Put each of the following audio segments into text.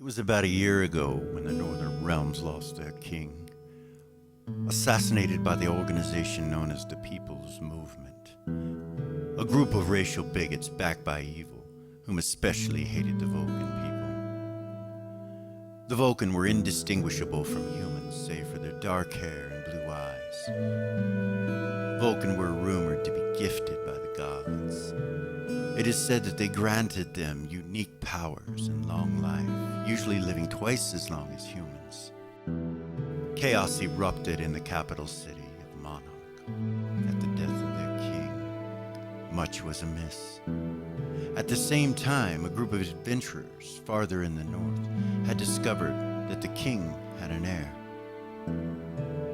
It was about a year ago when the Northern Realms lost their king, assassinated by the organization known as the People's Movement, a group of racial bigots backed by evil, whom especially hated the Vulcan people. The Vulcan were indistinguishable from humans, save for their dark hair and blue eyes. Vulcan were rumored to be gifted by the gods. It is said that they granted them unique powers and long life, usually living twice as long as humans. Chaos erupted in the capital city of Monarch at the death of their king. Much was amiss. At the same time, a group of adventurers farther in the north had discovered that the king had an heir,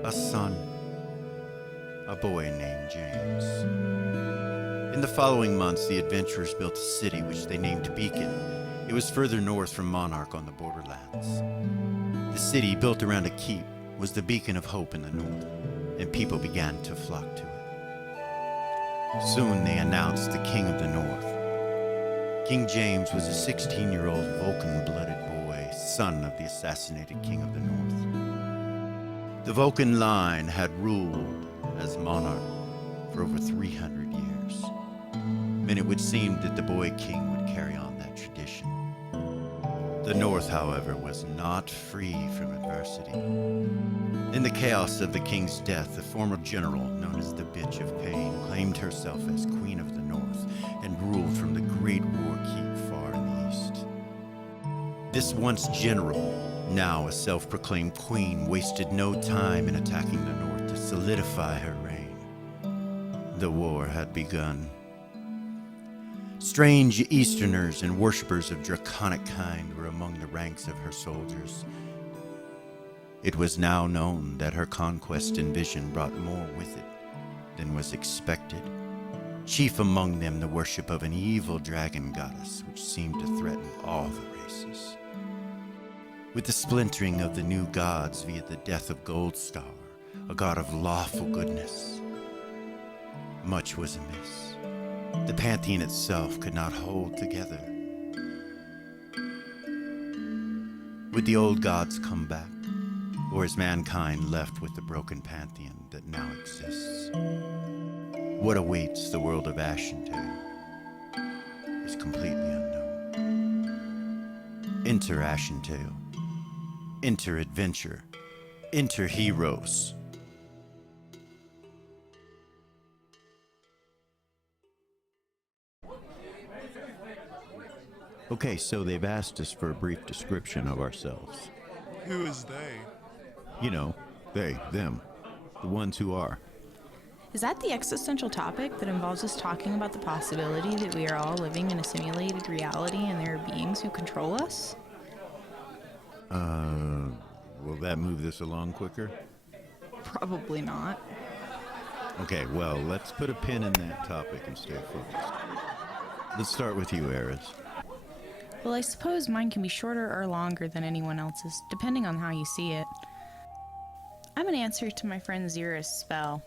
a son, a boy named James. In the following months, the adventurers built a city which they named Beacon. It was further north from Monarch on the borderlands. The city, built around a keep, was the beacon of hope in the north, and people began to flock to it. Soon they announced the King of the North. King James was a 16-year-old Vulcan-blooded boy, son of the assassinated King of the North. The Vulcan line had ruled as monarch for over 300 years. And it would seem that the boy king would carry on that tradition. The North, however, was not free from adversity. In the chaos of the king's death, a former general known as the Bitch of Pain claimed herself as Queen of the North and ruled from the Great War Keep far in the east. This once general, now a self-proclaimed queen, wasted no time in attacking the North to solidify her reign. The war had begun. Strange Easterners and worshippers of draconic kind were among the ranks of her soldiers. It was now known that her conquest and vision brought more with it than was expected. Chief among them, the worship of an evil dragon goddess which seemed to threaten all the races. With the splintering of the new gods via the death of Goldstar, a god of lawful goodness, much was amiss. The pantheon itself could not hold together. Would the old gods come back, or is mankind left with the broken pantheon that now exists? What awaits the world of Ashentale is completely unknown. Enter Ashentale. Enter adventure. Enter heroes. Okay, so they've asked us for a brief description of ourselves. Who is they? You know, they, them, the ones who are. Is that the existential topic that involves us talking about the possibility that we are all living in a simulated reality and there are beings who control us? Will that move this along quicker? Probably not. Okay, well, let's put a pin in that topic and stay focused. Let's start with you, Aris. Well, I suppose mine can be shorter or longer than anyone else's, depending on how you see it. I'm an answer to my friend Zira's spell.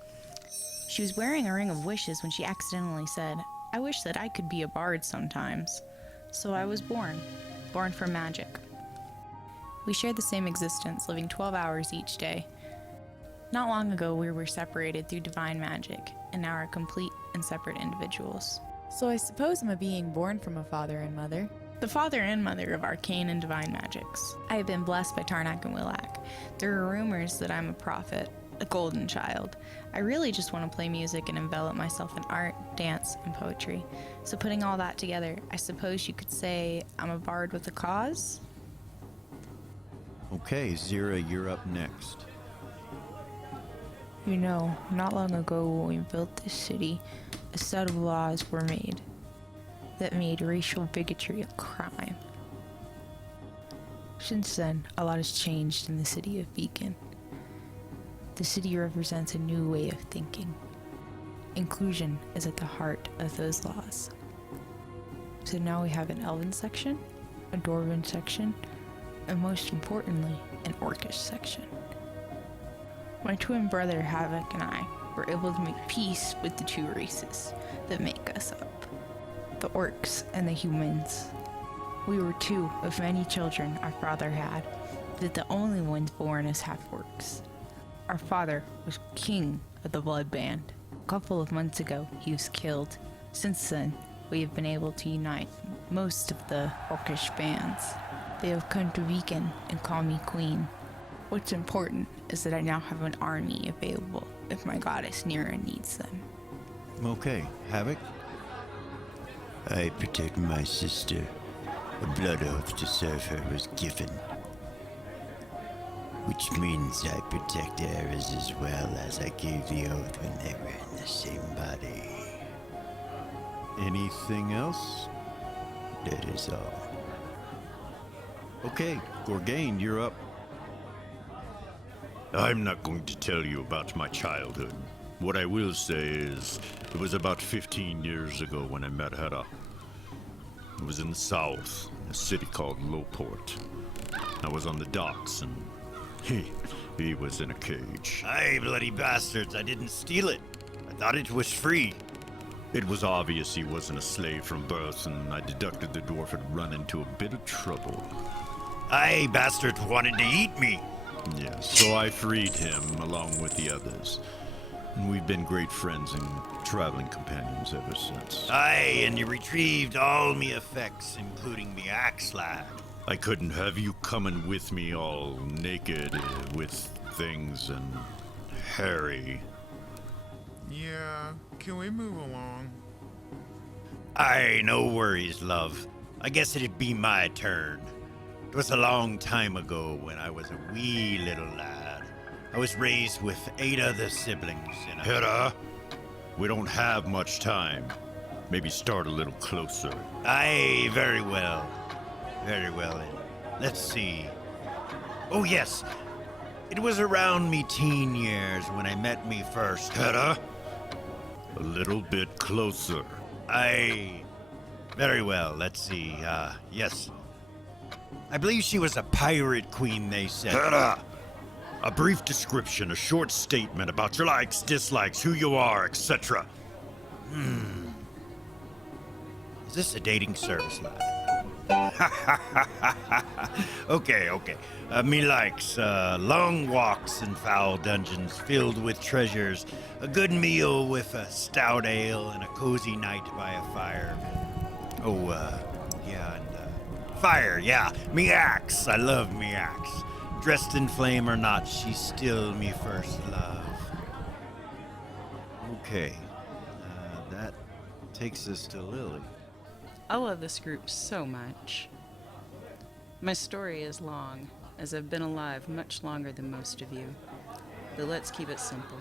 She was wearing a ring of wishes when she accidentally said, "I wish that I could be a bard sometimes." So I was born for magic. We shared the same existence, living 12 hours each day. Not long ago, we were separated through divine magic, and now are complete and separate individuals. So I suppose I'm a being born from a father and mother. The father and mother of arcane and divine magics. I have been blessed by Tarnak and Willak. There are rumors that I'm a prophet, a golden child. I really just want to play music and envelop myself in art, dance, and poetry. So putting all that together, I suppose you could say I'm a bard with a cause? Okay, Zira, you're up next. You know, not long ago when we built this city, a set of laws were made that made racial bigotry a crime. Since then, a lot has changed in the city of Beacon. The city represents a new way of thinking. Inclusion is at the heart of those laws. So now we have an Elven section, a Dwarven section, and most importantly, an Orcish section. My twin brother Havoc and I were able to make peace with the two races that make us up, the orcs and the humans. We were two of many children our father had, but the only ones born as half-orcs. Our father was king of the Blood Band. A couple of months ago, he was killed. Since then, we have been able to unite most of the orcish bands. They have come to Beacon and call me queen. What's important is that I now have an army available if my goddess Nira needs them. Okay, Havoc? I protect my sister. A blood oath to serve her was given. Which means I protect Ares as well, as I gave the oath when they were in the same body. Anything else? That is all. Okay, Gorgain, you're up. I'm not going to tell you about my childhood. What I will say is, it was about 15 years ago when I met Hedda. It was in the south, in a city called Lowport. I was on the docks and he was in a cage. Aye, bloody bastards, I didn't steal it. I thought it was free. It was obvious he wasn't a slave from birth, and I deducted the dwarf had run into a bit of trouble. Aye, bastards wanted to eat me. Yes, so I freed him along with the others. And we've been great friends and traveling companions ever since. Aye, and you retrieved all me effects, including me axe lad. I couldn't have you coming with me all naked with things and hairy. Yeah, can we move along? Aye, no worries, love. I guess it'd be my turn. It was a long time ago when I was a wee little lad. I was raised with 8 other siblings in a... Hedda, we don't have much time. Maybe start a little closer. Aye, very well. Very well, then. Let's see. Oh, yes. It was around me teen years when I met me first. Hedda, a little bit closer. Aye. Very well, let's see. Yes. I believe she was a pirate queen, they said. Hedda! A brief description, a short statement about your likes, dislikes, who you are, etc. Is this a dating service, lad? Okay. Me likes long walks and foul dungeons filled with treasures, a good meal with a stout ale, and a cozy night by a fire. Oh, yeah, and fire, yeah. Me axe. I love me axe. Dressed in flame or not, she's still me first love. Okay, that takes us to Lily. I love this group so much. My story is long, as I've been alive much longer than most of you. But let's keep it simple.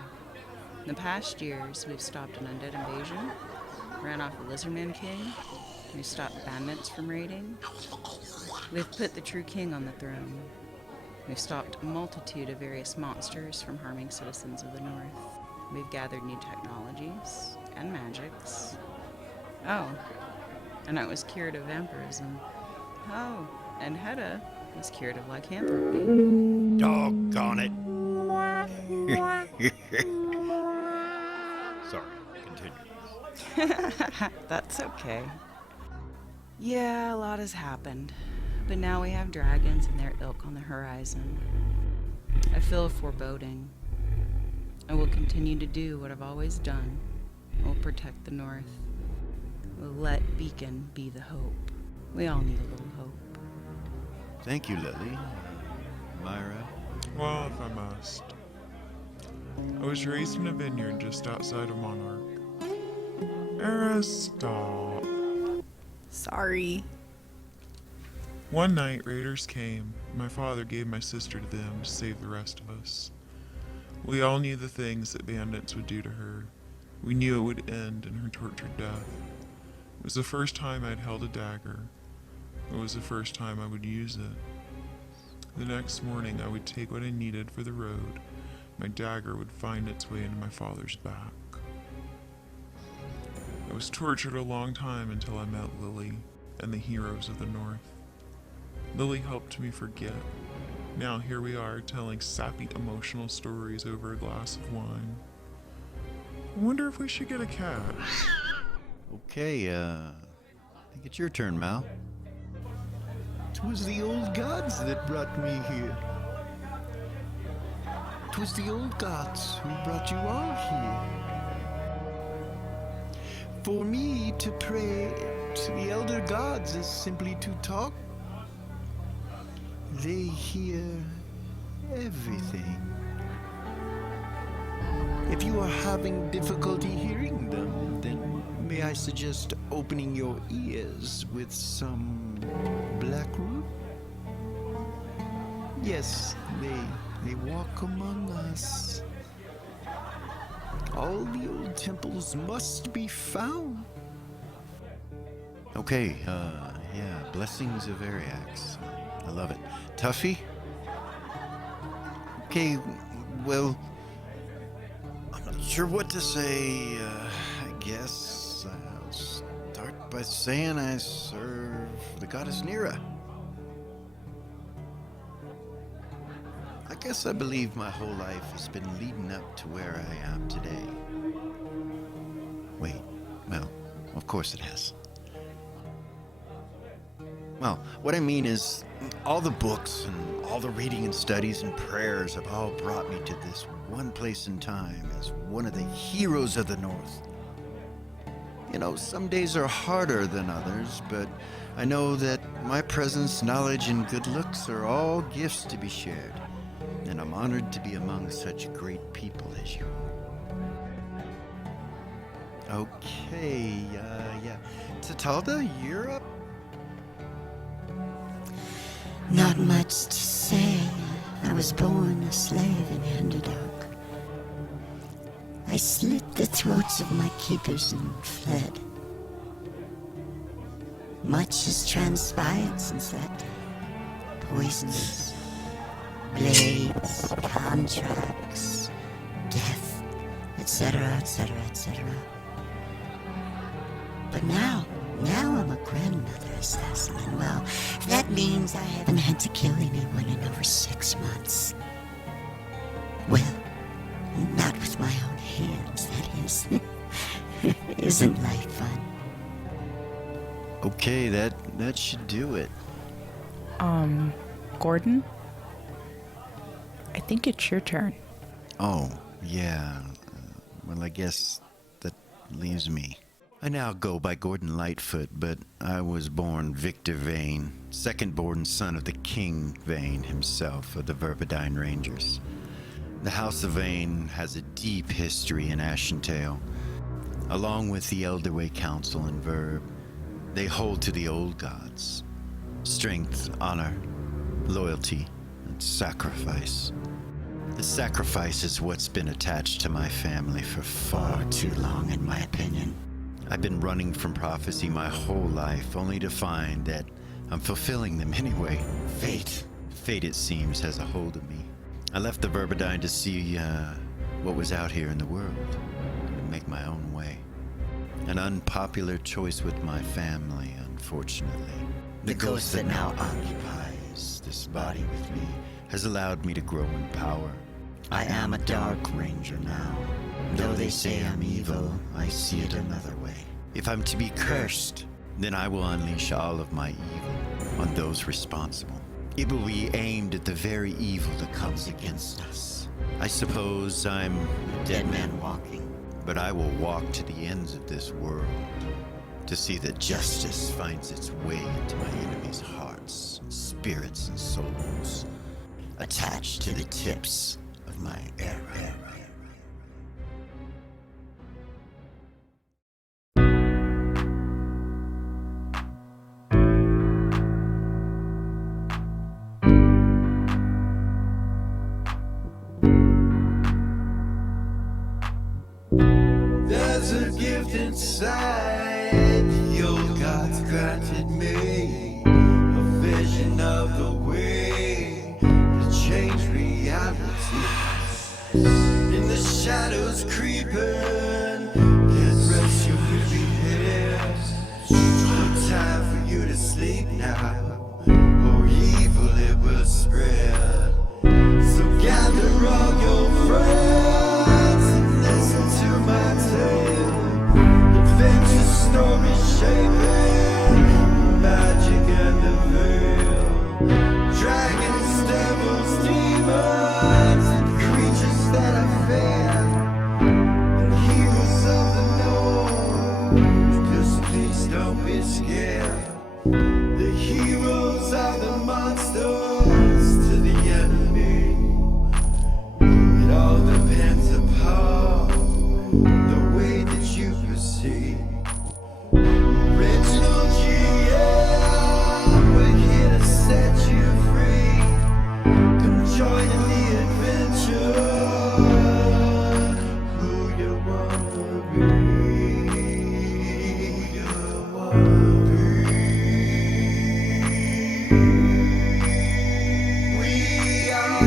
In the past years, we've stopped an undead invasion, ran off a Lizardman King, we've stopped bandits from raiding, we've put the true king on the throne, we've stopped a multitude of various monsters from harming citizens of the North, we've gathered new technologies and magics. Oh, and I was cured of vampirism. Oh, and Hedda was cured of lycanthropy. Doggone it. Sorry, continue. That's okay. Yeah, a lot has happened. But now we have dragons and their ilk on the horizon. I feel a foreboding. I will continue to do what I've always done. I will protect the North. We'll let Beacon be the hope. We all need a little hope. Thank you, Lily. Myra? Well, if I must. I was raised in a vineyard just outside of Monarch. Eris, stop. Sorry. One night, raiders came. My father gave my sister to them to save the rest of us. We all knew the things that bandits would do to her. We knew it would end in her tortured death. It was the first time I'd held a dagger. It was the first time I would use it. The next morning, I would take what I needed for the road. My dagger would find its way into my father's back. I was tortured a long time until I met Lily and the heroes of the North. Lily helped me forget. Now here we are telling sappy emotional stories over a glass of wine. I wonder if we should get a cat. Okay, I think it's your turn, Mal. 'Twas the old gods that brought me here. 'Twas the old gods who brought you all here. For me to pray to the elder gods is simply to talk. They hear everything. If you are having difficulty hearing them, then may I suggest opening your ears with some black root? Yes, they walk among us. All the old temples must be found. Okay, yeah, blessings of Ariax. I love it. Tuffy? Okay, well, I'm not sure what to say. I guess I'll start by saying I serve the goddess Nera. I guess I believe my whole life has been leading up to where I am today. Wait, well, of course it has. Well, what I mean is, all the books and all the reading and studies and prayers have all brought me to this one place in time as one of the heroes of the North. You know, some days are harder than others, but I know that my presence, knowledge, and good looks are all gifts to be shared. And I'm honored to be among such great people as you. Okay, yeah. Tatalda, you're up? Not much to say. I was born a slave in the Underdark. I slit the throats of my keepers and fled. Much has transpired since that day. Poisons, blades, contracts, death, etc., etc., etc. But now I'm a grandmother assassin, and well, that means I haven't had to kill anyone in over 6 months. Well, not with my own hands, that is. Isn't life fun? Okay, that should do it. Gordon? I think it's your turn. Oh, yeah. Well, I guess that leaves me. I now go by Gordon Lightfoot, but I was born Victor Vane, second-born son of the King Vane himself of the Verpidine Rangers. The House of Vane has a deep history in Ashentale. Along with the Elderway Council and Verb, they hold to the old gods. Strength, honor, loyalty, and sacrifice. The sacrifice is what's been attached to my family for far too long, in my opinion. I've been running from prophecy my whole life, only to find that I'm fulfilling them anyway. Fate, it seems, has a hold of me. I left the Verpidine to see what was out here in the world, and make my own way. An unpopular choice with my family, unfortunately. The ghost that now occupies this body with me has allowed me to grow in power. I am a Dark Ranger now. Though they say I'm evil, I see it another way. If I'm to be cursed, then I will unleash all of my evil on those responsible. It will be aimed at the very evil that comes against us. I suppose I'm a dead man walking, but I will walk to the ends of this world to see that justice finds its way into my enemies' hearts, spirits, and souls, attached to the tips of my arrow. There's a gift inside the old gods granted me, a vision of the way to change reality. In the shadows creeping, get rest, you will be here. No time for you to sleep now, or evil it will spread. So gather all your friends and listen to my tale. Adventure story shaping magic and the veil. joining the adventure. Who you wanna be? Who you wanna be? We are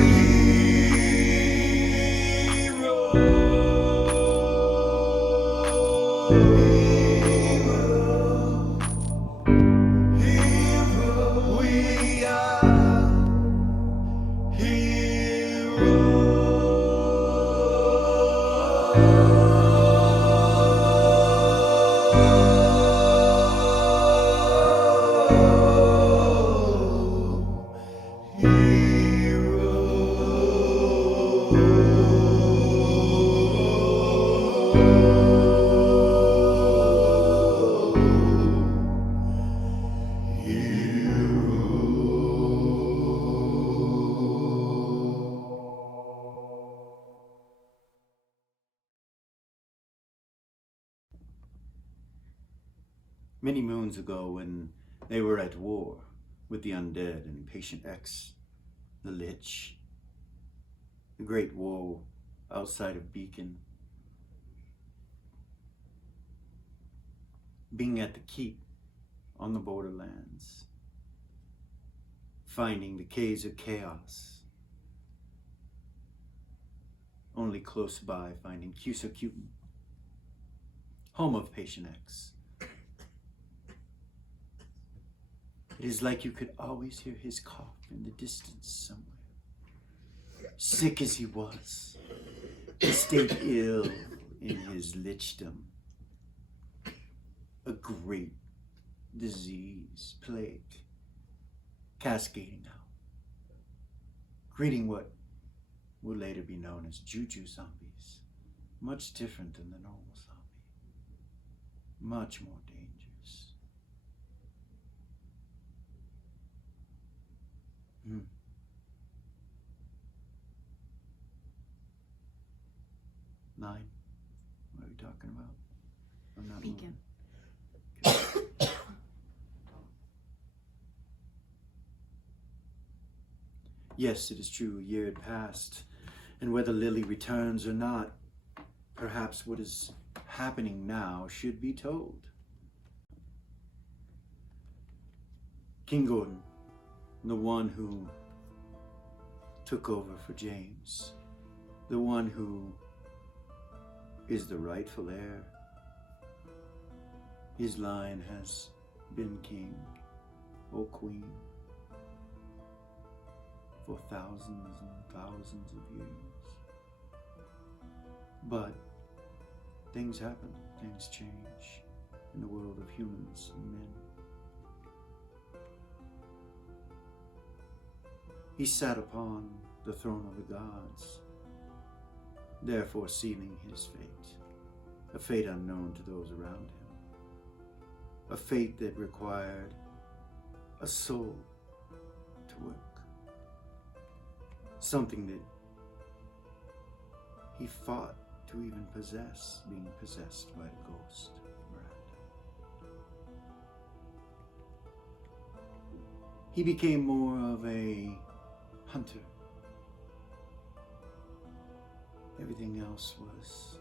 Many moons ago, when they were at war with the undead and Patient X, the Lich, the great woe outside of Beacon, being at the keep on the borderlands, finding the caves of chaos, only close by finding Cusacutin, home of Patient X. It is like you could always hear his cough in the distance somewhere. Sick as he was, he stayed ill in his lichdom. A great disease, plague, cascading out, creating what will later be known as juju zombies. Much different than the normal zombie. Much more dangerous. 9. What are we talking about? I'm not Beacon. moving. Okay. Yes, it is true, a year had passed, and whether Lily returns or not, perhaps what is happening now should be told. King Gordon, the one who took over for James, the one who is the rightful heir. His line has been king or queen for thousands and thousands of years. But things happen, things change in the world of humans and men. He sat upon the throne of the gods, therefore sealing his fate, a fate unknown to those around him, a fate that required a soul to work, something that he fought to even possess, being possessed by a ghost of Miranda. He became more of a hunter. Everything else was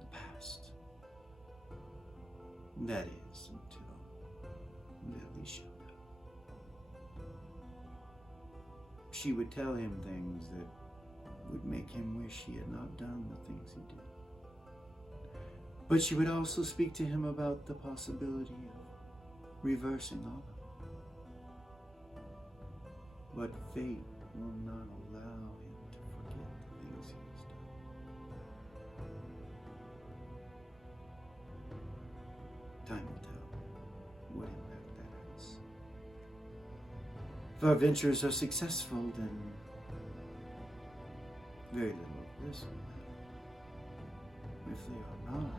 the past. That is, until Lily showed up. She would tell him things that would make him wish he had not done the things he did. But she would also speak to him about the possibility of reversing all of it. But fate will not allow him to forget the things he has done. Time will tell what impact that has. If our ventures are successful, then very little of this will matter. If they are not,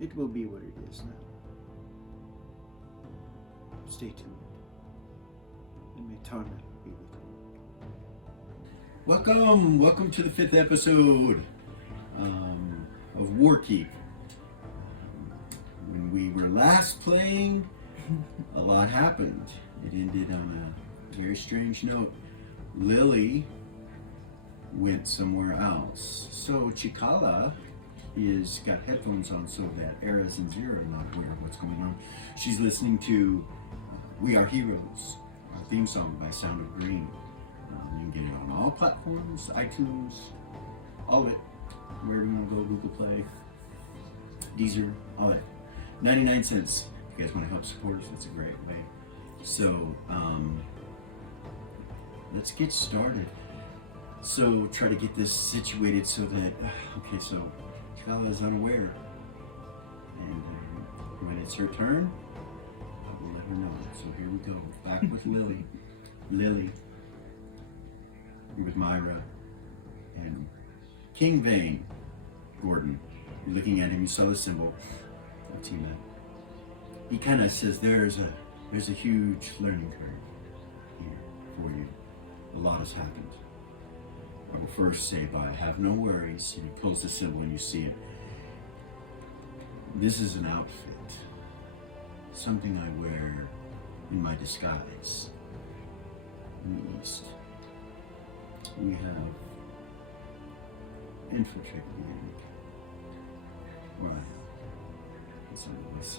it will be what it is now. Stay tuned. And may torment be with you. Welcome to the 5th episode of Warkeep. When we were last playing, a lot happened. It ended on a very strange note. Lily went somewhere else. So Chikala is got headphones on so that Eras and Zero are not aware of what's going on. She's listening to We Are Heroes, our theme song by Sound of Green. You can get it on all platforms, iTunes, all of it. Wherever you want to go, Google Play, Deezer, all that. 99 cents. If you guys want to help support us, that's a great way. So, let's get started. So, try to get this situated so that, okay, so Kala is unaware. And when it's her turn, we'll let her know. So here we go. Back with Lily. Lily. With Myra. And King Vane. Gordon. You're looking at him, you saw the symbol. I've seen that. He kind of says there's a huge learning curve here for you. A lot has happened. I will first say by have no worries, and he pulls the symbol and you see it. This is an outfit. Something I wear in my disguise. In the East. We have infiltrated the enemy. Right. Some of us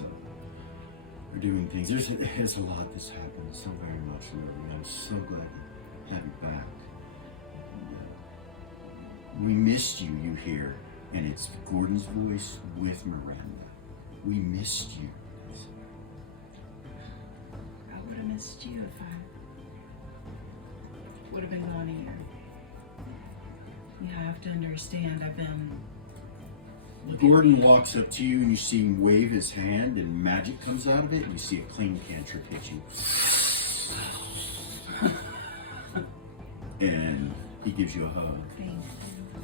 are doing things. There's a lot that's happened so very much, Lily. I'm so glad to have you back. We missed you hear, and it's Gordon's voice with Miranda. We missed you. I would have missed you if I would have been gone a year. You have to understand, I've been... Gordon walks up to you and you see him wave his hand and magic comes out of it and you see a clean cantrip hit you. And he gives you a hug. Thank you.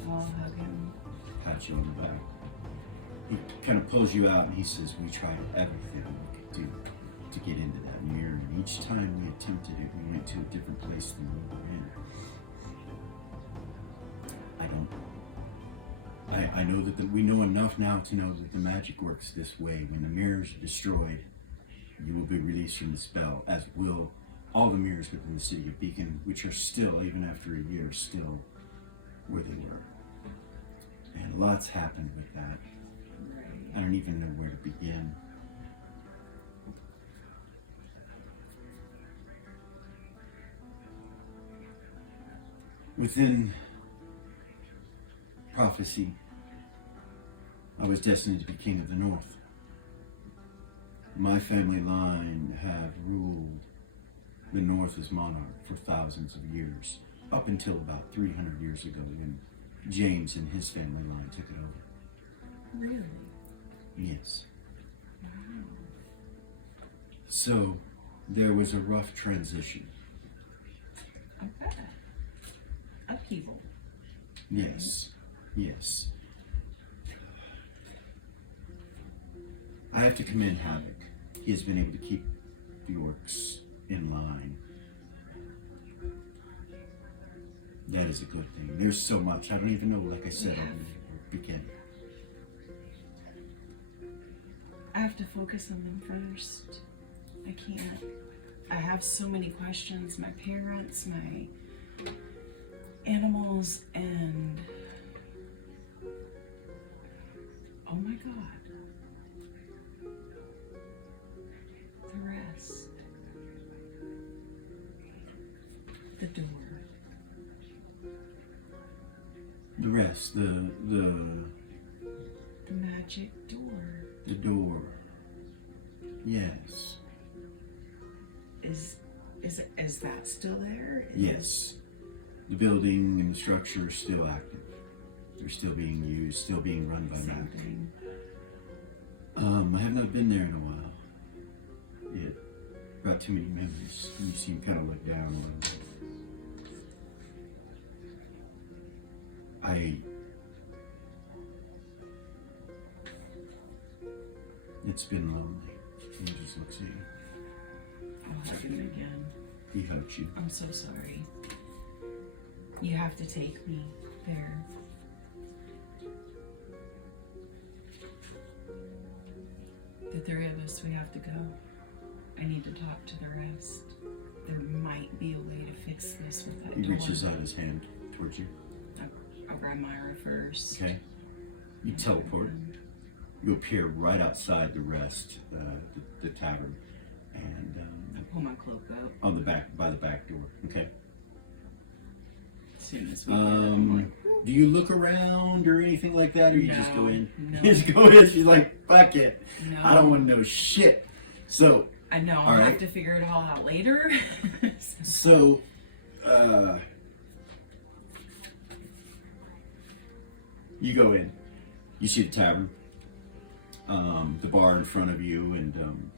I'll hug him. Pat you on the back. He kind of pulls you out and he says, we tried everything we could do to get into that mirror. And each time we attempted it, we went to a different place than we were in. I know that we know enough now to know that the magic works this way. When the mirrors are destroyed, you will be released from the spell, as will all the mirrors within the city of Beacon, which are still, even after a year, still where they were. And lots happened with that. I don't even know where to begin. Within prophecy, I was destined to be king of the North. My family line have ruled the North as monarch for thousands of years, up until about 300 years ago when James and his family line took it over. Really? Yes. Wow. So, there was a rough transition. Okay. Upheaval. Yes. Yes. I have to commend Havoc. He has been able to keep the orcs in line. That is a good thing. There's so much. I don't even know, like I said, I'll begin. I have to focus on them first. I can't. I have so many questions. My parents, my animals, and oh my God. The rest. The door. The rest, the magic door. The door. Yes. Is that still there? Yes. The building and the structure are still active. They're still being used, still being run by Mac. I have not been there in a while. It brought too many memories. You seem kind of let down a little bit. It's been lonely. He just looks at you. I'll hug him again. He hugs you. I'm so sorry. You have to take me there. The three of us, we have to go. I need to talk to the rest. There might be a way to fix this without He reaches out his hand towards you. I'll grab Myra first. Okay. You teleport. You appear right outside the rest, the tavern, and I pull my cloak up. on the back by the back door. Okay. As soon as we get up, I'm like, Do you look around or anything like that, or you just go in? No. You just go in. She's like, "Fuck it, no. I don't want to know shit." So, I know. all I'll right. have to figure it all out later. so, you go in. You see the tavern, the bar in front of you, and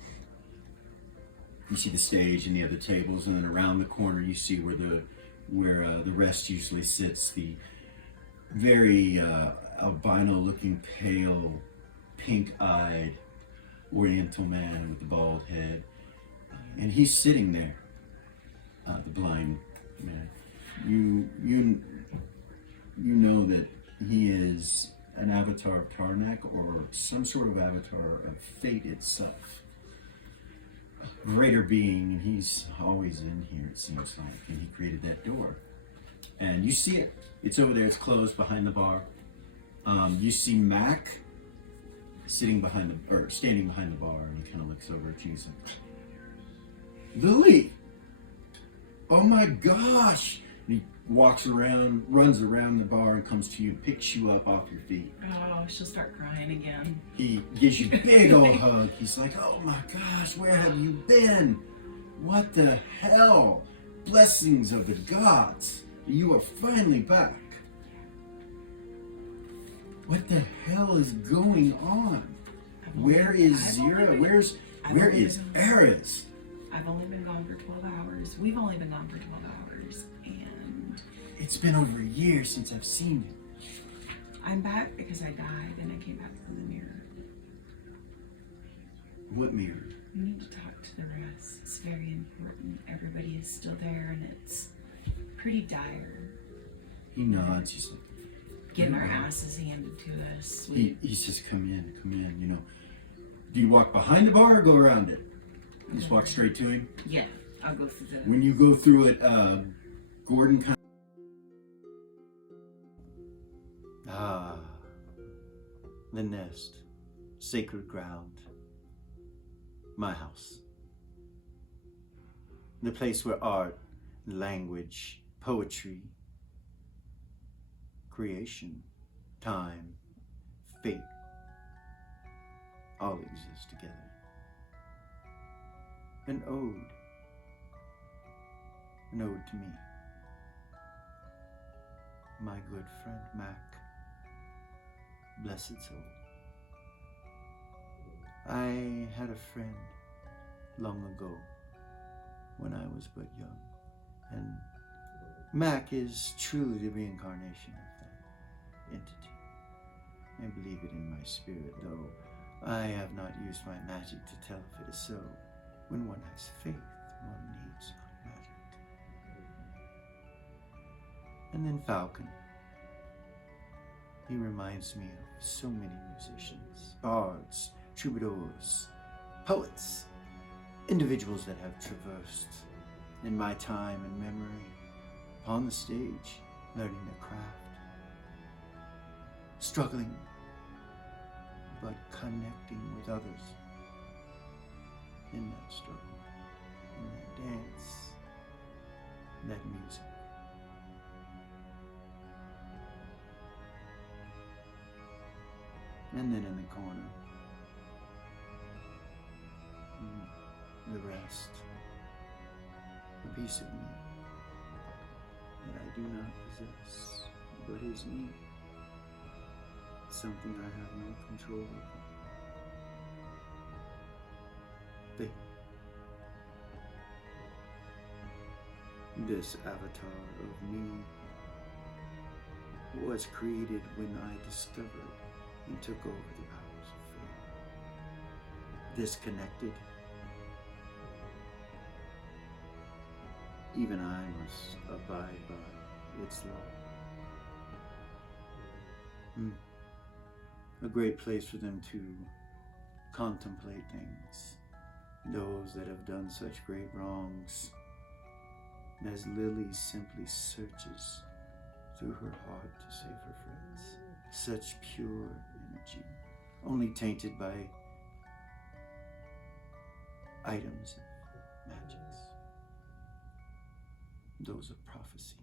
you see the stage and the other tables, and then around the corner you see where the rest usually sits. The very albino-looking, pale, pink-eyed Oriental man with the bald head, and he's sitting there. The blind man. You know that he is an avatar of Karnak or some sort of avatar of fate itself. A greater being, and he's always in here, it seems like, and he created that door. And you see it. It's over there, it's closed behind the bar. You see Mac standing behind the bar, and he kind of looks over at you and says, "Lily! Oh my gosh!" And he walks around, runs around the bar, and comes to you and picks you up off your feet. Oh, she'll start crying again. He gives you a big old hug. He's like, "Oh my gosh, where have you been? What the hell? Blessings of the gods. You are finally back. What the hell is going on? Where is Zira? Where is Ares? I've only been gone for 12 hours. We've only been gone for 12 hours. And It's been over a year since I've seen you." I'm back because I died and I came back from the mirror. What mirror? We need to talk to the rest. It's very important. Everybody is still there and it's pretty dire. He nods. He's like, Getting our asses handed to us. he says, come in, you know. Do you walk behind the bar or go around it? You just walk straight to him? Yeah, I'll go through the... When you go through it, Gordon kind the nest, sacred ground, my house. The place where art, language, poetry, creation, time, fate, all exist together. An ode to me. My good friend Mac, blessed soul. I had a friend long ago when I was but young, and Mac is truly the reincarnation of that entity. I believe it in my spirit, though I have not used my magic to tell if it is so. When one has faith, one needs no magic. And then Falcon. He reminds me of so many musicians, bards, troubadours, poets, individuals that have traversed in my time and memory upon the stage, learning their craft, struggling, but connecting with others in that struggle, in that dance, that music. And then in the corner, the rest, a piece of me that I do not possess, but is me, something I have no control over. Fate. This avatar of me was created when I discovered and took over the powers of fate. Disconnected, even I must abide by its law. A great place for them to contemplate things. Those that have done such great wrongs as Lily simply searches through her heart to save her friends. Such pure energy, only tainted by items of magics, those of prophecy.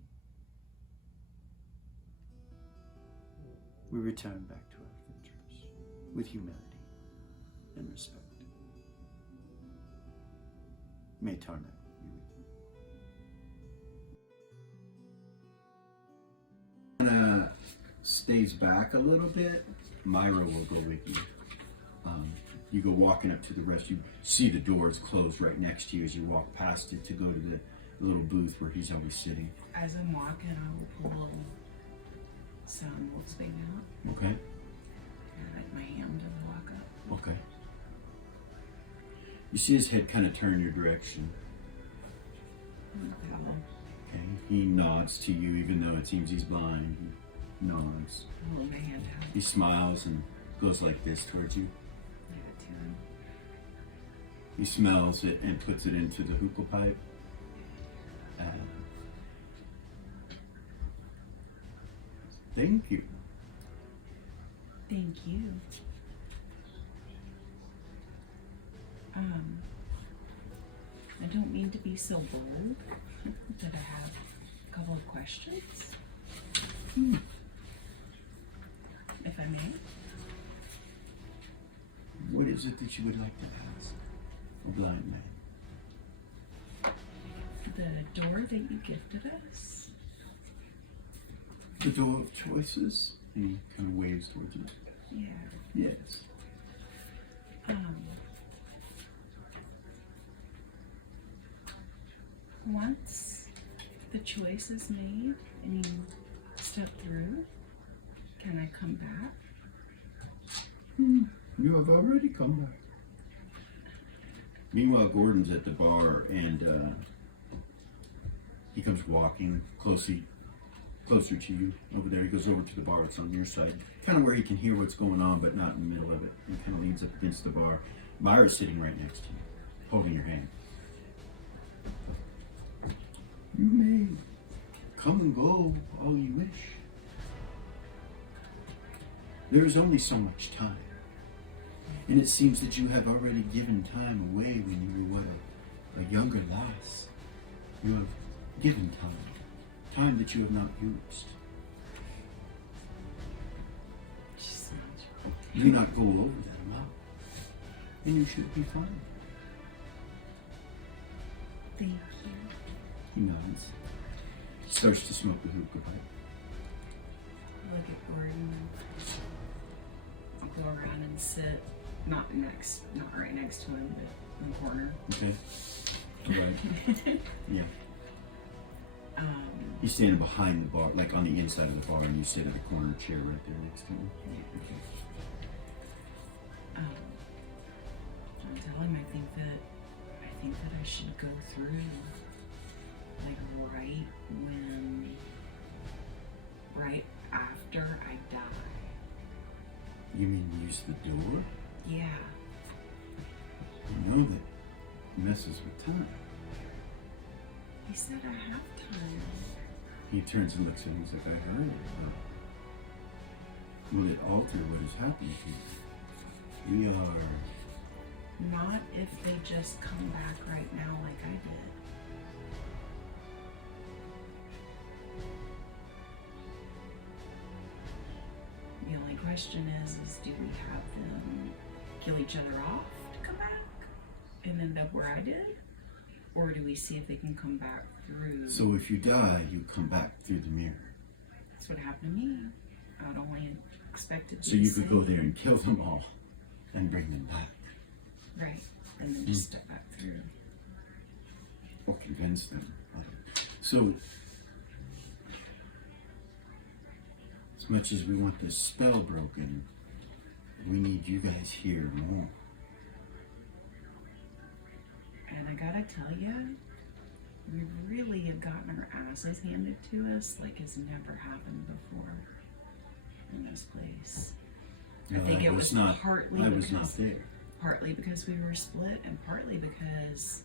We return back to our adventures with humility and respect. May Tarnak be with you. Stays back a little bit. Myra will go with you. You go walking up to the rest. You see the doors closed right next to you as you walk past it to go to the little booth where he's always sitting. As I'm walking, I will pull a little sound wolf's bang out. Okay. And I my hand and walk up. Okay. You see his head kind of turn your direction. Look at him. Okay. He nods to you even though it seems he's blind. He nods. Hold my hand out. He smiles and goes like this towards you. Yeah, to him. He smells it and puts it into the hookah pipe. Thank you. Thank you. I don't mean to be so bold, but I have a couple of questions. If I may. What is it that you would like to ask a blind man? The door that you gifted us. The door of choices? And he kind of waves towards you. Yeah. Yes. Once the choice is made and you step through, can I come back? You have already come back. Meanwhile, Gordon's at the bar and he comes walking closer to you over there. He goes over to the bar. It's on your side, kind of where he can hear what's going on, but not in the middle of it. He kind of leans up against the bar. Myra's sitting right next to you, holding your hand. You may come and go all you wish. There is only so much time. And it seems that you have already given time away when you were a younger lass. You have given time that you have not used. Do not go over that amount, and you should be fine. Thank you. He nods. He starts to smoke a hookah pipe. Look at Gordon. I'll go around and sit, not right next to him, but in the corner. Okay. Alright. Yeah. He's standing behind the bar, like on the inside of the bar, and you sit at a corner chair right there next to him. Okay. I'll tell him I think that I should go through, like right after I die. You mean use the door? Yeah. You know that messes with time. He said I have time. He turns and looks at him. He's like, I heard it. Will it alter what has happened to you? We are... Not if they just come back right now like I did. The only question is do we have them kill each other off to come back and end up where I did? Or do we see if they can come back through? So if you die, you come back through the mirror. That's what happened to me. I'd only expected to So you could go there and kill them all and bring them back. Right. And then just step back through. Or convince them. So, as much as we want this spell broken, we need you guys here more. And I gotta tell you, we really have gotten our asses handed to us like it's never happened before in this place. I think it was partly I was not there. Partly because we were split, and partly because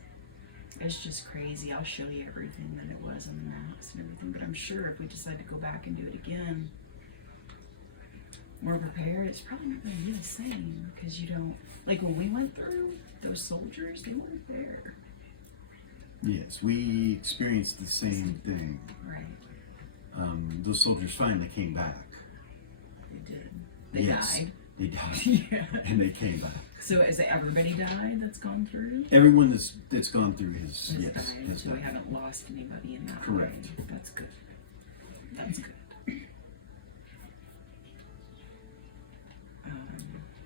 It's just crazy. I'll show you everything that it was on the maps and everything, but I'm sure if we decide to go back and do it again, more prepared, it's probably not going to be the same because you don't, like when we went through, those soldiers, they weren't there. Yes, we experienced the same thing. Right. Those soldiers finally came back. They did. They Yes, died. They died. Yeah. And they came back. So has everybody died that's gone through? Everyone that's gone through has Has yes, died, has so we died. haven't lost anybody in that Correct. way. That's good. That's good.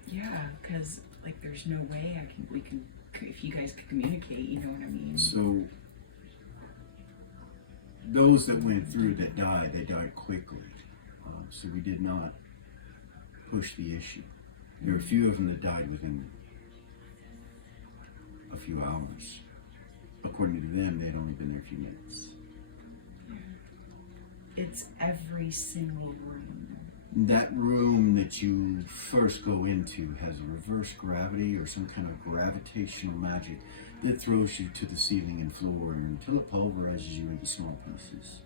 Yeah, because like there's no way we can if you guys could communicate, you know what I mean? So those that went through that died, they died quickly. So we did not push the issue. There were a few of them that died within a few hours. According to them, they had only been there a few minutes. It's every single room. That room that you first go into has a reverse gravity or some kind of gravitational magic that throws you to the ceiling and floor until it pulverizes you into small pieces.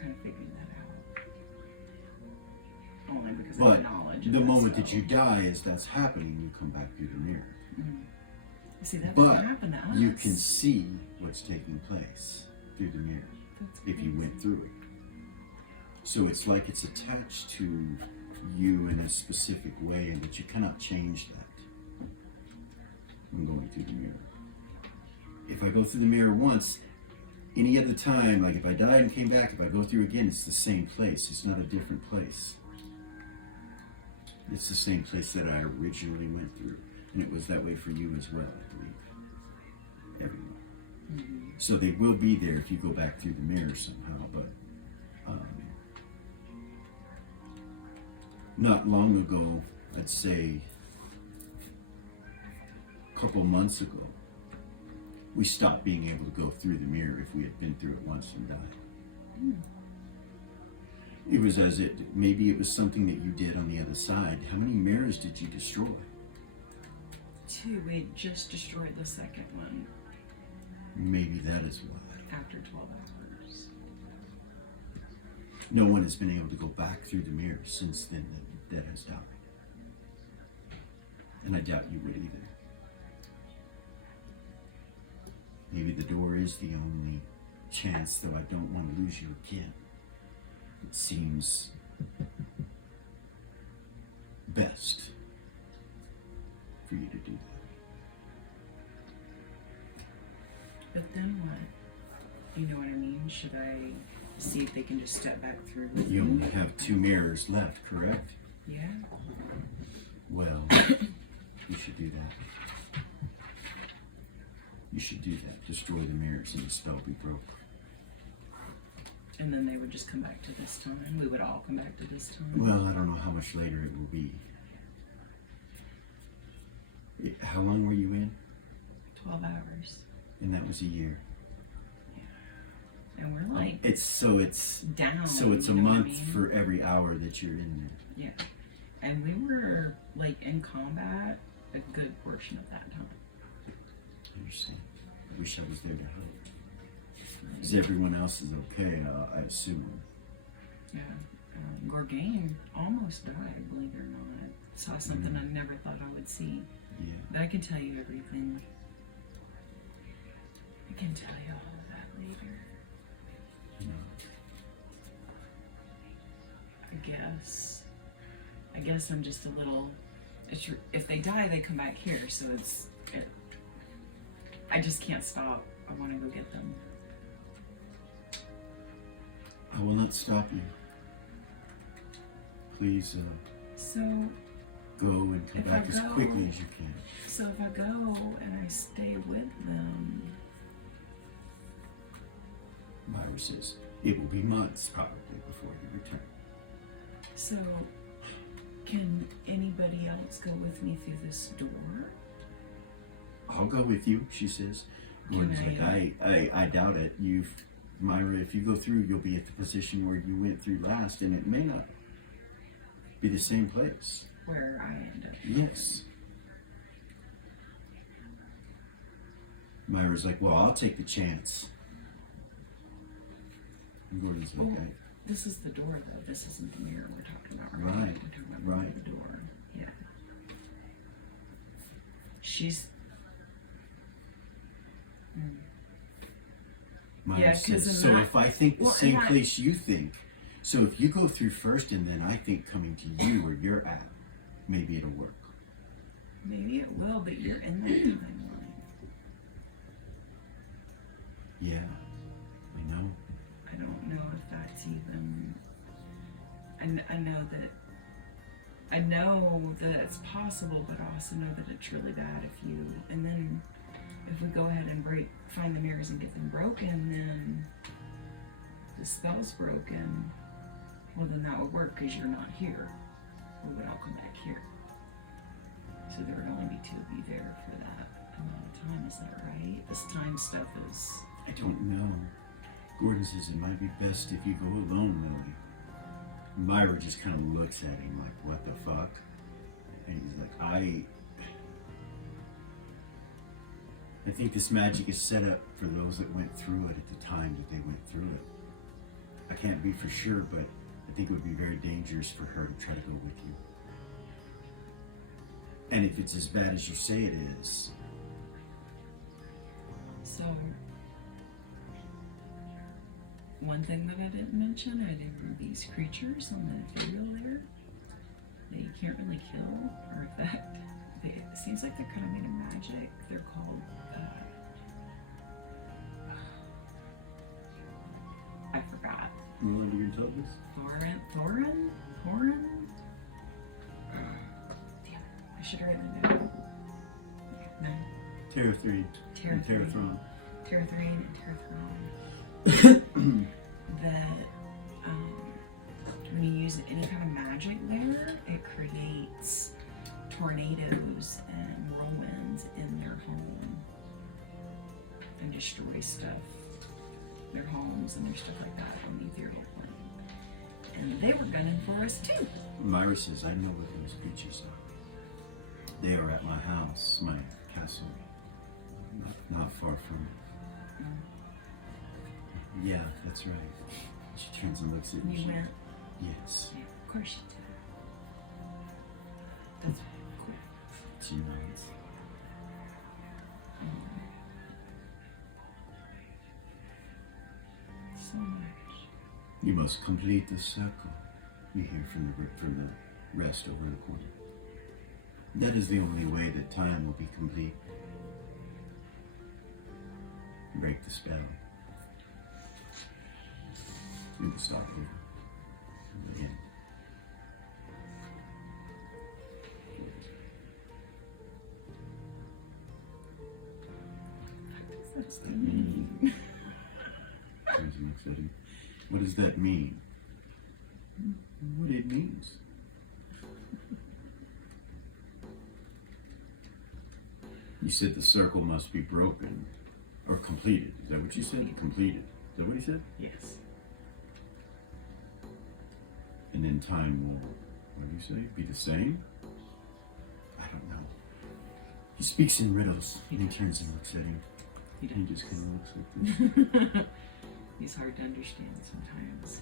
Kind of figuring that out. Only because of But the knowledge. the moment that you die, as that's happening, you come back through the mirror. See, that But doesn't happen to us. you can see what's taking place through the mirror if you went through it. So it's like it's attached to you in a specific way, and that you cannot change that when going through the mirror. If I go through the mirror once, any other time, like if I died and came back, if I go through again, it's the same place. It's not a different place. It's the same place that I originally went through. And it was that way for you as well, I believe. Everyone. So they will be there if you go back through the mirror somehow, but not long ago, I'd say a couple months ago, we stopped being able to go through the mirror if we had been through it once and died. It was as maybe it was something that you did on the other side. How many mirrors did you destroy? 2, we just destroyed the second one Maybe that is why. after 12 hours. No one has been able to go back through the mirror since then that has died. And I doubt you would either. Maybe the door is the only chance, though I don't want to lose you again. It seems best for you to do that. But then what? You know what I mean? Should I see if they can just step back through with You me? only have 2 mirrors left, correct? Yeah. Well, you should do that. You should do that. Destroy the mirrors and the spell be broke. And then they would just come back to this time. We would all come back to this time. Well, I don't know how much later it will be. How long were you in? 12 hours. And that was a year. And we're like It's down. So it's a you know what I month mean? for every hour that you're in there. Yeah. And we were like in combat a good portion of that time. I understand. I wish I was there to help. Because everyone else is okay, I assume. Yeah. Gorgain almost died, believe it or not. Saw something I never thought I would see. Yeah. But I can tell you everything. I can tell you all of that later. No. I guess I'm just a little. If they die, they come back here. So I just can't stop. I want to go get them. I will not stop you. Please So go and come If back I as go- quickly as you can. So if I go and I stay with them, Myra says, it will be months probably before you return. so can anybody else go with me through this door? I'll go with you, she says. Gordon's Can like, I doubt it. Myra, if you go through, you'll be at the position where you went through last, and it may not be the same place. Where I end up. Yes. Myra's like, well, I'll take the chance. And Gordon's like, Oh, this is the door, though. This isn't the mirror we're talking about, right? Right, We're talking about right. the door. Yeah. She's... Myra Yeah, 'cause says, in so that- if I think the well, same in that- place you think, so if you go through first and then I think coming to you where you're at, maybe it'll work. Maybe it will, but you're in that timeline. Yeah, I know. I don't know if that's even... I know that it's possible, but I also know that it's really bad if you... And then if we go ahead and find the mirrors and get them broken, then the spell's broken. Well, then that would work because you're not here. We would all come back here. So there would only be 2 of you there for that amount of time. Is that right? This time stuff is... I don't know. Gordon says it might be best if you go alone, Lily. Myra just kind of looks at him like, what the fuck? And he's like, I think this magic is set up for those that went through it at the time that they went through it. I can't be for sure, but I think it would be very dangerous for her to try to go with you. And if it's as bad as you say it is, So, one thing that I didn't mention, there were these creatures on the ethereal layer that you can't really kill or affect. It seems like they're kind of made of magic. They're called, I forgot. you want to tell this? Thorin? Damn it, I should have written it down. No. Terra 3. Terra and Terra 3. Throne. Terra 3 and Terra Throne. That when you use any kind of magic there, it creates tornadoes and whirlwinds in their home and destroys stuff, their homes and their stuff like that on the ethereal plane. And they were gunning for us too. Myra says, I know what those creatures are. They are at my house, my castle, not far from it. Yeah, that's right. She turns and looks at me. You went? Yes. Yeah, of course you did. That's cool. She nods. So much. You must complete the circle. You hear from the rest over the corner. That is the only way that time will be complete. Break the spell. We will start here. And again. What does that mean? Turns and looks at him. What does that mean? What it means. You said the circle must be broken or completed. Is that what you said? Completed. Is that what he said? Yes. And then time will, what do you say? Be the same? I don't know. He speaks in riddles. And he turns and looks at him. He He just kind of looks like this. He's hard to understand sometimes.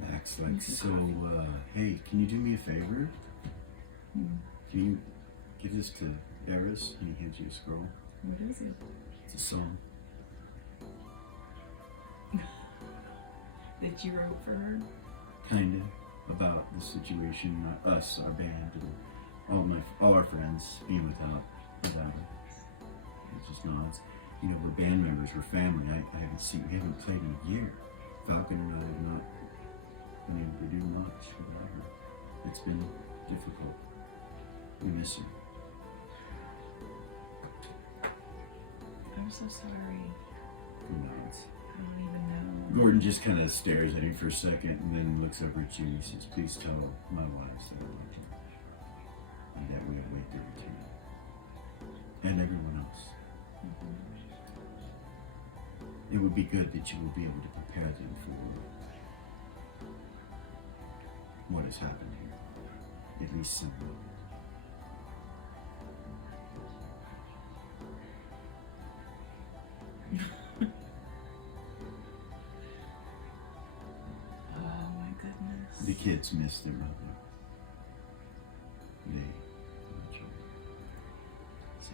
Mac's like, so, hey, can you do me a favor? Hmm. Can you give this to Eris? And he hands you a scroll. What is it? It's a song. That you wrote for her? Kinda. About the situation, us, our band, and all our friends being without her. It just nods. You know, we're band members, we're family. I we haven't played in a year. Falcon and I have not been able to do much without her. It's been difficult. We miss her. I'm so sorry. He nods. I don't even know. Gordon just kind of stares at him for a second and then looks over at you and he says, please tell my wives that I love her. And that we await their return. And everyone else. It would be good that you will be able to prepare them for what has happened here. At least somewhat. kids miss their mother. So,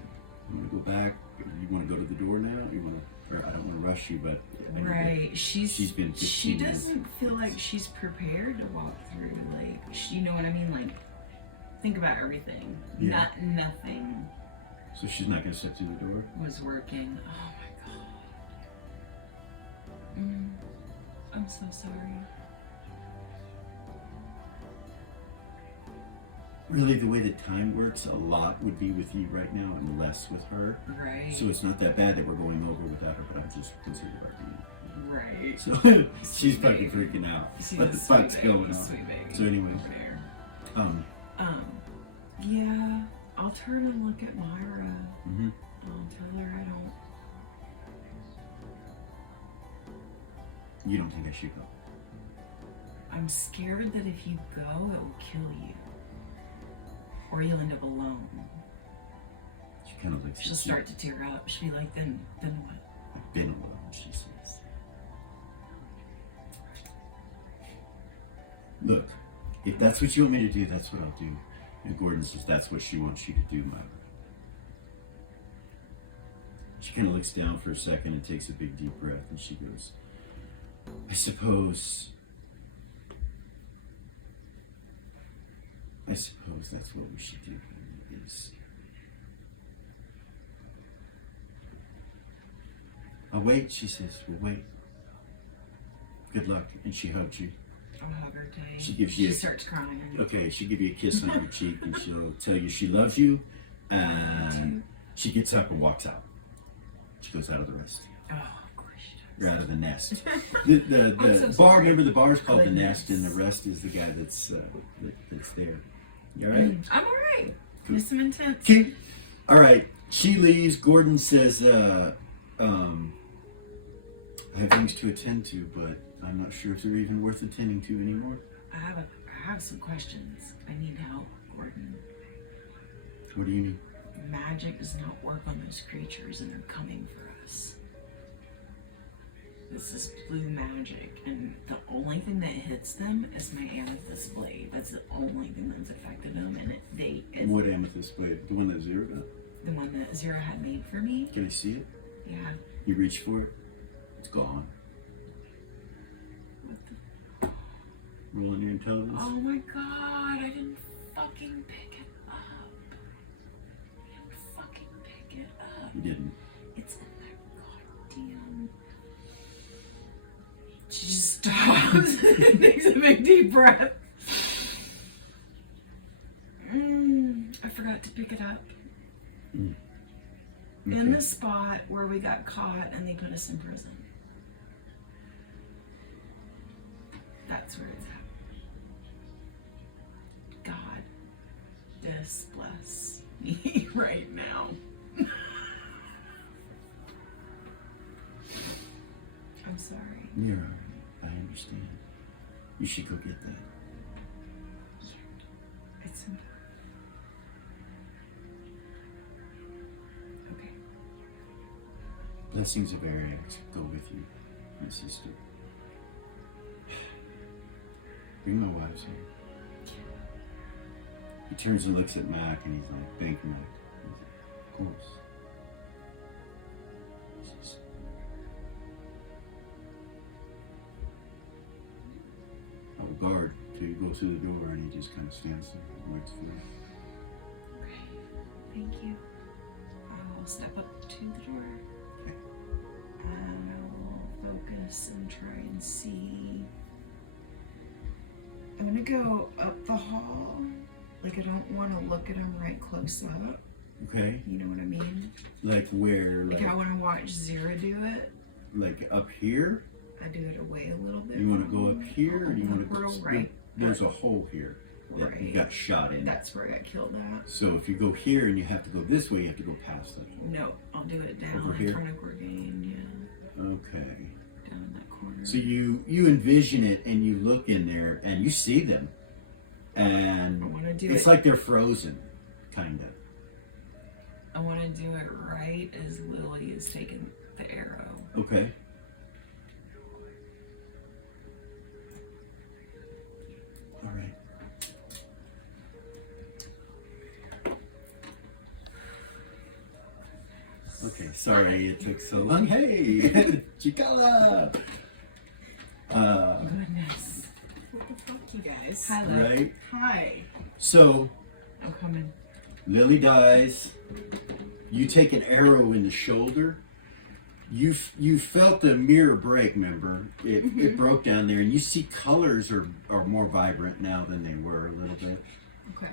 you want to go back? You want to go to the door now? You want to? Or I don't want to rush you, but Right. she's been 15 She minutes. doesn't feel like she's prepared to walk through. Like, you know what I mean? Like, think about everything. Yeah. Nothing So she's not going to step through the door? was working. Oh my god. I'm so sorry. Really, the way that time works, a lot would be with you right now and less with her. Right. So it's not that bad that we're going over without her, but I'm just concerned about you. Right. So she's fucking freaking out. She's What the a sweet fuck's baby, going on? sweet baby So anyway, over there. um, Yeah, I'll turn and look at Myra. mhm. I'll tell her I don't. You don't think I should go? I'm scared that if you go, it will kill you. Or you'll end up alone. She kind of looks She'll at you. start to tear up. She'll be like, then what? I've been alone, she says. Look, if that's what you want me to do, that's what I'll do. And Gordon says that's what she wants you to do, Myra. She kind of looks down for a second and takes a big deep breath, and she goes, I suppose that's what we should do, is I'll wait, she says. We'll wait. Good luck. And she hugs you. I'll hug her tight. She gives you She starts crying. Okay, she'll give you a kiss on your cheek and she'll tell you she loves you, and she gets up and walks out. She goes out of the rest. Oh, of course she does. Or out of the nest. The I'm so bar, sorry. remember the bar's called the Goodness. Nest, and the rest is the guy that's there. You alright? I'm alright. Just some intense. Okay. Alright, she leaves. Gordon says, I have things to attend to, but I'm not sure if they're even worth attending to anymore. I have some questions. I need help, Gordon. What do you need? Magic does not work on those creatures, and they're coming for us. This is blue magic, and the only thing that hits them is my amethyst blade. That's the only thing that's affected them, and it's What amethyst blade? The one that zeroed up? the one that Zero had made for me. Can I see it? Yeah. You reach for it, it's gone. What the? Roll on your intelligence. Oh my god! I didn't fucking pick it up. I didn't fucking pick it up. You didn't. It's in there. Goddamn. She just stops and takes a big deep breath. I forgot to pick it up. In the spot where we got caught and they put us in prison. That's where it's at. God, bless me right now. I'm sorry. You're alright. I understand. You should go get that. It's important. Okay. Blessings of Ariax go with you, my sister. Bring my wives here. He turns and looks at Mac and he's like, thank you, Mac. He's like, of course. He says, I will guard till you go through the door, and he just kind of stands there and waits for you. Okay. Thank you. I will step up to the door. Okay. And I will focus and try and see. I'm gonna go up the hall. Like, I don't want to look at him right close up. Okay. You know what I mean? Like where? Like, I want to watch Zero do it. Like up here? I do it away a little bit. You want to go up here, or do you want to Real go right? There's a hole here that you Right. got shot in. That's where I got killed at. So if you go here and you have to go this way, you have to go past that hole. No, I'll do it down Over in here? front of Gorgain. Yeah, Okay. down in that corner. So you envision it and you look in there and you see them, and I want to do it's it. like they're frozen, kind of. I want to do it right as Lily is taking the arrow. Sorry it took so long. Hey, Chicala. Goodness. What the fuck, you guys? Hi, love. Right? Hi. So, I'm coming. Lily dies. You take an arrow in the shoulder. You felt the mirror break, remember? It broke down there, and you see colors are more vibrant now than they were a little bit. Okay.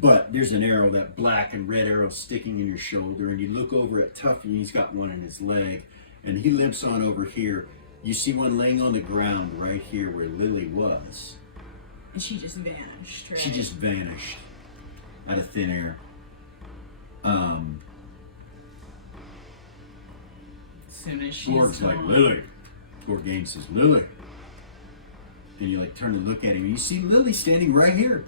But there's an arrow, that black and red arrow sticking in your shoulder, and you look over at Tuffy, and he's got one in his leg, and he limps on over here. You see one laying on the ground right here where Lily was. And she just vanished, right? She just vanished out of thin air. As soon as she's Gord's like, Lily. Gorgain says, Lily. And you like turn and look at him, and you see Lily standing right here.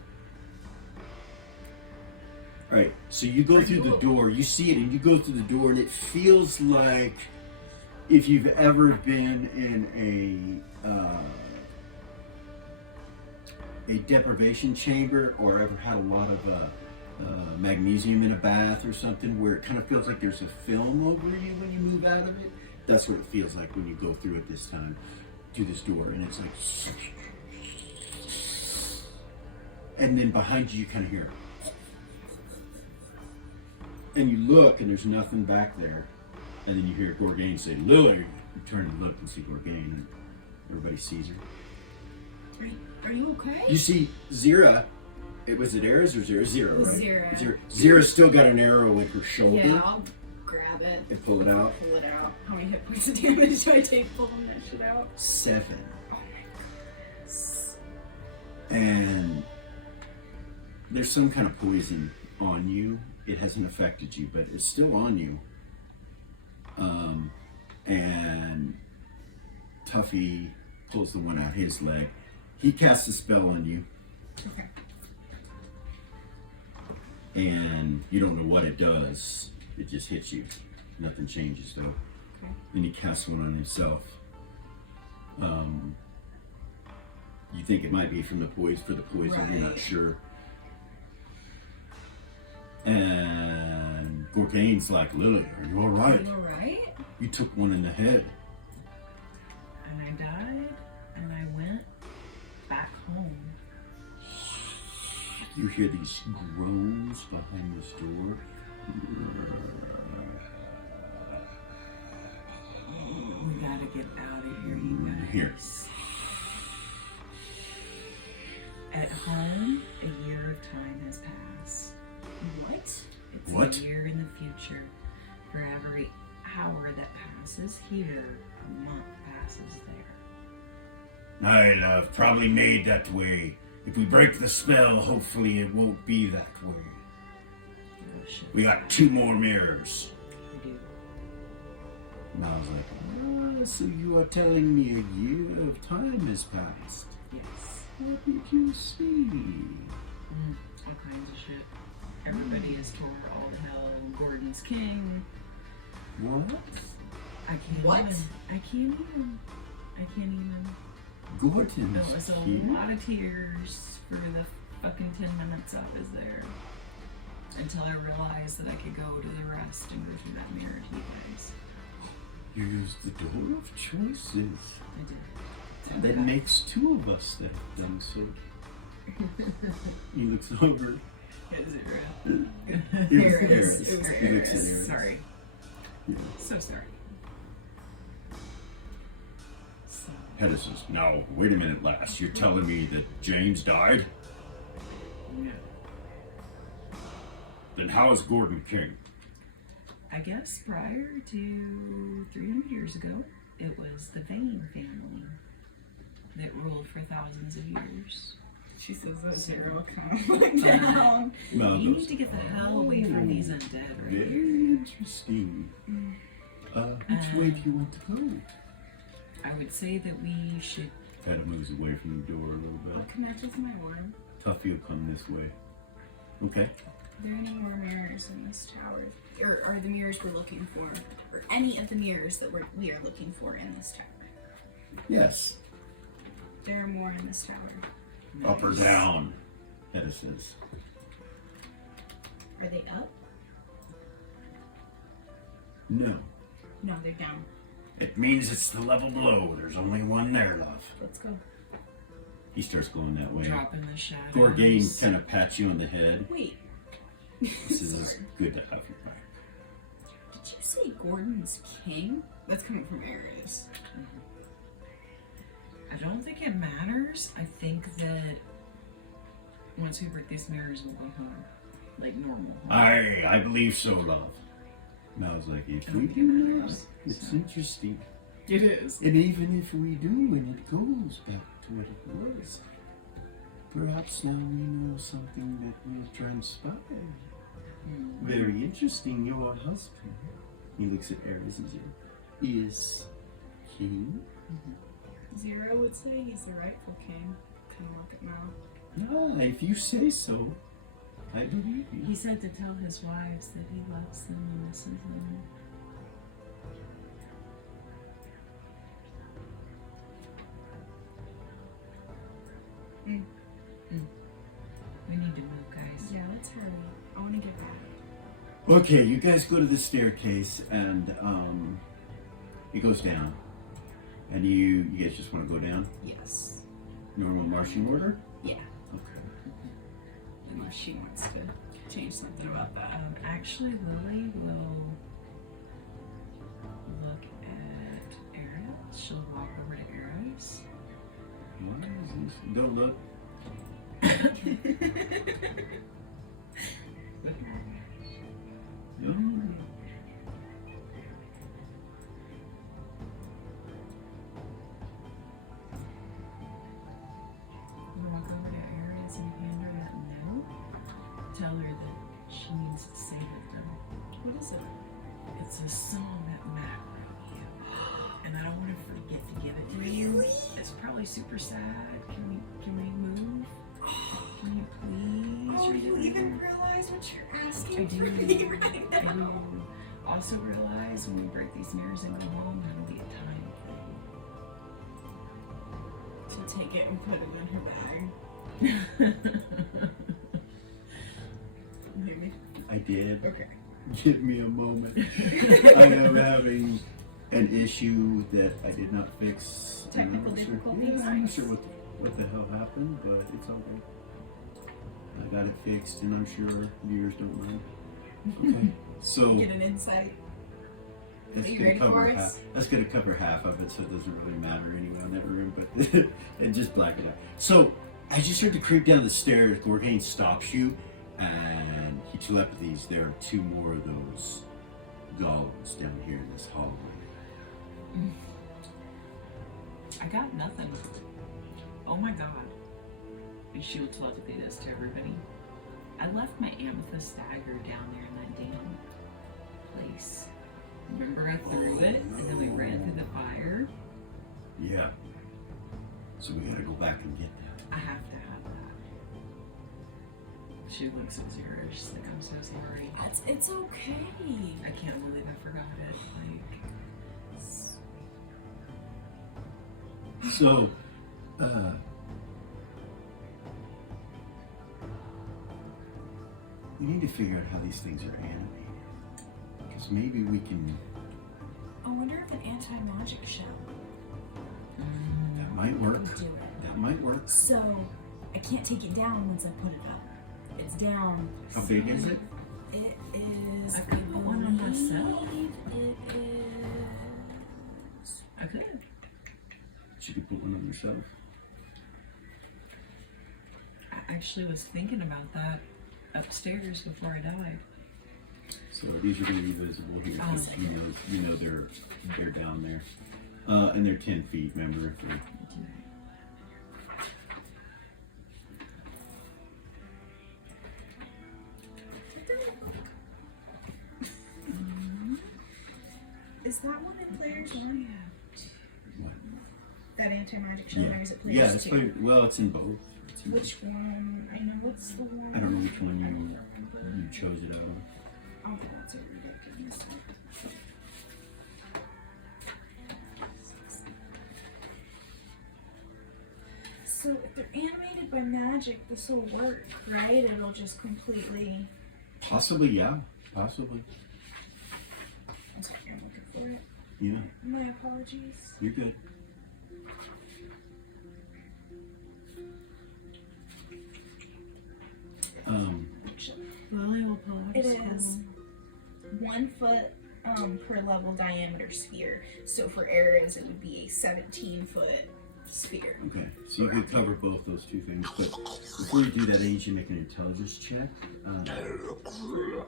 All right, so you go through the door, you see it, and you go through the door, and it feels like if you've ever been in a deprivation chamber or ever had a lot of magnesium in a bath or something, where it kind of feels like there's a film over you when you move out of it. That's what it feels like when you go through it this time, through this door, and it's like, and then behind you, you kind of hear, and you look, and there's nothing back there, and then you hear Gorgain say, Lily. You turn and look and see Gorgain, and everybody sees her. Are you okay? You see Zira. Was it Era's or Zira? Zira, right? Zira. Zira's still got an arrow in her shoulder. Yeah, I'll grab it. And pull it out. Pull it out. How many hit points of damage do I take pulling that shit out? 7. Oh my goodness. And there's some kind of poison on you. It hasn't affected you, but it's still on you. And Tuffy pulls the one out his leg. He casts a spell on you. Okay. And you don't know what it does. It just hits you. Nothing changes though. Okay. Then he casts one on himself. You think it might be from the poison, Right. you're not sure. And Gorgain's like, Lily, are you alright? Are you alright? You took one in the head. And I died, and I went back home. You hear these groans behind this door. We gotta get out of here, you guys. Here. At home, a year of time has passed. What? It's What? a year in the future. For every hour that passes here, a month passes there. I'll probably made that way. If we break the spell, hopefully it won't be that way. Oh, shit. We got 2 more mirrors. I do. And I was like, so you are telling me a year of time has passed? Yes. What did you see? All kinds of shit. Everybody is tore all to hell. Gordon's king. What? I can't What? even. I can't even. Gordon's There was a king? lot of tears for the fucking 10 minutes I was there. Until I realized that I could go to the rest and go through that mirror to you guys. You used the door of choices. I did. That makes 2 of us that have done so. He looks over. Is it real? It was Eris. Eris. It was He looks at Eris. Eris. Sorry. Yeah. So sorry. So, Hedda says, now, wait a minute, lass. You're telling me that James died? yeah. Then how is Gordon king? I guess prior to 300 years ago, it was the Vane family that ruled for thousands of years. She says that Zero kind of down. No, You those- need to get the hell away from these undead right Very here. interesting. Which way do you want to go? I would say that we should. Hedda moves away from the door a little I'll bit. connect with my one. Tuffy will come this way. Okay. Are there any more mirrors in this tower? Or are the mirrors we're looking for? Or any of the mirrors that we are looking for in this tower? Yes. There are more in this tower. Up or down? Hedda says. Are they up? No. No, they're down. It means it's the level below. There's only one there, love. Let's go. He starts going that way. Drop in the shadows. Gorgain kind of pats you on the head. Wait. This is good to have your back. Did you say Gordon's king? That's coming from Ares. I don't think it matters. I think that once we break these mirrors, we'll go home. Like normal. I believe so, love. And I was like, if we do that, it's interesting. It is. And even if we do, and it goes back to what it was, perhaps now we know something that will transpire. Very interesting. Your husband, he looks at Ares and says, is king? Zero would say he's the rightful king. Can you look at Mal? No, if you say so, I believe you. He said to tell his wives that he loves them and misses them. We need to move, guys. Yeah, let's hurry. I want to get back. Okay, you guys go to the staircase, and it goes down. And you guys just want to go down? Yes. Normal marching order? Yeah. Okay. Unless she wants to change something about that. Actually, Lily will look at Eris. She'll walk over to Eris. What is this? Don't look. No. Walk over to Eris and hand her that note. Tell her that she needs to save it though. What is it? It's a song that Matt wrote you. And I don't want to forget to give it to you. It's probably super sad. Can we move? Can you please Oh, read you it? even realize what you're I asking do. for me right I now. do. Also realize when we break these mirrors and go home, that'll be a time She'll take it and put it in her bag. You hear me? I did. Okay. Give me a moment. I am having an issue that I did not fix. and I'm Technical not sure- difficulties? Yeah, I'm not sure what the hell happened, but it's okay. I got it fixed, and I'm sure viewers don't mind. Okay, so Get an insight. that's Are you gonna ready cover for half. us? That's gonna cover half of it, so it doesn't really matter anyway in that room. But and just black it out. So as you start to creep down the stairs, Gorgain stops you, and he telepathies. There are two more of those golems down here in this hallway. I got nothing. Oh my god. And she will telepathy this to everybody. I left my amethyst dagger down there in that damn place. Remember I threw it and then we ran through the fire? Yeah. So we gotta go back and get that. I have to have that. She looks at Zero. She's like, I'm so sorry. It's okay. I can't believe I forgot it. Like, So, we need to figure out how these things are animated. Because maybe we can. I wonder if an anti-magic shell That might work. would do it. That might work. So, I can't take it down once I put it up. It's down. How big is it? It is. I could put one on myself. It is. I could. She could put one on herself. I actually was thinking about that upstairs before I died. So these are going to be visible here. Oh. 'Cause you know they're down there, and they're 10 feet. Remember, if you're Is that one in Players 1? what? That anti-magic shell, Yeah, or is it Players yeah. It's 2? played, well, it's in both. It's in both. Which one? I know what's the one. I don't know which one you chose it out of. Oh, that's a ridiculous. So if they're animated by magic, this will work, right? It'll just completely. Possibly, yeah. Possibly. I'm sorry, I'm looking for it. Yeah, My apologies. you're good. Lily will pull out It a school. is 1 foot per level diameter sphere. So for arrows, it would be a 17-foot sphere. Okay, so you could cover both those two things, but before you do that, I need you to make an intelligence check. Arrows? 0.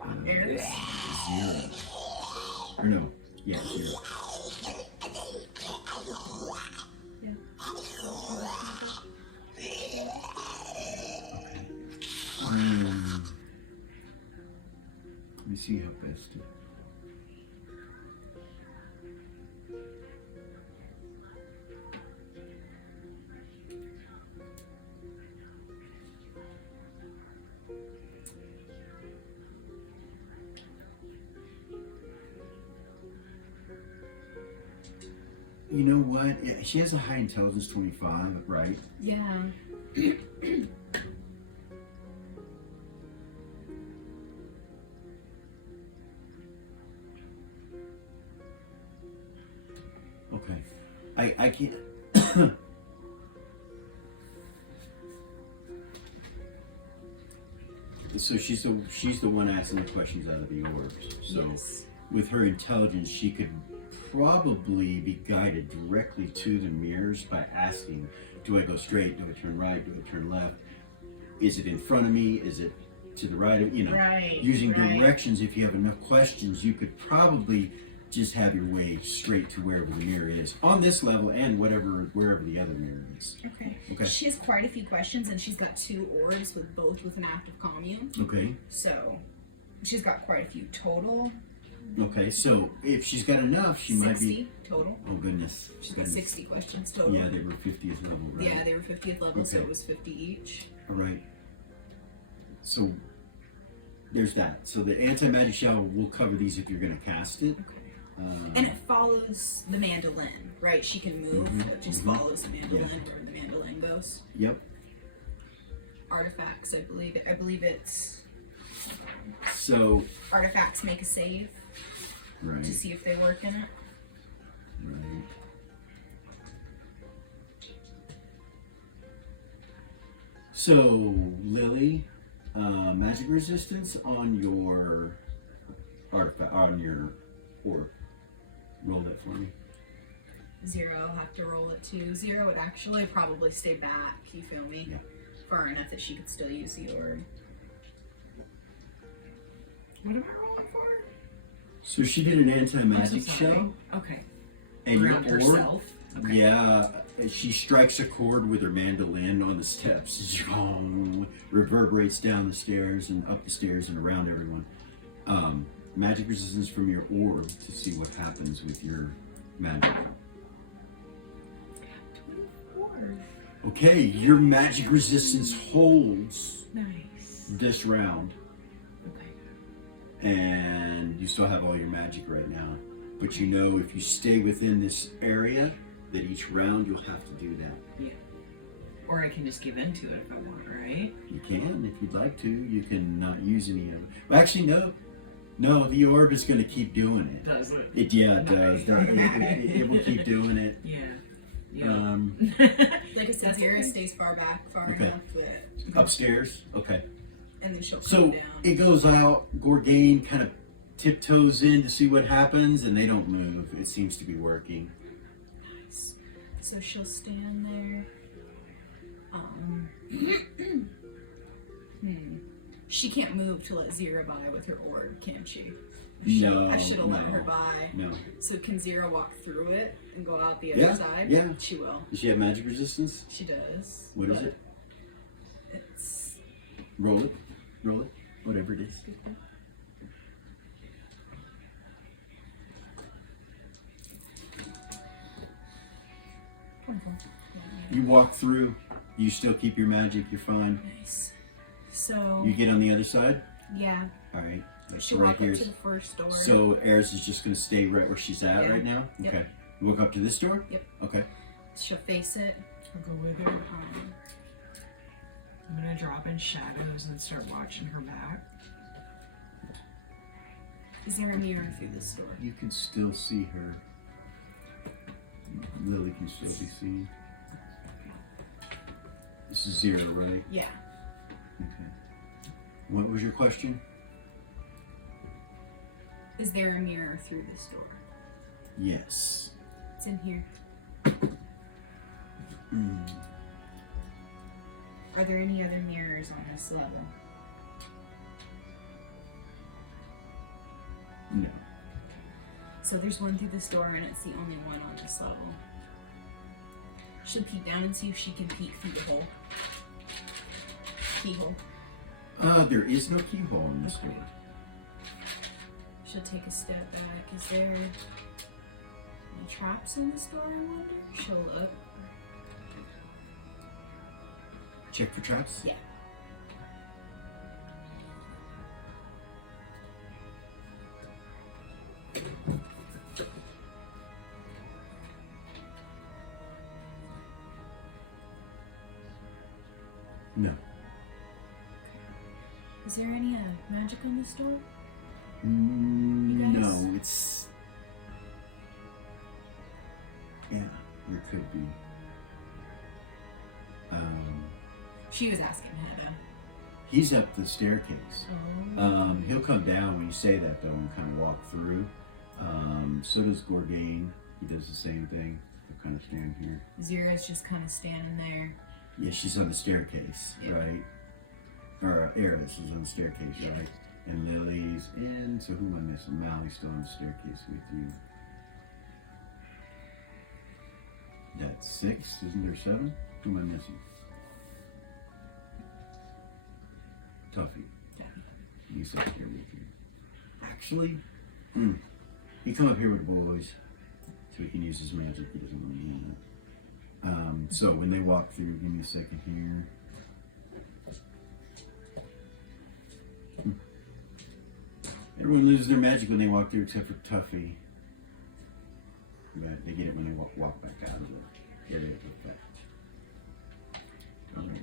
Or no, yeah, 0. Let me see how best to. You know what? Yeah, she has a high intelligence 25, right? Yeah. Okay. I can't. So she's the one asking the questions out of the orbs. So Yes. with her intelligence, she could probably be guided directly to the mirrors by asking, do I go straight? Do I turn right? Do I turn left? Is it in front of me? Is it to the right of, Right. using right. directions. If you have enough questions, you could probably just have your way straight to wherever the mirror is on this level and wherever the other mirror is. Okay. Okay. She has quite a few questions, and she's got 2 orbs with both with an active commune. Okay. So she's got quite a few total. Okay. So if she's got enough, she might 60 be. total. Oh goodness. She's got Goodness. 60 questions total. Yeah, they were 50th level, right? Yeah, they were 50th level, so Okay. it was 50 each. All right. So there's that. So the anti-magic shell will cover these if you're going to cast it. Okay. And it follows the mandolin, right? She can move. Mhm, It just mhm. follows the mandolin where the mandolin goes. Yep. Artifacts, I believe. I believe it's So artifacts make a save right, to see if they work in it. right. So Lily, magic resistance on your artifact on your orb. Roll that for me. 0, I'll have to roll it too. 0 would actually probably stay back, you feel me? Yeah. Far enough that she could still use the orb. What am I rolling for? So she did an anti-magic I'm so sorry. shell, Okay. and your Ground orb. herself. Okay. Yeah, and she strikes a chord with her mandolin on the steps. Reverberates down the stairs and up the stairs and around everyone. Magic resistance from your orb to see what happens with your magic. 24. Okay, your magic resistance holds Nice. this round, Okay. and you still have all your magic right now. But you know if you stay within this area, that each round you'll have to do that. Or I can just give in to it if I want, right? You can, if you'd like to. You can not use any of it. Well, actually, no. No, the orb is going to keep doing it. Does it? It does. It will keep doing it. Yeah. Yeah. Like I said, That's Zara okay. stays far back, far Okay. enough that, Upstairs. Okay. and then she'll come So down. it goes out. Gorgain kind of tiptoes in to see what happens, and they don't move. It seems to be working. Nice. So she'll stand there. She can't move to let Zira by with her orb, can she? No, I should have let her no. by. No. So can Zira walk through it and go out the Yeah, other side? yeah. She will. Does she have magic resistance? She does. What is but it? It's Roll it. Roll it. Whatever it is. You walk through. You still keep your magic. You're fine. nice. So You get on the other side. yeah, All right. That's she'll right walk here. up to the first door. So Eris is just going to stay right where she's at Yeah. right now. Yep. Okay. Walk up to this door. Yep. Okay. she'll face it. I'll go with her. Um, I'm gonna drop in shadows and start watching her back. Is there a mirror through this door? You can still see her. Lily can still be seen. This is 0, right? Yeah. Okay. What was your question? Is there a mirror through this door? Yes. It's in here. Are there any other mirrors on this level? No. So there's one through this door and it's the only one on this level. She'll peek down and see if she can peek through the hole. Keyhole. There is no keyhole in this door. She'll take a step back. Is there any traps on this door, I wonder? She'll look. Check for traps? Yeah. No. Is there any magic on this door? No, it's... Yeah, there could be. She was asking Hedda. He's up the staircase. Oh. He'll come down when you say that, though, and kind of walk through. So does Gorgain. He does the same thing. He'll kind of stand here. Zira's just kind of standing there. Yeah, she's on the staircase, Yeah. right? Or Eris is on the staircase, Yeah. right? And Lily's in. So who am I missing? Mally's still on the staircase with you. That's 6, isn't there 7? Who am I missing? Tuffy. Yeah. He's up here with you. Actually, you come up here with the boys so he can use his magic. He doesn't want to use it. So when they walk through, give me a second here. Everyone loses their magic when they walk through except for Tuffy. But they get it when they walk back out of the area of effect. Alright.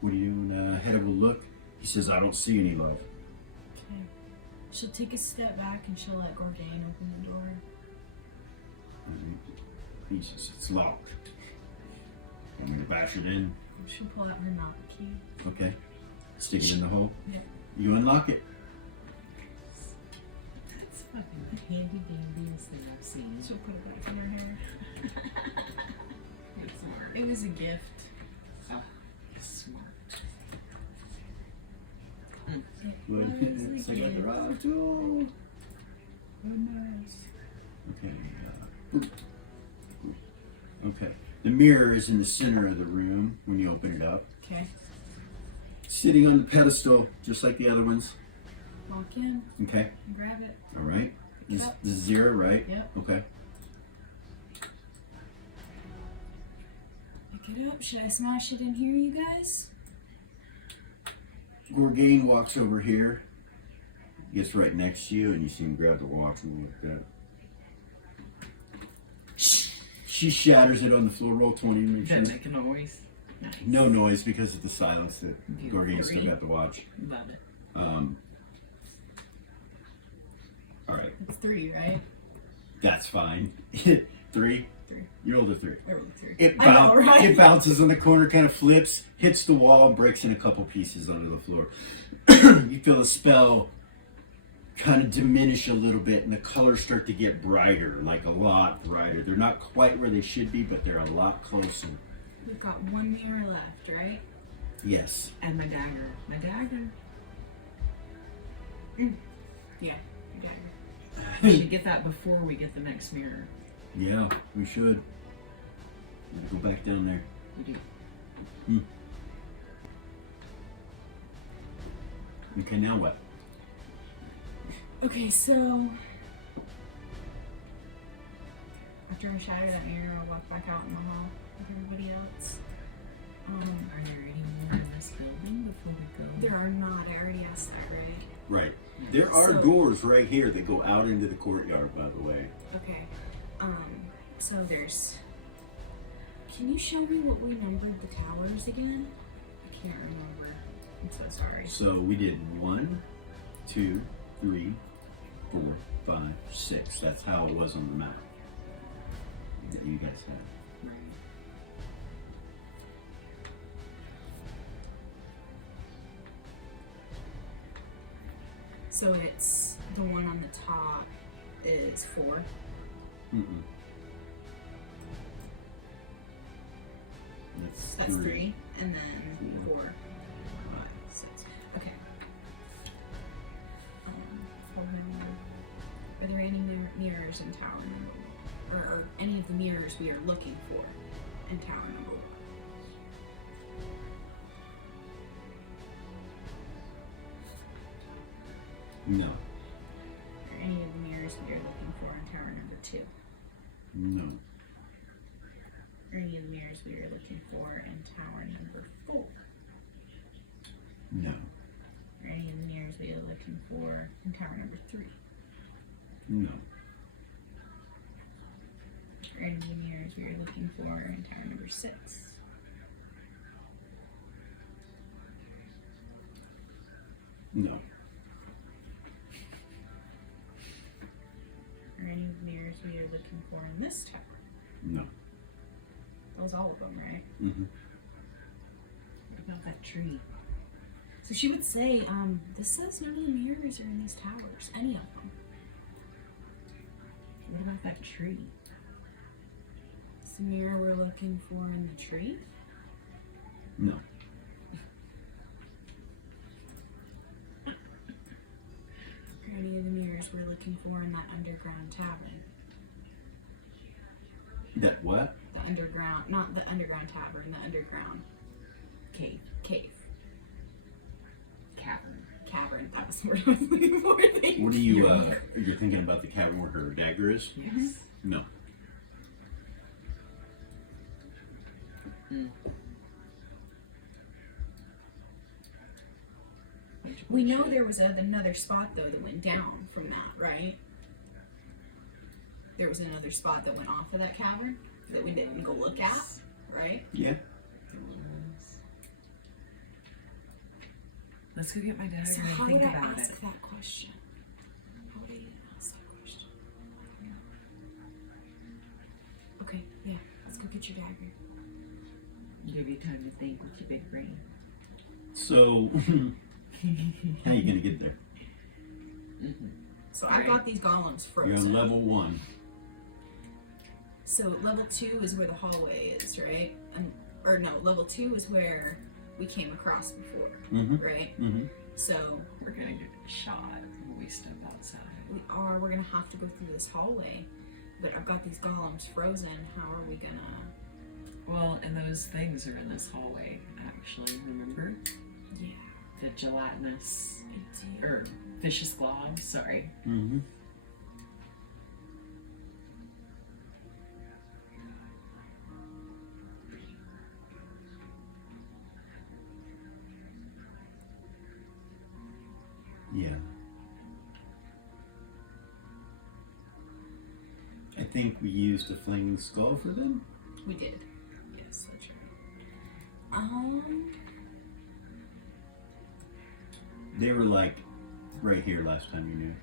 What are you doing? Head of a look? He says, I don't see any love. Okay. She'll take a step back and she'll let Gorgain open the door. He says, it's locked. Want me to bash it in? She'll pull out her knock key. Okay. Stick it in the hole? Yeah. You unlock it. That's fucking the handy dandiest thing I've seen. She'll put it back in her hair. That's smart. It was a gift. Oh, smart. Well, It was it's a like a gift. garage tool. Oh, nice. Okay. Okay. The mirror is in the center of the room when you open it up. Okay. Sitting on the pedestal, just like the other ones. Walk in, Okay. grab it. All right. Pick it This up. is 0, right? Yep. Okay. Pick it up. Should I smash it in here, you guys? Gorgain walks over here, gets right next to you, and you see him grab the watch and look at it. She shatters it on the floor. Roll 20 to make sure. Doesn't make a noise. Nice. No noise because of the silence that You Gorgain still agree? got the watch. Love it. All right. It's 3, right? That's fine. 3? 3. You rolled a 3. I rolled a 3. It, I know, right? it bounces on the corner, kind of flips, hits the wall, and breaks in a couple pieces onto the floor. You feel the spell kind of diminish a little bit, and the colors start to get brighter, like a lot brighter. They're not quite where they should be, but they're a lot closer. We've got 1 mirror left, right? Yes. And my dagger. My dagger. Yeah, your dagger. We should get that before we get the next mirror. Yeah, we should. Go back down there. We do. Okay, now what? Okay, so after I shatter that mirror, I'll walk back out in the hall with everybody else. Are there any more in this building before we go? There are not. I already asked that, right? Right. There are So- doors right here that go out into the courtyard, by the way. Okay. So there's. Can you show me what we numbered the towers again? I can't remember. I'm so sorry. So we did 1, 2, 3, 4, 5, 6. That's how it was on the map that you guys had. Right. So it's the one on the top is 4. Mm-mm. That's 3, and then 4, 5, 6. Okay. Are there any mirrors in tower number 1? Or any of the mirrors we are looking for in tower number 1? No. Are any of the mirrors we are looking for in tower number 2? No. Are any of the mirrors we are looking for in tower number 4? No. Are any of the mirrors we are looking for in tower number 3? No. Are any of the mirrors we are looking for in tower number 6? No. Are any of the mirrors we are looking for in this tower? No. That was all of them, right? Mm-hmm. What about that tree? So she would say, this says none of the mirrors are in these towers. Any of them. What about that tree? Is the mirror we're looking for in the tree? No. Are any of the mirrors we're looking for in that underground tavern? That what? The underground, not the underground tavern, the underground Cave. cave. Cavern. Cavern, that was the word I was looking for. Thank What are you, you're thinking about the cavern where her dagger is? Yes. No. We know there was another spot though that went down from that, right? There was another spot that went off of that cavern that we didn't go look at, right? Yeah. Let's go get my dad So and how think did I about ask it. that question? How would I ask that question? I don't know. Okay, yeah, let's go get your dagger. Give you time to think with your big brain. So, how are you gonna get there? So I got these golems You're frozen. on level 1. So level 2 is where the hallway is, right? Or no, level 2 is where we came across before, right? Mm-hmm. So We're gonna get shot when we step outside. we're gonna have to go through this hallway, but I've got these golems frozen. How are we gonna? Well, and those things are in this hallway, actually, remember? Yeah, The gelatinous, I do. or vicious globs, sorry. Mm-hmm. Yeah. I think we used a flaming skull for them. We did. Yes, that's right. They were like right here last time you knew.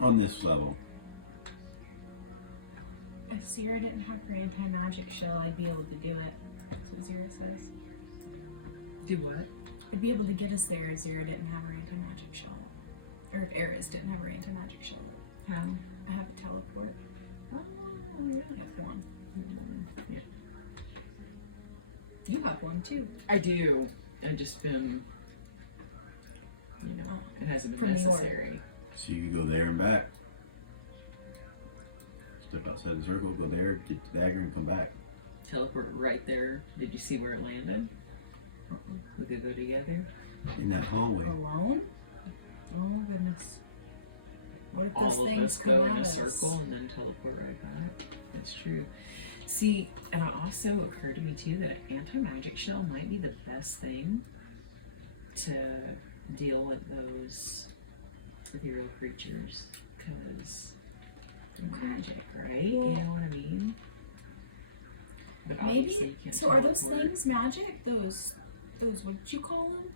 On this level. If Zira didn't have her anti-magic shell, I'd be able to do it. That's what Zira says. Do what? I'd be able to get us there if Zira didn't have her anti-magic shell. Or if Eris didn't have her anti-magic shell. How? I have a teleport. Oh, I have one. yeah. You have one too. I do. I've just been, it hasn't been From the order. necessary. So you go there and back. Step outside the circle, go there, get the dagger, and come back. Teleport right there. Did you see where it landed? We could go together. In that hallway. Alone? Oh goodness. What if All those of things us go come in at a us? circle and then teleport right back. That's true. See, and it also occurred to me too that an anti-magic shell might be the best thing to deal with those ethereal creatures, because they're magic, right? You know what I mean? But obviously you Maybe. can't So are those teleport. things magic? Those what'd you call them?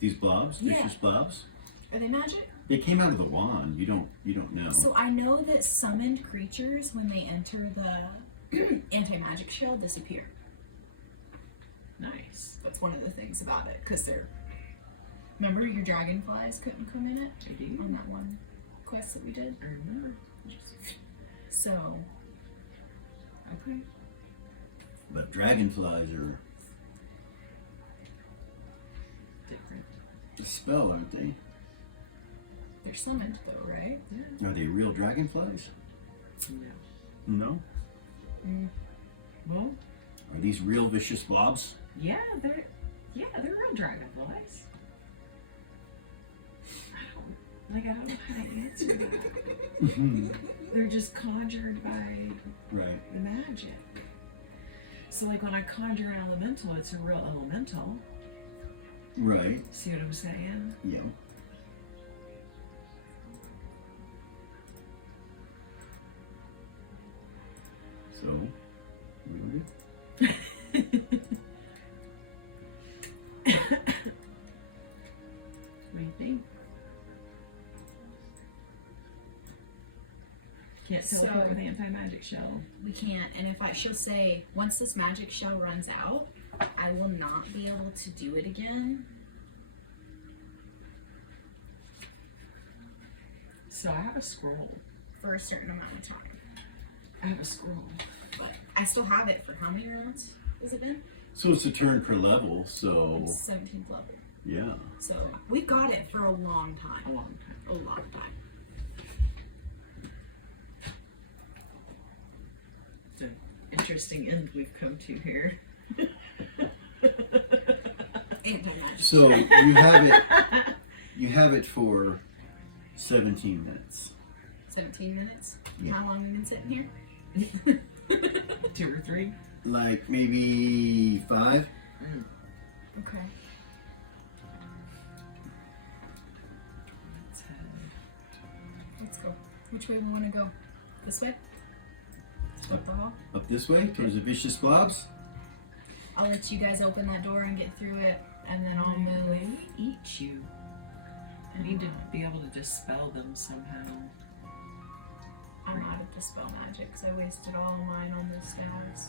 These blobs, Yeah. vicious blobs, Are they magic? they came out of the wand. You don't know. So I know that summoned creatures, when they enter the anti-magic shell, disappear. Nice. That's one of the things about it, because they're. Remember, your dragonflies couldn't come in it I do. on that one quest that we did. I remember. So Okay. But dragonflies are Different. a spell, aren't they? they're summoned, though, right? Are they real dragonflies? No. No. Well, Are these real vicious blobs? yeah, they're real dragonflies. I don't know how to answer that. They're just conjured by Right. the magic. So like when I conjure an elemental, it's a real elemental. Right. See what I'm saying? Yeah. So, really? What do you think? Can't teleport So- with anti-magic shell. We can't. And if she'll say, once this magic shell runs out, I will not be able to do it again. So I have a scroll. For a certain amount of time. I have a scroll. But I still have it for how many rounds has it been? So it's a turn per level, so 17th level. yeah. So we've got it for a long time. A long time. A long time. It's an interesting end we've come to here. Anti-magic. So you have it for 17 minutes. 17 minutes? Yeah. How long have we been sitting here? 2 or 3. Like maybe 5? Okay. Let's head. Let's go. Which way we want to go? This way? Up the hall? Up this way towards the vicious blobs? I'll let you guys open that door and get through it, and then I'll move. They eat you. I need to be able to dispel them somehow. I'm out of dispel magic because I wasted all of mine on those stars.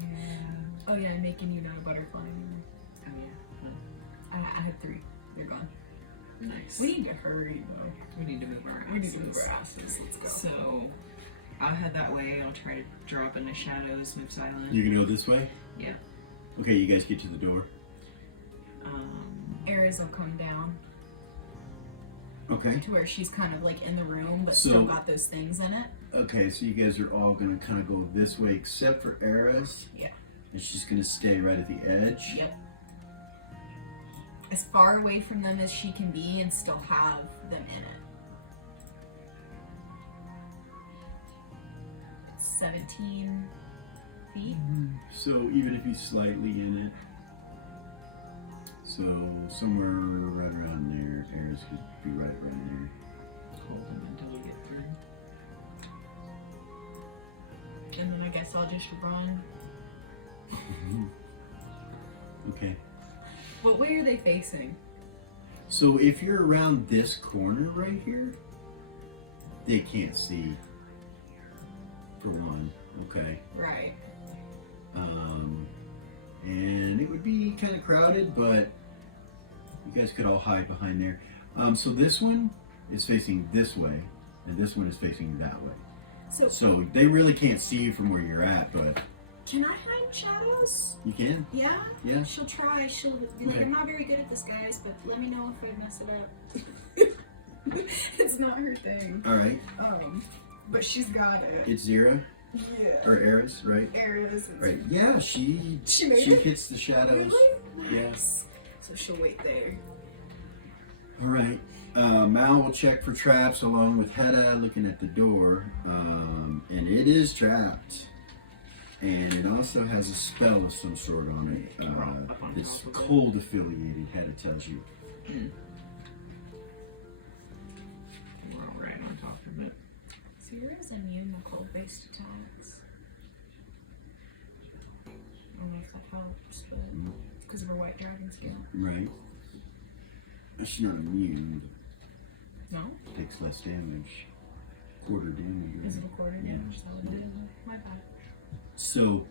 Yeah. Oh yeah, I'm making you not a butterfly anymore. Oh yeah. I had 3. They're gone. Nice. We need to hurry though. We need to move our asses. We need to move our asses. Let's go. So, I'll head that way. I'll try to drop in the shadows, move silent. You can go this way? Yeah. Okay, you guys get to the door. Ares will come down Okay. to where she's kind of like in the room, but So- still got those things in it. Okay, so you guys are all gonna kind of go this way except for Eris. Yeah. And she's gonna stay right at the edge. Yep. As far away from them as she can be and still have them in it. It's 17 feet. So even if he's slightly in it, so somewhere right around there, Eris could be right around there. Hold them until we get through. And then I guess I'll just run. Okay. What way are they facing? So if you're around this corner right here, they can't see. For one, okay. Right. And it would be kind of crowded, but you guys could all hide behind there. So this one is facing this way, and this one is facing that way. So they really can't see you from where you're at, but Can I hide shadows? you can. Yeah? Yeah. She'll try. She'll be like, Okay. I'm not very good at this, guys, but let me know if I mess it up. It's not her thing. All right. But she's got it. It's Zira Yeah. or Eris, right? Areas. Right. Yeah, she made it? hits the shadows. Really? Yeah. Nice. So she'll wait there. All right. Mal will check for traps along with Hedda looking at the door, and it is trapped. And it also has a spell of some sort on it. It's cold affiliated, Hedda tells you. We're all right on top of it. See Zero is immune to cold-based attacks. I don't know if that helps, but it's because of her white dragon skill. Right. She's not immune. No? Takes less damage. Quarter damage. Right? Is it a quarter damage? That would be my bad. So,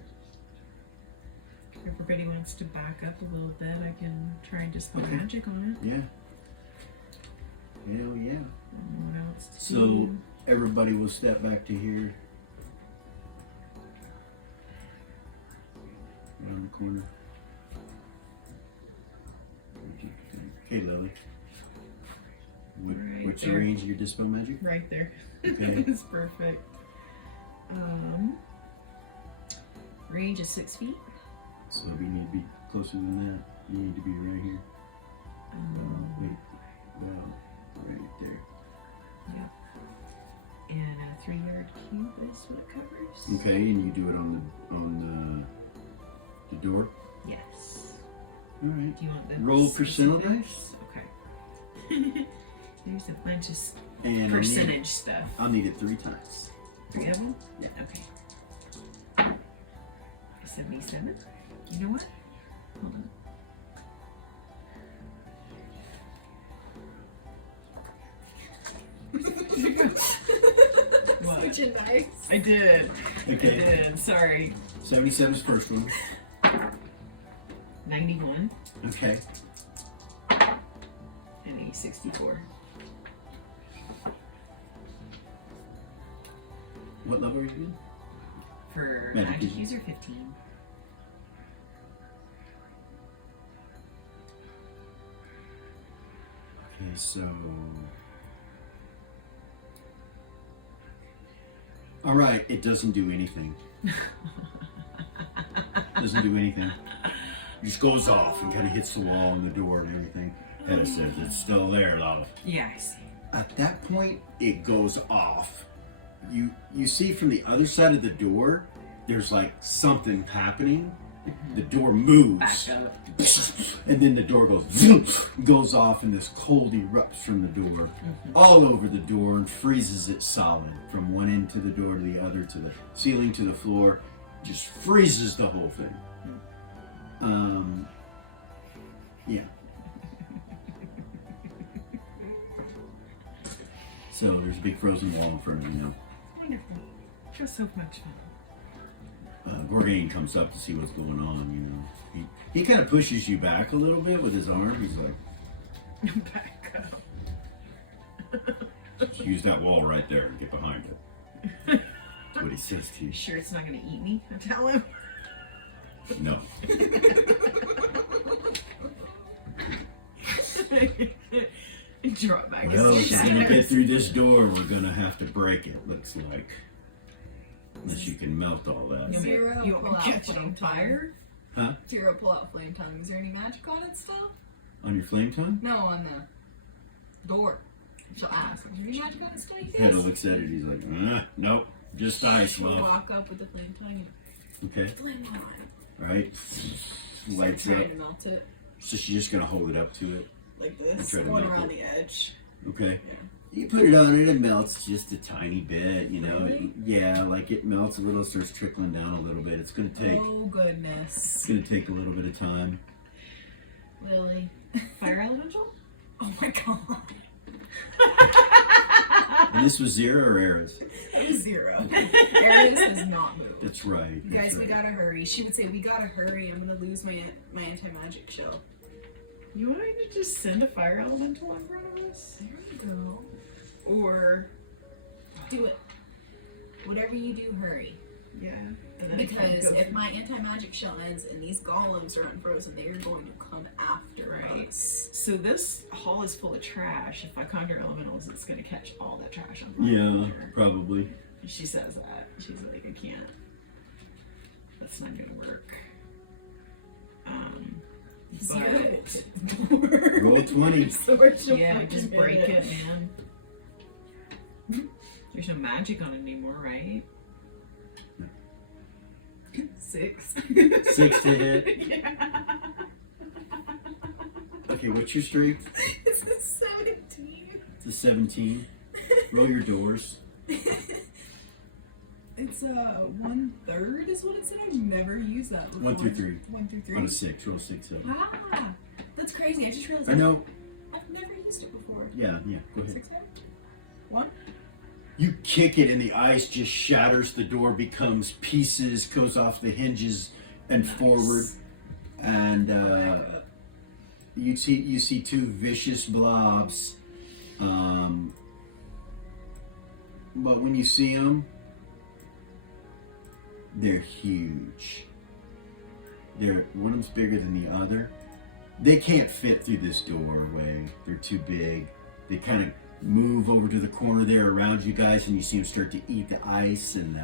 If everybody wants to back up a little bit, I can try and dispel Okay. magic on it. yeah. Hell yeah. I don't know what else to So, do. everybody will step back to here. Around the corner. Okay, Lily. Right What's the there. range of your dispel magic? Right there. Okay. It's perfect. Range is 6 feet. So we need to be closer than that. You need to be right here. Wait. Well, right there. Yep. And a 3-yard cube is what it covers. Okay, and you do it on the door. Yes. All right. Do you want the Roll percentile specifics? Okay. There's a bunch of And percentage stuff. I'll need it 3 times. 3 of them? Yeah. Okay. 77. You know what? Hold on. What? Such a nice. I did. Okay. I did. Sorry. 77 is first one. 91 Okay. and a 64. What level are you in? For Magic magic user. user 15. Okay, so. All right, it doesn't do anything. Doesn't do anything. It just goes off and kind of hits the wall and the door and everything. And it says it's still there, love. Yeah, I see. At that point, it goes off. You see from the other side of the door, there's like something happening. The door moves. Back up. And then the door goes off and this cold erupts from the door all over the door and freezes it solid from one end to the door to the other to the ceiling to the floor. Just freezes the whole thing. Yeah. So there's a big frozen wall in front of me now. Wonderful. Just so much fun. Gorgain comes up to see what's going on, you know. He kind of pushes you back a little bit with his arm. He's like, Back up. just use that wall right there and get behind it. That's what he says to you. Sure it's not going to eat me? I tell him. No. Draw back Well, his if you're gonna get shadows. through this door, we're gonna have to break it, looks like. Unless you can melt all that. Zero You want me pull to out catch it flame on fire? Huh? Zero pull out flame tongue. Is there any magic on it still? On your flame tongue? No, on the door. She'll ask. Is there any magic on it still? You Hedda guys? looks at it, he's like, nope, just ice, She'll love. walk up with the flame tongue Okay, and flame on. alright. Lights up. Trying to melt it So she's just gonna hold it up to it. like this, Try to going melt around it. the edge. Okay. Yeah. You put it on it, it melts just a tiny bit, you know. Really? Yeah, like it melts a little, starts trickling down a little bit. It's gonna take Oh goodness, a little bit of time. Lily. Fire elemental? Oh my god. And this was 0 or Eris? That was 0. Aries has not moved. That's right. You that's guys, we right. gotta hurry. She would say, "We gotta hurry. I'm gonna lose my anti-magic shell." You want me to just send a fire elemental in front of us? There you go. Or, Do it. Whatever you do, hurry. yeah. And then Because go if for- my anti-magic shell ends and these golems are unfrozen, they are going to come after Right. us. So this hall is full of trash. If I conjure elementals, it's going to catch all that trash on fire. Yeah, probably. She says that. She's like, I can't. That's not going to work. But Roll 20. yeah, just break it, man. There's no magic on it anymore, right? 6. 6 to hit. Yeah. Okay, what's your strength? It's a 17. It's a 17. Roll your doors. 1/3 is what it said. I've never used that before. 1 through 3. 1 through 3. On a 6, roll 6 up. Ah, that's crazy. I just realized I know. I've never used it before. Yeah, go ahead. 6 1. You kick it and the ice just shatters. The door becomes pieces, goes off the hinges and forward. And you see 2 vicious blobs. But when you see them, they're huge. One of them's bigger than the other. They can't fit through this doorway. They're too big. They kind of move over to the corner there around you guys, and you see them start to eat the ice and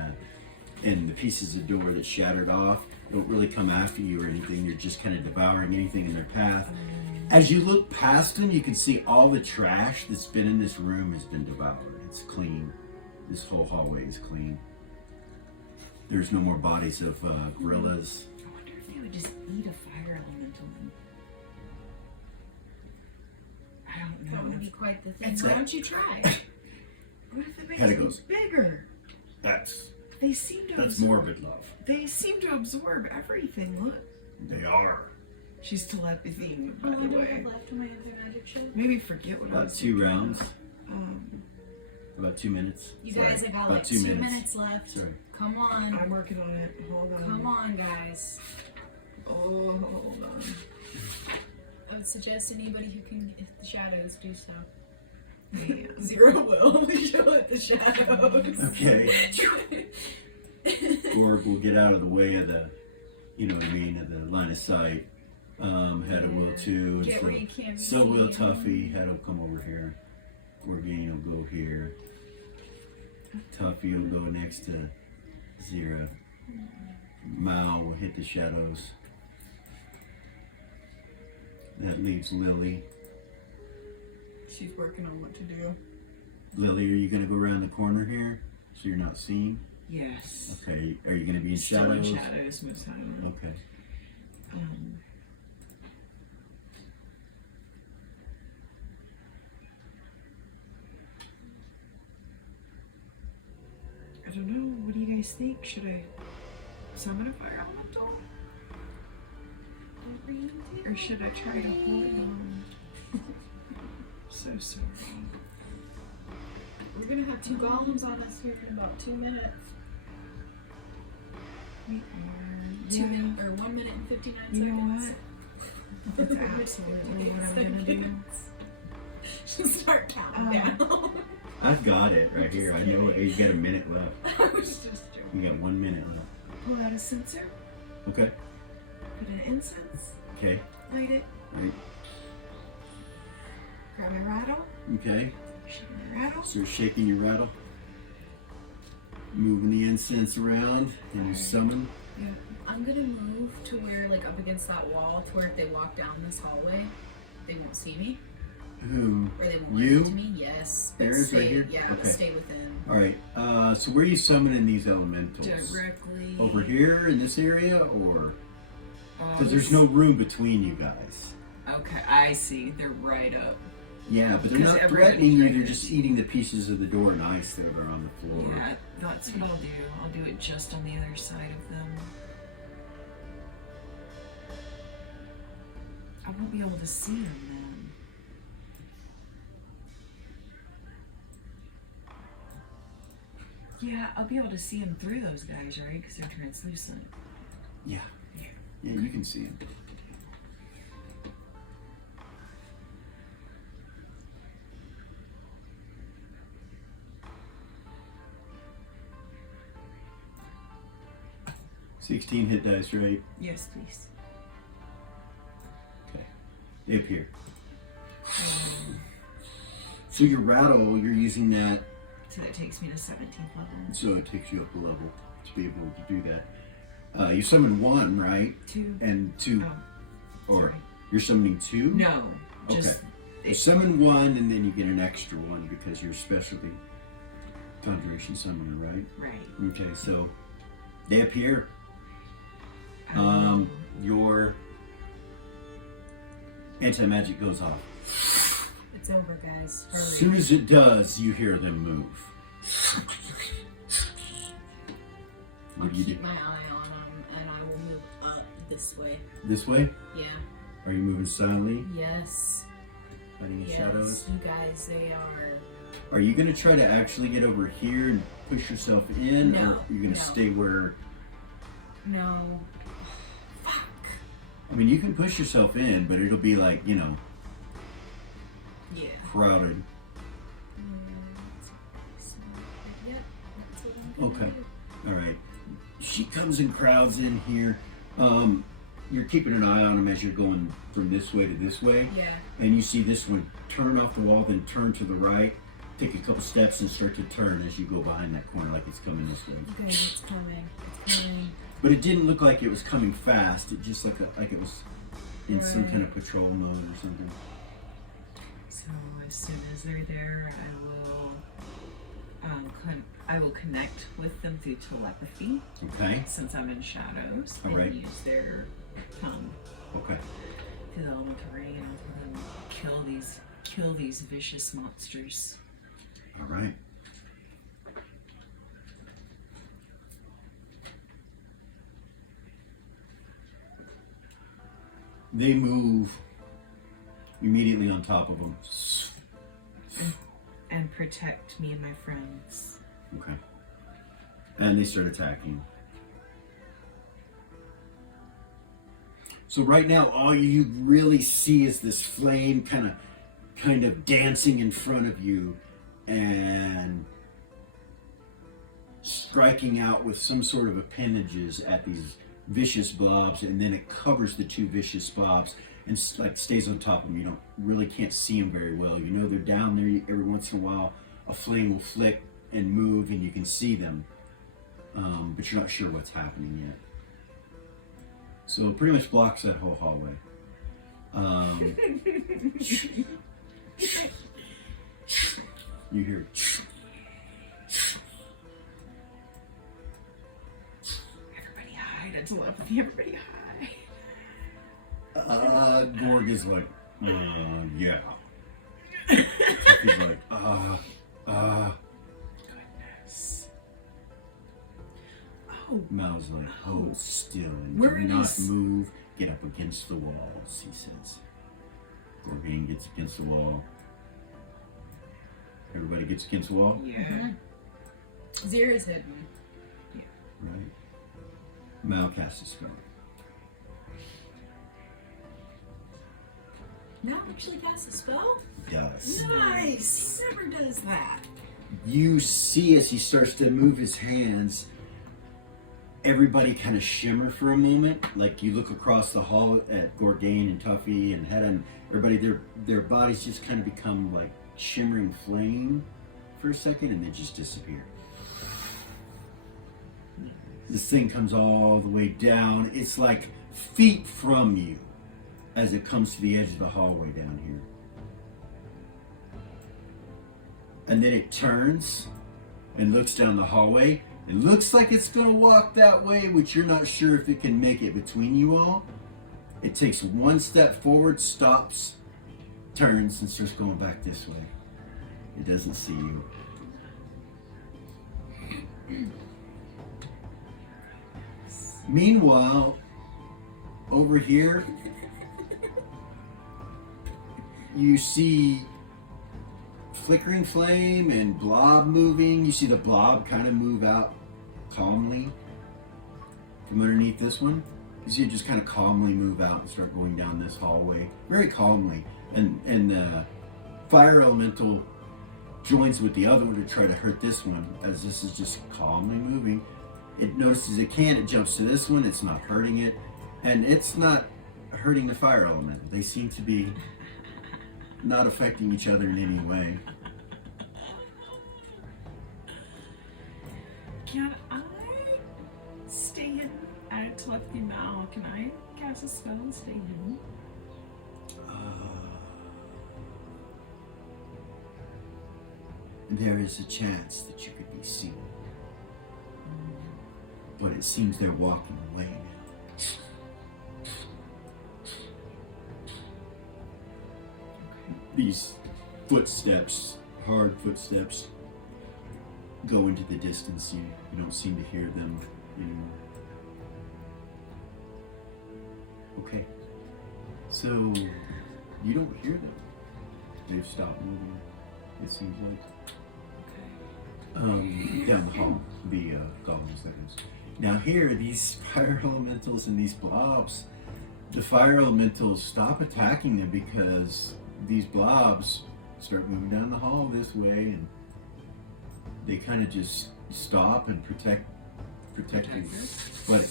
the pieces of door that shattered off. Don't really come after you or anything. They're just kind of devouring anything in their path. As you look past them, you can see all the trash that's been in this room has been devoured. It's clean. This whole hallway is clean. There's no more bodies of gorillas. I wonder if they would just eat a fire elemental. I don't know. That would be quite the thing. It's Why don't you try? What if it makes Head them goes. bigger? That's That's morbid love. They seem to absorb everything. Look. They are. She's telepathying, by How the long do I way. have left on my anti-magic shit? Maybe forget what I About was 2 thinking. rounds. About 2 minutes. You Sorry. guys have got About like 2 2 minutes left. Sorry. Come on. I'm working on it. Hold on. Come on, guys. Oh, hold on. I would suggest anybody who can, if the shadows do so. Man. 0 will show it the shadows. Okay. Gorg will get out of the way of the, you know what I mean, of the line of sight. Hedda will too. Get where you can't So see will him. Tuffy. Hedda will come over here. Gorgane will go here. Tuffy will go next to Zira. Mao will hit the shadows. That leaves Lily. She's working on what to do. Lily, are you going to go around the corner here so you're not seen? Yes. Okay. Are you going to be in Still in shadows? shadows most time. Okay. I don't know. What do you guys think? Should I summon a fire elemental? Or should I try to hold on? So sorry. We're gonna have 2 golems on us here in about 2 minutes. We are. 2 minutes or 1 minute and 59 You know seconds. what? That's absolutely what I'm gonna do. Just start counting down. I've got it right here. I know it. You got a minute left. I was just joking. You got 1 minute left. Pull out a censer. Okay. Put an incense. Okay. Light it. Right. Grab my rattle. Okay. Shake my rattle. So shaking your rattle. Moving the incense around. And you summon. Yeah. I'm gonna move to where, like, up against that wall, to where if they walk down this hallway, they won't see me. Who? Or they won't You? run into me. Yes. But Aaron's stay, right here? Yeah, but Okay. stay within. Alright. So where are you summoning these elementals? Directly. Over here in this area? Or? Because there's no room between you guys. Okay, I see. They're right up. Yeah, but they're 'Cause not everybody's threatening you. right They're there. just eating the pieces of the door and ice that are on the floor. Yeah, that's what I'll do. I'll do it just on the other side of them. I won't be able to see them then. Yeah, I'll be able to see them through those guys, right? Because they're translucent. Yeah. Yeah. Yeah, you can see them. $16 hit dice, right? Yes, please. Okay. They appear. So your rattle, you're using that, So that takes me to 17th level. so it takes you up a level to be able to do that. You summon 1, right? 2. And 2, or sorry. you're summoning 2? No, just You summon 1 and then you get an extra 1 because you're specialty conjuration summoner, right? right. Okay, so they appear. Your anti-magic goes off. It's over, guys. Hurry. As soon as it does, you hear them move. I'll What do you keep do? my eye on them, and I will move up this way. This way? Yeah. Are you moving silently? Yes. Hiding in Yes. shadows? You guys, they are. Are you gonna try to actually get over here and push yourself in, No, or are you gonna no. stay where? No. Fuck. I mean, you can push yourself in, but it'll be like, you know, Yeah. crowded. Yep. That's what I'm gonna Okay. do. All right. She comes and crowds in here. You're keeping an eye on them as you're going from this way to this way. Yeah. And you see this one turn off the wall, then turn to the right, take a couple steps, and start to turn as you go behind that corner, like it's coming this way. Okay, it's coming. It's coming. But it didn't look like it was coming fast. It just like it was in some Right. kind of patrol mode or something. So as soon as they're there, I will connect with them through telepathy, Okay. since I'm in shadows, All and right. use their Okay. through the elemental radio and kill these vicious monsters. All right. They move immediately on top of them. And protect me and my friends. Okay. And they start attacking. So right now, all you really see is this flame kind of dancing in front of you and striking out with some sort of appendages at these vicious blobs, and then it covers the two vicious blobs and like stays on top of them. You can't see them very well. You know they're down there. Every once in a while, a flame will flick and move, and you can see them, but you're not sure what's happening yet. So it pretty much blocks that whole hallway. You hear. Everybody hide. It's telepathy. Everybody hide. Gorg is like, yeah. He's like, Goodness. Oh, Mal's like, hold still and Where do not is- move. Get up against the walls, he says. Gorgain gets against the wall. Everybody gets against the wall? yeah. Zira's hidden. Right. Mal casts a spell. Now actually cast a spell? Does. Nice! He never does that. You see as he starts to move his hands, everybody kind of shimmer for a moment. Like you look across the hall at Gorgain and Tuffy and Hedda, and everybody, their bodies just kind of become like shimmering flame for a second, and then just disappear. This thing comes all the way down. It's like feet from you as it comes to the edge of the hallway down here. And then it turns and looks down the hallway. It looks like it's going to walk that way, which you're not sure if it can make it between you all. It takes one step forward, stops, turns, and starts going back this way. It doesn't see you. Meanwhile, over here, you see flickering flame and blob moving. You see the blob kind of move out calmly from underneath this one. You see it just kind of calmly move out and start going down this hallway very calmly. And the fire elemental joins with the other one to try to hurt this one as this is just calmly moving. It notices it can, it jumps to this one, it's not hurting it, and it's not hurting the fire elemental. They seem to be not affecting each other in any way. Can I stay hidden? I telepathy now. Can I cast a spell and stay hidden? There is a chance that you could be seen. But it seems they're walking away now. These footsteps, hard footsteps, go into the distance. You don't seem to hear them anymore. Okay. So you don't hear them. They've stopped moving. It seems like. Down the hall, the goblins, that is. Now here, these fire elementals and these blobs, the fire elementals stop attacking them because these blobs start moving down the hall this way, and they kind of just stop and protect you. But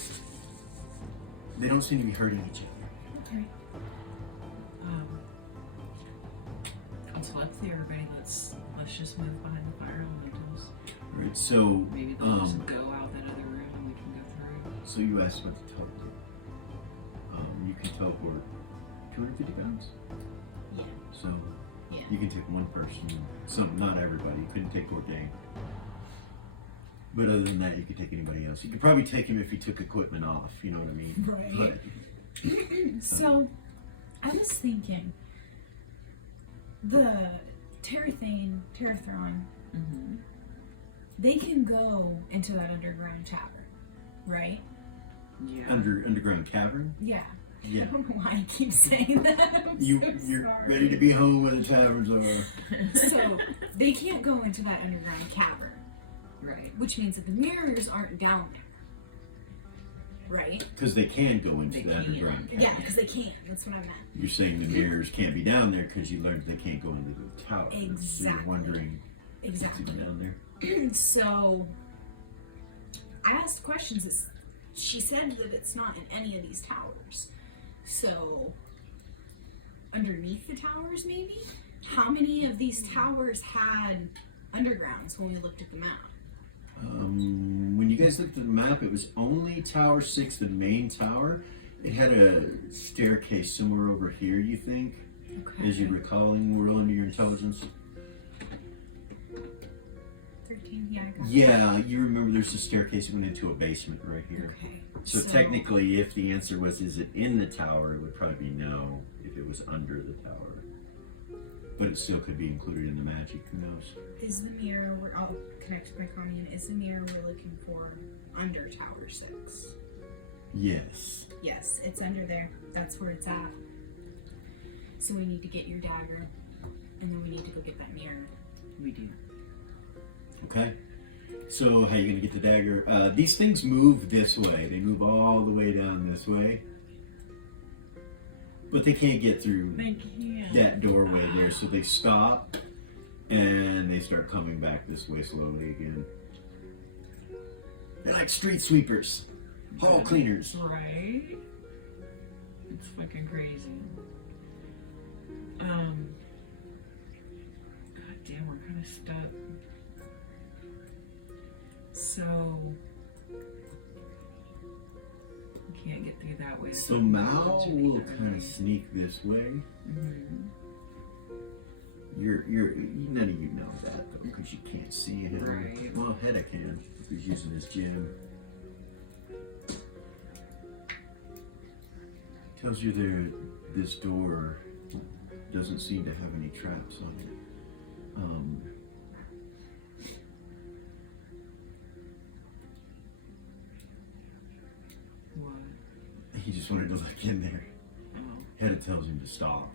they don't seem to be hurting each other. Okay. So let's see, everybody. Let's just move behind the fire elementals. Right. So Maybe they'll just go out that other room and we can go through. So you asked what to teleport. You can teleport 250 pounds. Yeah. So Yeah. you can take one person. Not everybody. You couldn't take Bourdain. But other than that, you could take anybody else. You could probably take him if he took equipment off. You know what I mean? Right. But, So, I was thinking, the Terrathron, Mm-hmm. they can go into that underground tower, right? Yeah. underground cavern. Yeah. Yeah. I don't know why I keep saying that. You're sorry. ready to be home where the taverns are. So, they can't go into that underground cavern, Right. which means that the mirrors aren't down there. Right? Because they can go into They the can. underground cavern. Yeah, because they can't. That's what I meant. You're saying the mirrors can't be down there because you learned they can't go into the tower. So you're Exactly. wondering Exactly. what's down there. So, I asked questions. She said that it's not in any of these towers. So, underneath the towers, maybe? How many of these towers had undergrounds when we looked at the map? When you guys looked at the map, it was only Tower 6, the main tower. It had a staircase somewhere over here, you think? Okay. As you're recalling, roll under your intelligence. 13, yeah, I got it. Yeah, you remember there's a staircase that went into a basement right here. Okay. So technically, if the answer was, is it in the tower, it would probably be no if it was under the tower. But it still could be included in the magic, who knows? Is the mirror, I'll connect my commune, is the mirror we're looking for under Tower 6? Yes. Yes, it's under there. That's where it's at. So we need to get your dagger, and then we need to go get that mirror. We do. Okay. So how are you gonna get the dagger? These things move this way. They move all the way down this way. But they can't get through They can. that doorway there, so they stop and they start coming back this way slowly again. They're like street sweepers, hall cleaners. Right? It's fucking crazy. God damn, we're kind of stuck. So we can't get through that way. So Mao will kind of sneak this way. Mm-hmm. None of you know that though, because you can't see him. Right. Well, Hedda can, if he's using his gem. Tells you this door doesn't seem to have any traps on it. What? He just wanted to look in there. Oh. Hedda tells him to stop.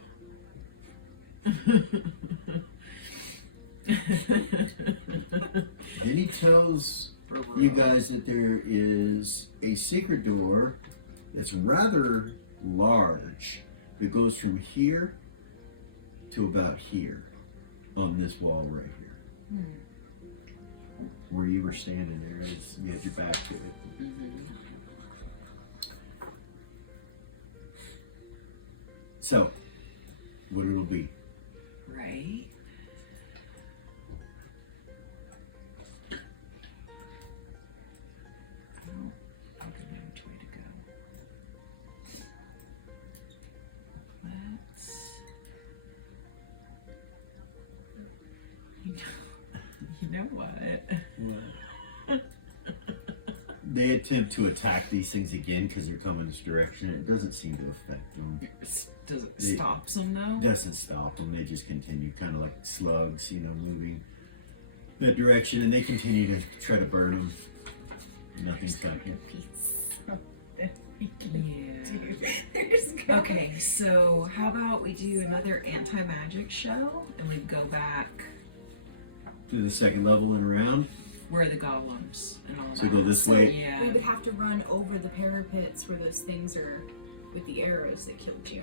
Then he tells you guys that there is a secret door that's rather large that goes from here to about here on this wall right here. Where you were standing there, you had your back to it. Mm-hmm. So, what it'll be. Right? I don't know which way to go. Let's. You know what? They attempt to attack these things again because they're coming this direction. It doesn't seem to affect them. Does it stop them though? Doesn't stop them. They just continue, kind of like slugs, moving that direction, and they continue to try to burn them. Nothing's gonna hit. Okay, so how about we do another anti-magic show and we go back To the second level and around. where the golems and all So that. go this way. Yeah. We would have to run over the parapets where those things are with the arrows that killed you.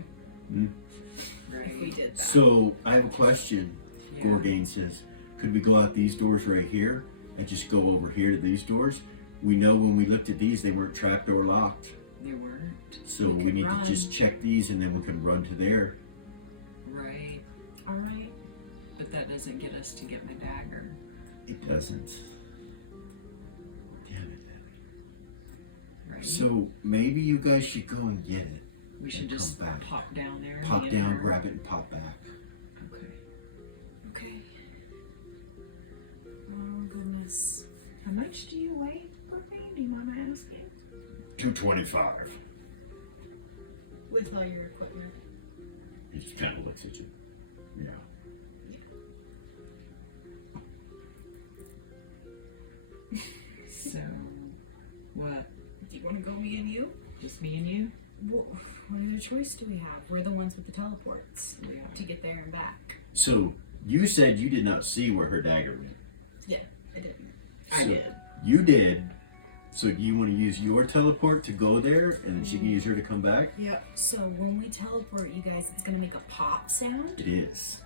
If we did that. So I have a question. Yeah. Gorgain says, could we go out these doors right here and just go over here to these doors? We know when we looked at these, they weren't trapped or locked. They weren't. So We we could need run. to just check these and then we can run to there. Right. Alright. But that doesn't get us to get my dagger. It doesn't. Damn it. Right. So maybe you guys should go and get it. we should and come just back. pop down there. and Pop hand down, her- grab it, and pop back. Okay. Okay. Oh goodness. How much do you weigh, Courtney? Do you mind my asking? 225. With all your equipment. He just kind of looks at you. Yeah. So, what? Do you want to go me and you? Just me and you? What other choice do we have? We're the ones with the teleports Yeah. to get there and back. So you said you did not see where her dagger went. Yeah, I didn't. I So did. You did. So do you want to use your teleport to go there, and then she can use her to come back? Yep. So when we teleport you guys, it's gonna make a pop sound. It is.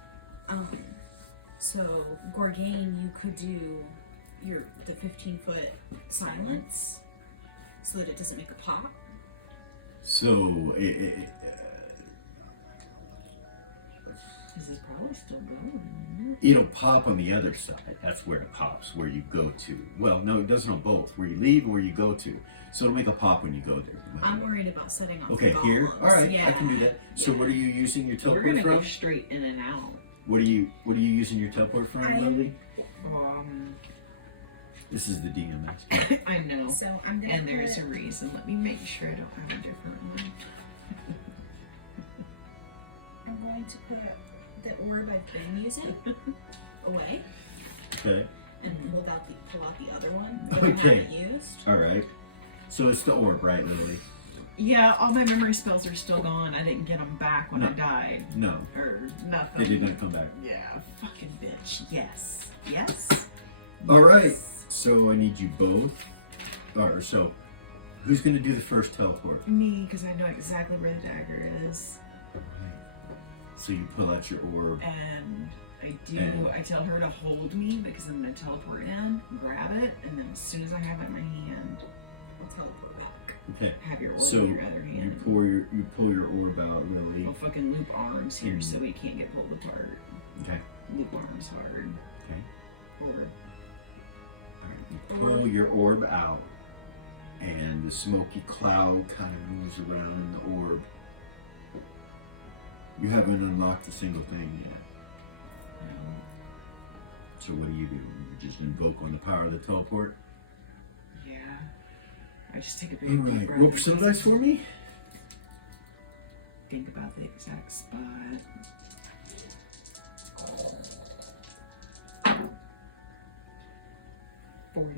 So Gorgain, you could do the 15-foot silence, so that it doesn't make a pop. So This is probably still going. it'll pop on the other side. That's where it pops, where you go to. Well, no, it doesn't on both. Where you leave and where you go to. So it'll make a pop when you go there. I'm worried about setting off. Okay, the here. golems. All right, Yeah. I can do that. So what are you using your We're teleport gonna from? go straight in and out. What are you using your teleport from, Lily? This is the DM asking. I know. So I'm gonna. And there's a put- reason. Let me make sure I don't have a different one. I'm going to put the orb I've been using away, Okay. and pull out the other one that I Okay. haven't used. All right. So it's the orb, right, Lily? Yeah, all my memory spells are still gone. I didn't get them back when I No. died. No, Or nothing. they did not come back. Yeah, fucking bitch. Yes. Yes. All right. Yes. So I need you both. Or so, who's gonna do the first teleport? Me, because I know exactly where the dagger is. So you pull out your orb. And I do. And- I tell her to hold me because I'm going to teleport in, grab it, and then as soon as I have it in my hand, I'll teleport back. Okay. have your orb So in your other you hand. pull your orb out, Lily. I'll fucking loop arms here Mhm. so we can't get pulled apart. Okay. Loop arms hard. Okay. Orb. All right. You pull your orb out, and the smoky cloud kind of moves around in the orb. You haven't unlocked a single thing yet. So what do? You just invoke on the power of the teleport? Yeah. I just take a big All deep right. breath Roll and percent dice for me. think about the exact spot. $40.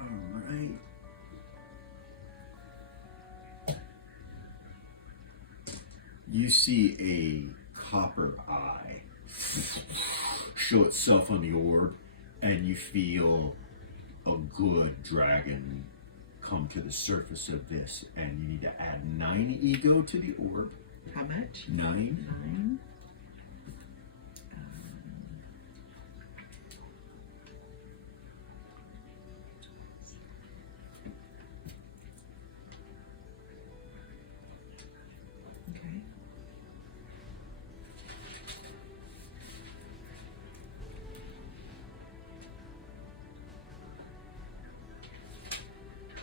All right. You see a copper eye show itself on the orb, and you feel a good dragon come to the surface of this, and you need to add 9 ego to the orb. How much? 9. 9. Okay.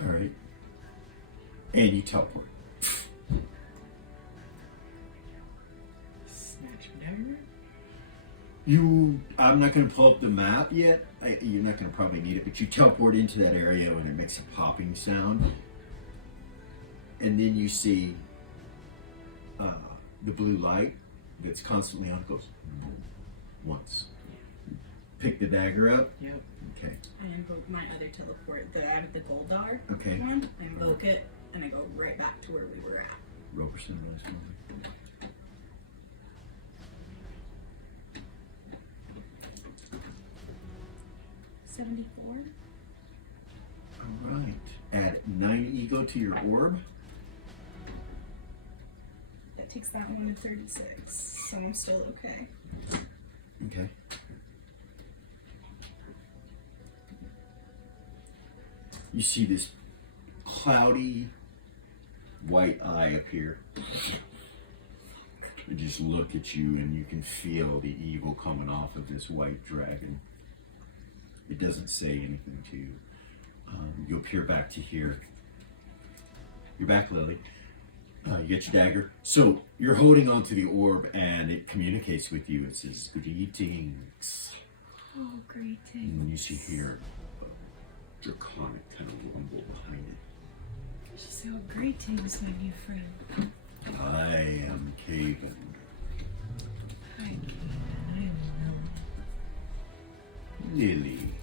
All right. And you teleport. Snatch whatever. I'm not going to pull up the map yet. You're not going to probably need it, but you teleport into that area and it makes a popping sound. And then you see the blue light that's constantly on. It goes once, pick the dagger up? Yep. Okay. I invoke my other teleport, the out of the gold dog Okay. one. I invoke it, and I go right back to where we were at. Roberson, nice one. 74. All right. Add 9 ego to your orb. That takes that one to 36, so I'm still okay. Okay. You see this cloudy white eye appear. They just look at you and you can feel the evil coming off of this white dragon. It doesn't say anything to you. You appear back to here. You're back, Lily. You get your dagger. So you're holding onto the orb and it communicates with you. It says, "Greetings." Oh, great day. And you see here a draconic kind of rumble behind it. So greetings, my new friend. I am Caven. Hi, Kate. I'm Lily. Lily.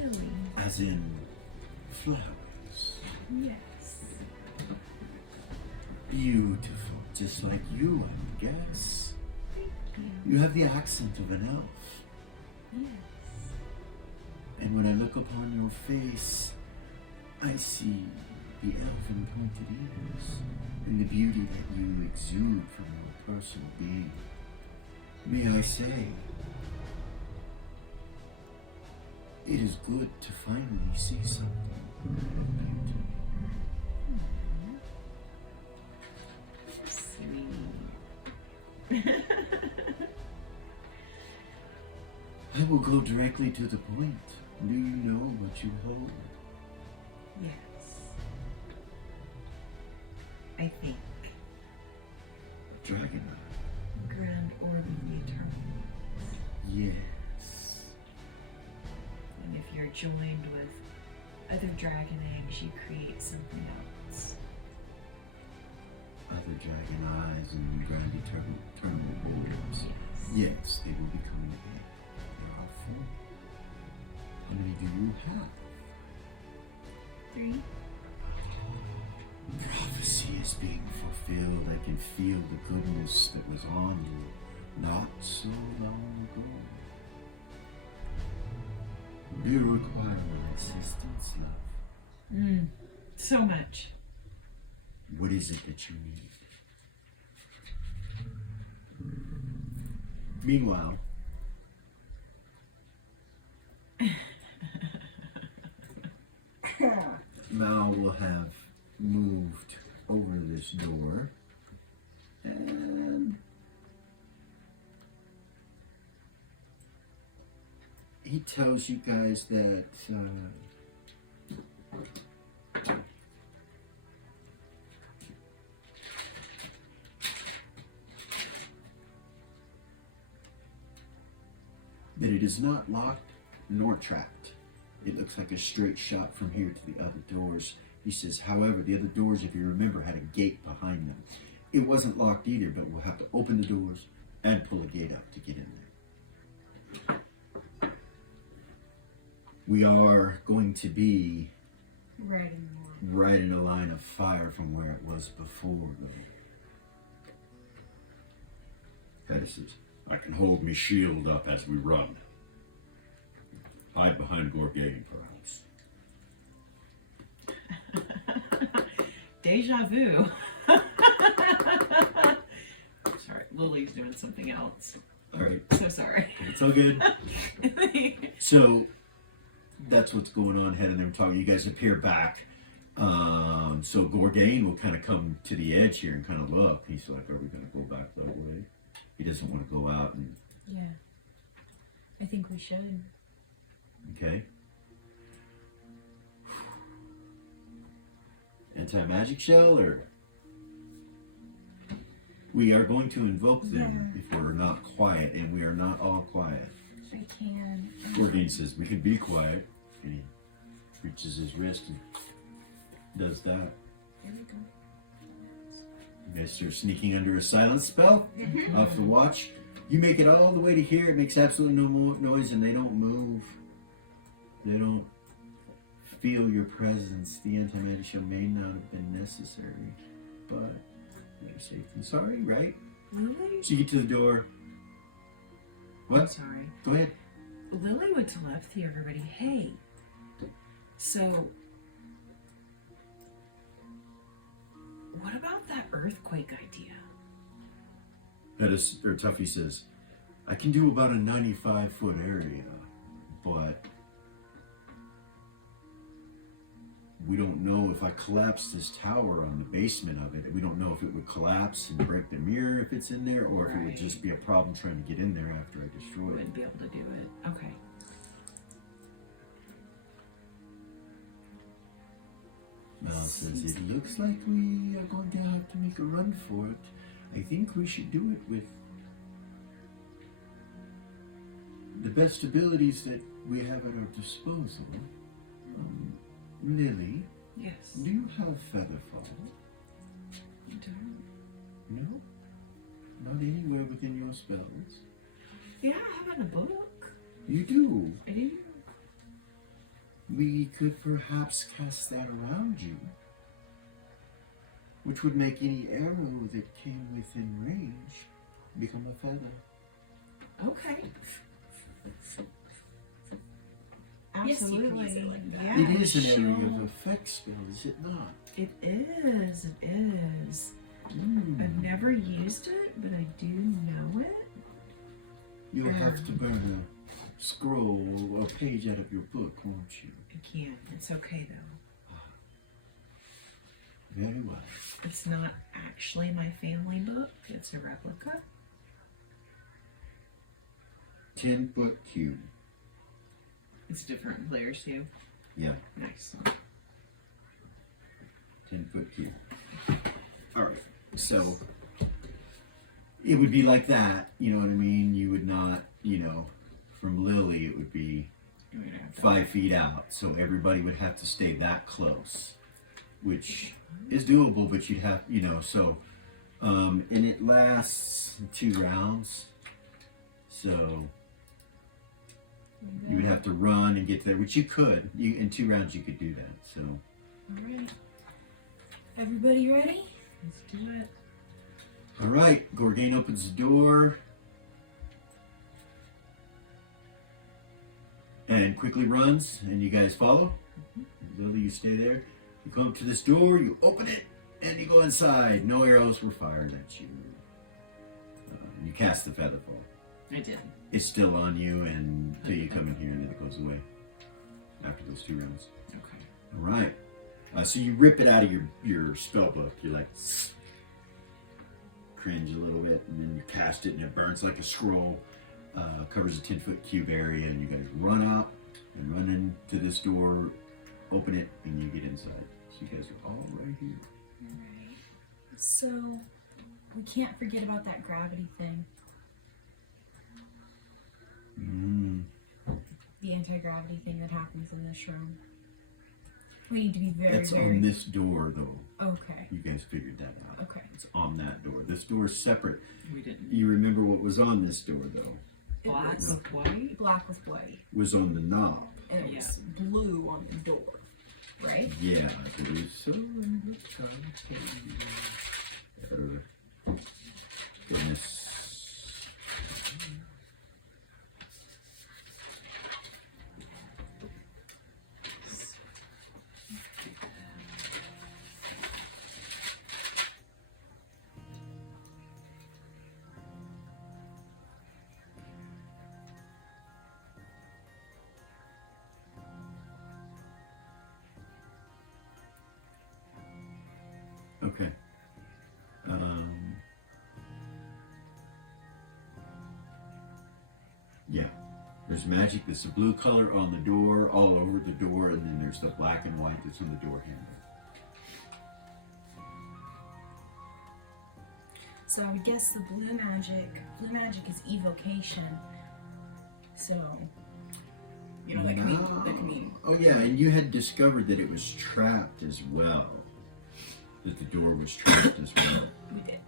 Lily. As in flowers. Yes. Beautiful, just like you, I guess. Thank you. You have the accent of an elf. Yes. And when I look upon your face, I see the elfin pointed ears and the beauty that you exude from your personal being. May I say, it is good to finally see something of beauty. Sweet. I will go directly to the point. Do you know what you hold? Yes. I think. Dragon. Grand Orb of the Eternals. Yes. And if you're joined with other dragon eggs, you create something else. Other dragon eyes and grand eternal orbs. Yes. Yes, they will be coming again. There are 4. How many do you have? 3. Prophecy is being fulfilled. I can feel the goodness that was on you not so long ago. Do you require my assistance, love? So much. What is it that you need? Meanwhile, Mal will have moved over this door and he tells you guys that that it is not locked nor trapped. It looks like a straight shot from here to the other doors. He says, however, the other doors, if you remember, had a gate behind them. It wasn't locked either, but we'll have to open the doors and pull a gate up to get in there. We are going to be right in a line of fire from where it was before, though. Pettis says, I can hold me shield up as we run. Hide behind Gorgane, perhaps. Deja vu. Sorry, Lily's doing something else. All right. So sorry. It's all good. So that's what's going on ahead of them talking. You guys appear back. So Gorgane will kind of come to the edge here and kind of look. He's like, are we going to go back that way? He doesn't want to go out and... Yeah. I think we should. Okay. Anti-magic shell, or... We are going to invoke them if we're not quiet, and we are not all quiet. I can. Gorgane says, we can be quiet. And he reaches his wrist and does that. There we go. You guys start sneaking under a silence spell off the watch. You make it all the way to here, it makes absolutely no noise, and they don't move. They don't feel your presence. The antimatter shield may not have been necessary, but better safe than sorry, right? Lily? So you get to the door. What? I'm sorry. Go ahead. Lily would telepathy everybody. Hey. So, what about that earthquake idea? Tuffy says, I can do about a 95-foot area, but we don't know if I collapse this tower on the basement of it. We don't know if it would collapse and break the mirror if it's in there, or if it would just be a problem trying to get in there after I destroy it. Wouldn't be able to do it. Okay. Mal says, it looks like we are going to have to make a run for it. I think we should do it with the best abilities that we have at our disposal. Lily, Yes. do you have feather fall? You don't? No? Not anywhere within your spells? Yeah, I have it in a book. You do. I do. We could perhaps cast that around you, which would make any arrow that came within range become a feather. Okay. Yes, you can use Absolutely. it like that. Yeah, It is an sure. area of effect spell, is it not? It is. It is. Mm. I've never used it, but I do know it. You'll have to burn a scroll or a page out of your book, won't you? I can. It's okay though. Very well. It's not actually my family book. It's a replica. 10-foot cube. It's different layers too. Yeah, Nice. 10-foot cube. Alright, so it would be like that, you know what I mean? You would not, from Lily it would be 5 feet out, so everybody would have to stay that close, which is doable, but you'd have, and it lasts 2 rounds, so you would have to run and get there, which you could. In 2 rounds you could do that, so. Alright. Everybody ready? Let's do it. Alright, Gorgain opens the door and quickly runs, and you guys follow. Lily, you stay there. You come up to this door, you open it, and you go inside. No arrows were fired at you. You cast the feather fall. I did. It's still on you until you come in here, and then it goes away after those 2 rounds. Okay. Alright. So you rip it out of your spell book. You like cringe a little bit, and then you cast it, and it burns like a scroll. Covers a 10-foot cube area, and you guys run out and run into this door, open it, and you get inside. So you guys are all right here. Alright. So, we can't forget about that gravity thing. The anti-gravity thing that happens in this room. We need to be very, That's very... on this door, though. Okay. You guys figured that out. Okay. It's on that door. This door is separate. We didn't. You remember what was on this door, though? It Black was with white. black with white. Was on the knob. And it was blue on the door. Right? Yeah, I believe so. And we'll try to tell you. Goodness. Okay. Yeah. There's magic that's the blue color on the door, all over the door, and then there's the black and white that's on the door handle. So I would guess the blue magic is evocation. So, that can mean. Oh yeah, and you had discovered that it was trapped as well. That the door was trapped as well. We did.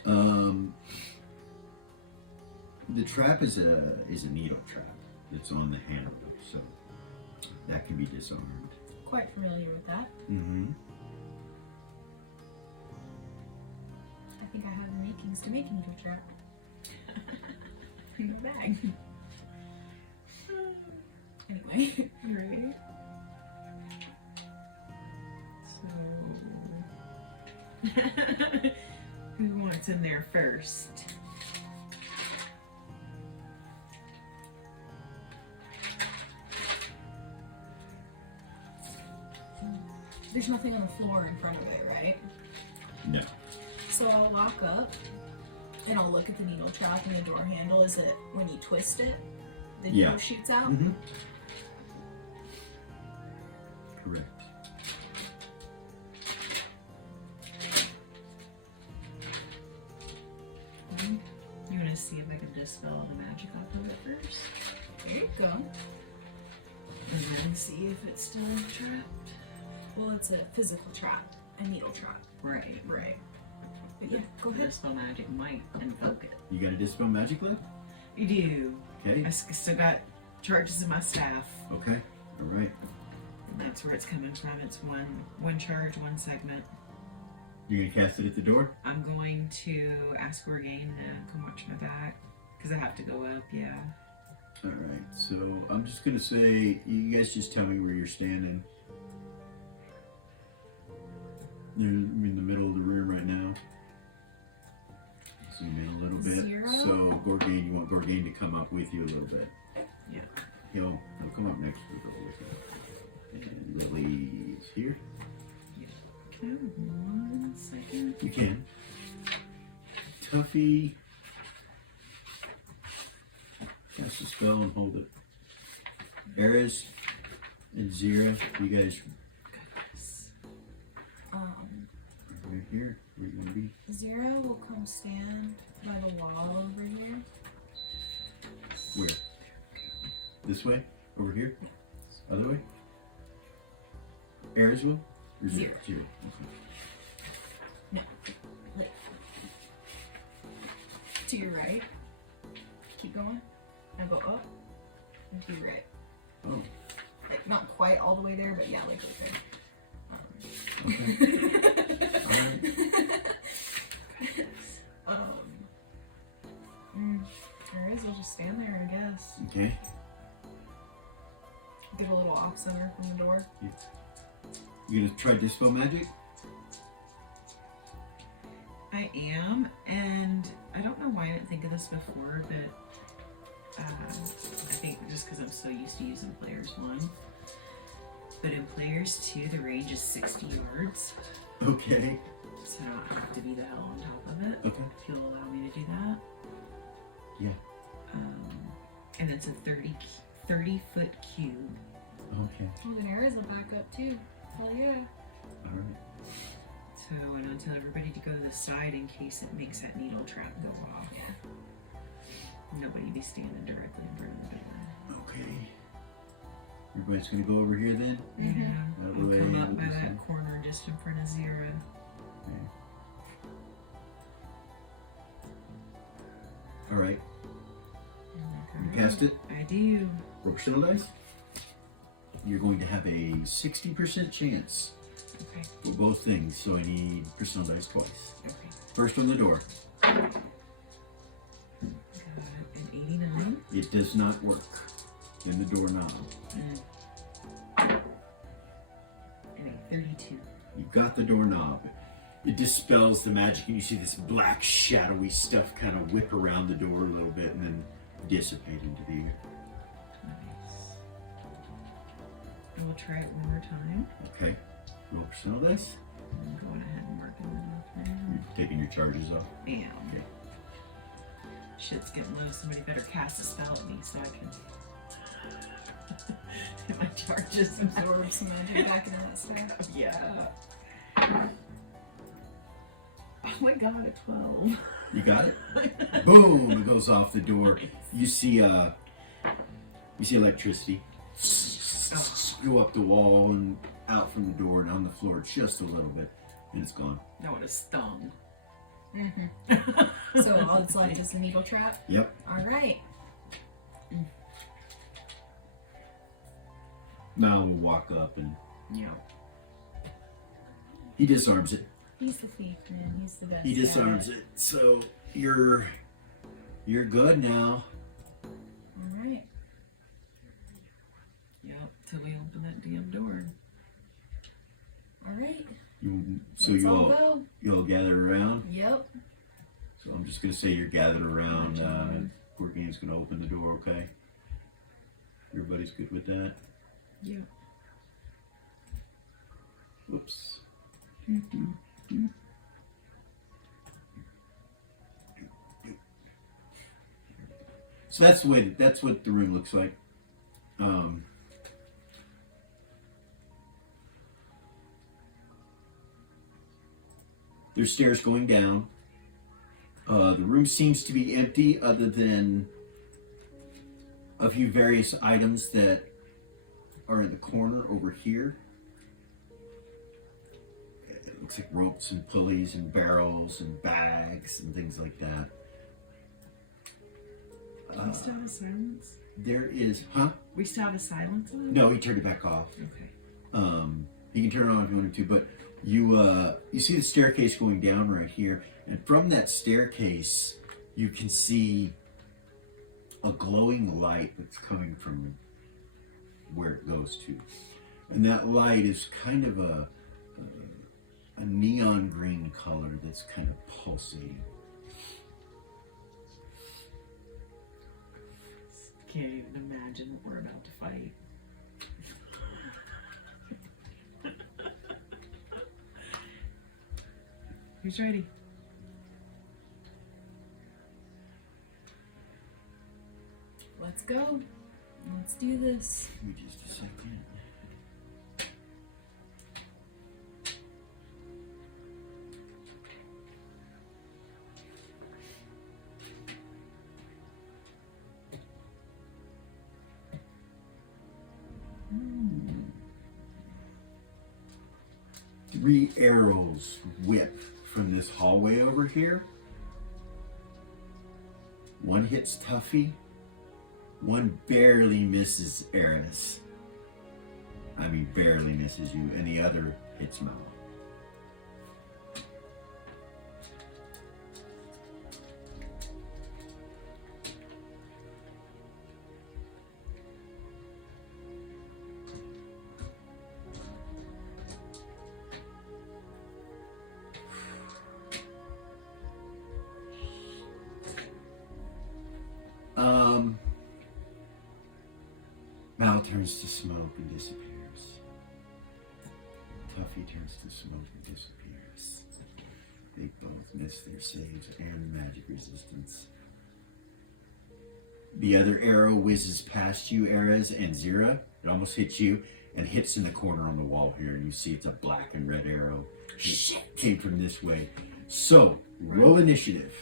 The trap is a needle trap that's on the handle, so that can be disarmed. Quite familiar with that. Mm-hmm. I think I have the makings to make a needle trap. In the bag. Anyway, Right. So, who wants in there first? there's nothing on the floor in front of it, right? No. So I'll walk up and I'll look at the needle trap and the door handle. Is it when you twist it, the Yeah. needle shoots out? Mm-hmm. Correct. You want to see if I can dispel all the magic off of it first? There you go. And then see if it's still trapped? Well, it's a physical trap, a needle trap. Right. Right. But yeah, go ahead. Dispel magic might invoke it. You got a dispel magic left? You do. Okay. I still got charges in my staff. Okay. All right. And that's where it's coming from. It's one charge, one segment. You're gonna cast it at the door? I'm going to ask Orgain to come watch my back. Because I have to go up, yeah. All right. So I'm just gonna say, you guys just tell me where you're standing. You're in the middle of the room right now. Zoom in a little bit. 0. So Gorgain, you want Gorgain to come up with you a little bit. Yeah. He'll come up next to the door with you. And Lily's here. Okay, 1 second. You can. Tuffy. Cast a spell and hold it. Eris and Zira, you guys right here. Where you gonna be? Zero will come stand by the wall over here. Where? This way? Over here? Other way? Eris will? Or Zero. Zero. Okay. No. Like, to your right. Keep going. Now go up. And to your right. Oh. Like, not quite all the way there, but yeah, like right there. Okay. Alright. There is. I'll just stand there, I guess. Okay. Get a little off center from the door. You gonna try dispel magic? I am, and I don't know why I didn't think of this before, but I think just because I'm so used to using Players 1. But in Players 2, the range is 60 yards. Okay. So I don't have to be the hell on top of it. Okay. If you'll allow me to do that. Yeah. And it's a 30-foot cube. Okay. Oh, the arrows will back up too. Hell yeah. Alright. So, and I'll tell everybody to go to the side in case it makes that needle trap go off. Yeah. Nobody be standing directly in front of the door. Okay. Everybody's gonna go over here then? Yeah. That I'll way come up we'll by do that some- corner just in front of Zero. Okay. Alright. You cast it? I do. Roll percentile dice. You're going to have a 60% chance Okay. for both things, so I need percentile dice twice. Okay. First on the door. Got an 89. It does not work. In the doorknob. And a 32. You got the doorknob. It dispels the magic, and you see this black, shadowy stuff kind of whip around the door a little bit and then dissipate into the air. Nice. I will try it one more time. Okay. Roll percentile dice. I'm going ahead and marking that off now. You're taking your charges off. Bam. Okay. Shit's getting low. Somebody better cast a spell at me so I can get my charges Absorb some magic back into that stuff. Yeah. Oh my god, a 12. You got it? Boom! It goes off the door. You see electricity go up the wall and out from the door and on the floor just a little bit, and it's gone. That would have stung. So all that's left is the needle trap? Yep. Alright. Mal will walk up and Yeah. he disarms it. He's the thief, man. He's the best. He disarms it. So you're good now. Alright. Yep. Till we open that damn door. Alright. So Let's you all all go. gathered around. Yep. So I'm just gonna say you're gathered around. Gorgane's gonna open the door. Okay. Everybody's good with that. Yeah. Whoops. So that's what the room looks like. There's stairs going down. The room seems to be empty other than a few various items that are in the corner over here. It looks like ropes and pulleys and barrels and bags and things like that. We still have a silence? There is, huh? We still have a silence on? No, he turned it back off. Okay. You can turn it on if you want to, but you see the staircase going down right here, and from that staircase, you can see a glowing light that's coming from where it goes to, and that light is kind of a neon green color that's kind of pulsating. Can't even imagine what we're about to fight. Who's ready? Let's go. Let's do this. Give me just a second. Three arrows whip from this hallway over here. One hits Tuffy. One barely misses Eris. I mean, barely misses you. And the other hits Mel. Mal turns to smoke and disappears. Tuffy turns to smoke and disappears. They both miss their saves and magic resistance. The other arrow whizzes past you, Erez and Zira. It almost hits you and hits in the corner on the wall here, and you see it's a black and red arrow. It came from this way. So, roll initiative.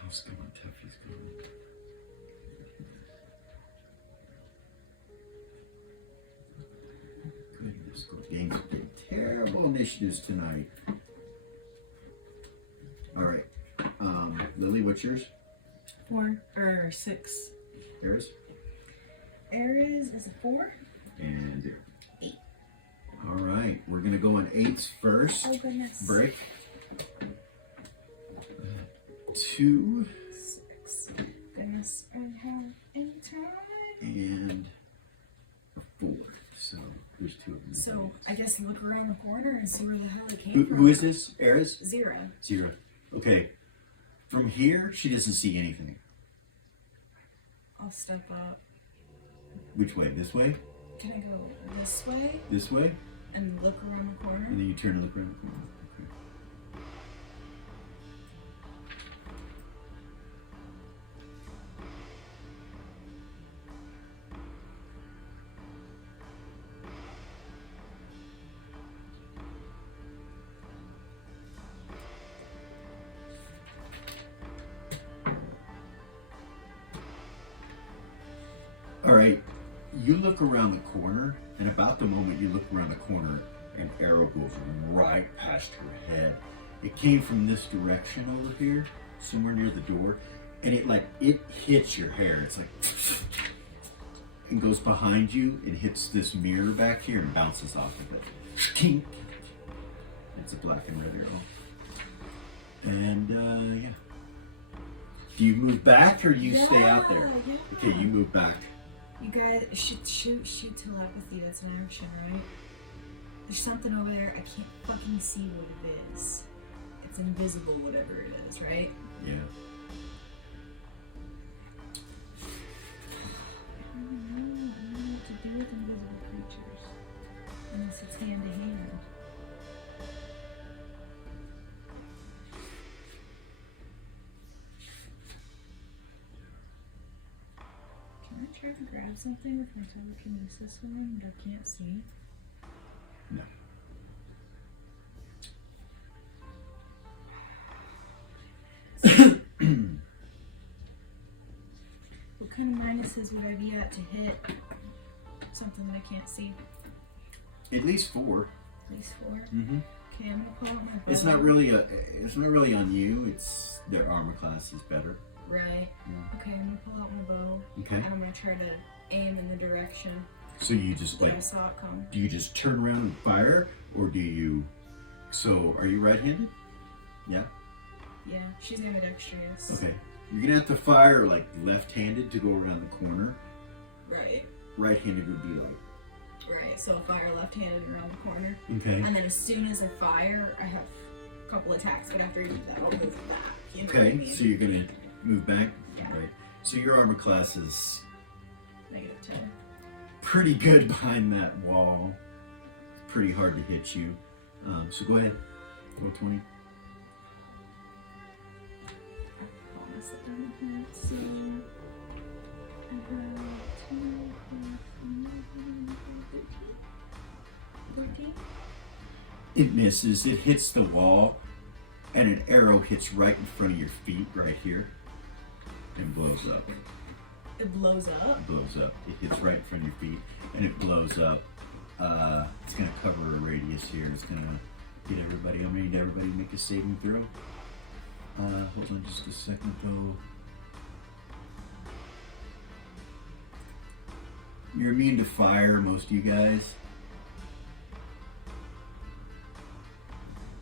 How's going? Tuffy's going. Goodness, games are getting terrible initiatives tonight. All right, Lily, what's yours? 4 or 6. Eris? Ares is a 4. And 8. all right, we're gonna go on 8s first. Oh goodness. Break. 2 6. Goodness, I don't have any time. and a 4. So there's 2 of them. So I guess look around the corner and see where the hell it came Who, from. who is this? Eris? 0. 0. Okay. From here, she doesn't see anything. I'll step up. Which way? This way? Can I go this way This way? and look around the corner? And then you turn and look around the corner. Okay. All right, you look around the corner, and about the moment you look around the corner, an arrow goes right past your head. It came from this direction over here, somewhere near the door, and it hits your hair. It's like, and goes behind you and hits this mirror back here and bounces off of it. Tink. It's a black and red arrow. And yeah. Do you move back or do you stay out there? Yeah. Okay, you move back. You guys shoot telepathy. That's an action, right? There's something over there. I can't fucking see what it is. It's invisible, whatever it is, right? Yeah. I don't know what to do with invisible creatures. Unless it's hand to hand. Can I try to grab something with my telekinesis one that I can't see? No. What kind of minuses would I be at to hit something that I can't see? At least 4. At least 4? Mm-hmm. Okay, I'm gonna pull out my bow. It's not really on you. It's their armor class is better. Right. Yeah. Okay, I'm gonna pull out my bow. Okay. And I'm gonna try to aim in the direction So you just that I saw it come. do you just turn around and fire, or do you? So are you right-handed? Yeah. Yeah, she's ambidextrous. Okay. You're gonna have to fire like left-handed to go around the corner. Right. Right-handed would be like. Right. So I'll fire left-handed around the corner. Okay. And then as soon as I fire, I have a couple attacks, but after I do that, I'll move back. You know what I Okay. mean? So you're gonna move back. Yeah. Right. So your armor class is -10. pretty good behind that wall. It's pretty hard to hit you. So go ahead. Roll 20. Promise that I'm not so. I have 2, 13. It misses. It hits the wall, and an arrow hits right in front of your feet, right here, and blows up. It blows up. It blows up. It hits right in front of your feet, and it blows up. It's gonna cover a radius here. It's gonna get everybody. I'm gonna need everybody to make a saving throw. Hold on just a second, though. You're immune to fire, most of you guys.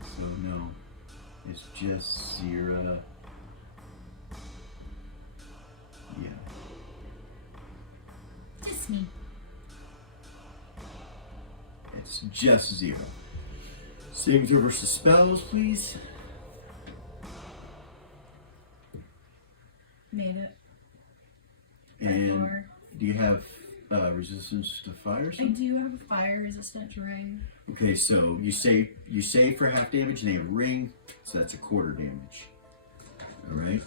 So no, it's just Zira. Yeah. Just me. It's just 0. Saving throw versus spells, please. Made it. And Or- do you have resistance to fire? or I something? do have a fire resistant ring. Okay, so you save for half damage, and they have ring, so that's a quarter damage. All right.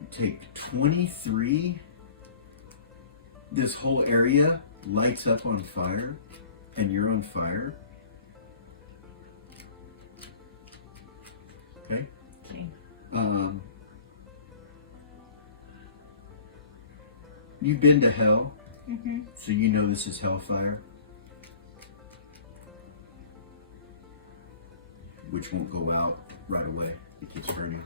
You take 23. This whole area lights up on fire, and you're on fire. Okay. Okay. You've been to hell, Mm-hmm. so you know this is hellfire, which won't go out right away. It keeps burning.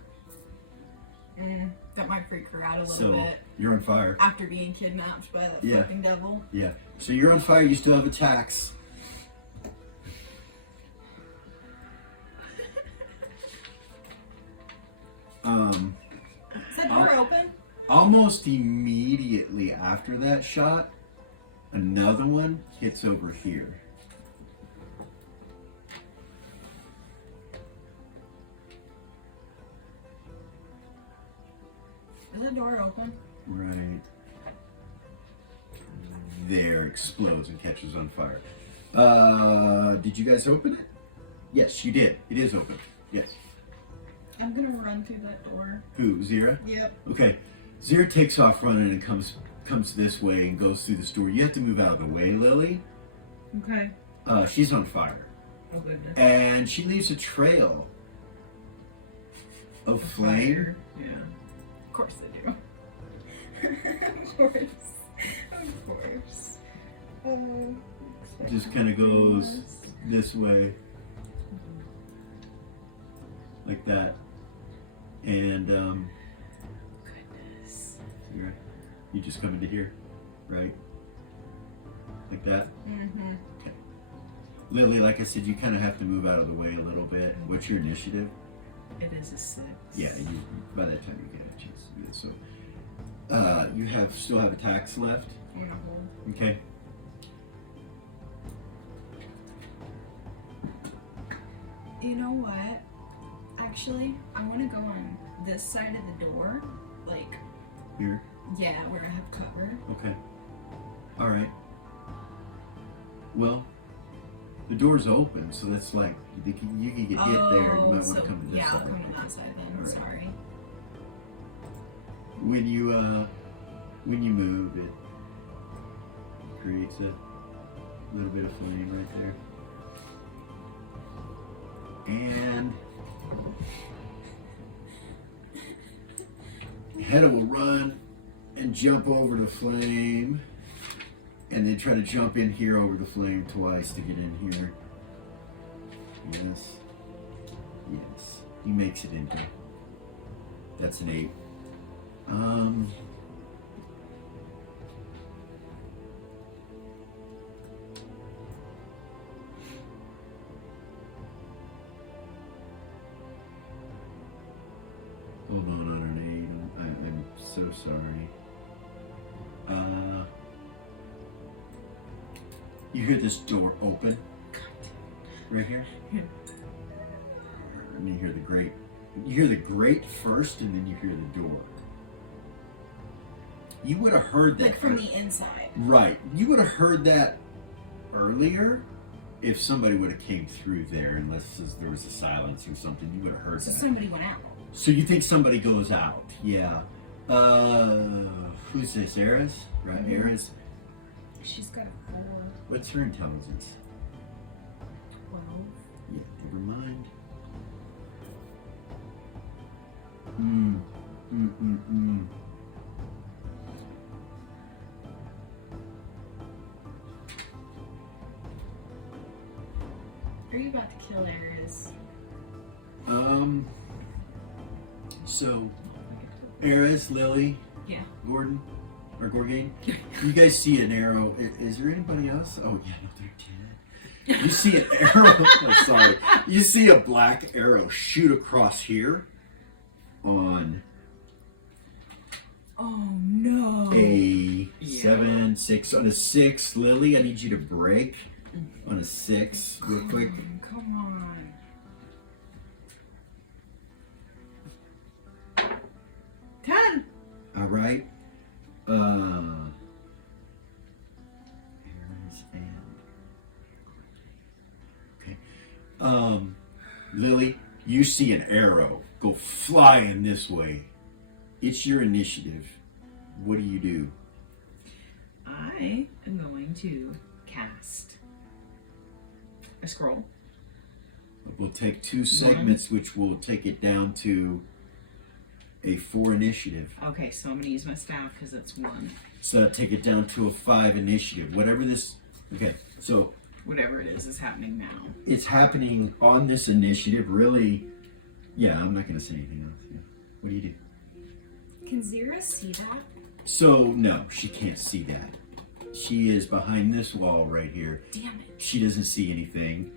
That might freak her out a little So bit you're on fire. after being kidnapped by that Yeah. fucking devil. Yeah. So you're on fire. You still have attacks. Is that door open? Almost immediately after that shot, another one hits over here. Is the door open? Right there, explodes and catches on fire. Did you guys open it? Yes, you did. It is open. Yes. I'm gonna run through that door. Who, Zira? Yep. Okay. Zira takes off running and comes this way and goes through this door. You have to move out of the way, Lily. Okay. She's on fire. Oh goodness. And she leaves a trail of flame. Fire. Yeah. Of course I do. Of course. Of course. Just kind of goes this way. Like that. And, Goodness. you just come into here, right? Like that? Mm-hmm. Okay. Lily, like I said, you kind of have to move out of the way a little bit. What's your initiative? It is a 6. Yeah, by that time you get a chance to do this. So, you still have attacks left. I'm gonna hold. Okay. You know what? Actually, I want to go on this side of the door. Like, Here. yeah, where I have cover. Okay. All right. Well, the door's open, so that's like you can get hit there. You might want to come to this yeah, side. I'll come to that side then. All right. Sorry. When you move, it creates a little bit of flame right there. And Hedda will run and jump over the flame, and then try to jump in here over the flame twice to get in here. Yes. Yes. He makes it into. That's an 8. Hold on an 8. I'm so sorry. You hear this door open right here? And you hear the grate. You hear the grate first, and then you hear the door. You would have heard that. Like from the inside. Right. You would have heard that earlier if somebody would have came through there, unless there was a silence or something. You would have heard So that. somebody went out. So you think somebody goes out? Yeah. Who's this? Eris? Right, Eris. She's got a 4. What's her intelligence? 12. Yeah, never mind. Are you about to kill Eris? So, Eris, Lily, Yeah. Gordon, or Gorgain, you guys see an arrow. Is there anybody else? Oh, yeah, no, they're dead. You see an arrow. Oh, sorry. You see a black arrow shoot across here on Oh no. a 7, 6. On a 6, Lily, I need you to break on a 6 real quick. Come on. 10. All right. Eris and okay. Lily, you see an arrow go flying this way. It's your initiative. What do you do? I am going to cast a scroll. We'll take 2 segments, which will take it down to a 4 initiative. Okay, so I'm going to use my staff because it's 1. So that'll take it down to a 5 initiative. Whatever this. Okay, so Whatever it is happening now. it's happening on this initiative. Really, yeah. I'm not going to say anything else. Yeah. What do you do? Can Zira see that? So no, she can't see that. She is behind this wall right here. Damn it. She doesn't see anything.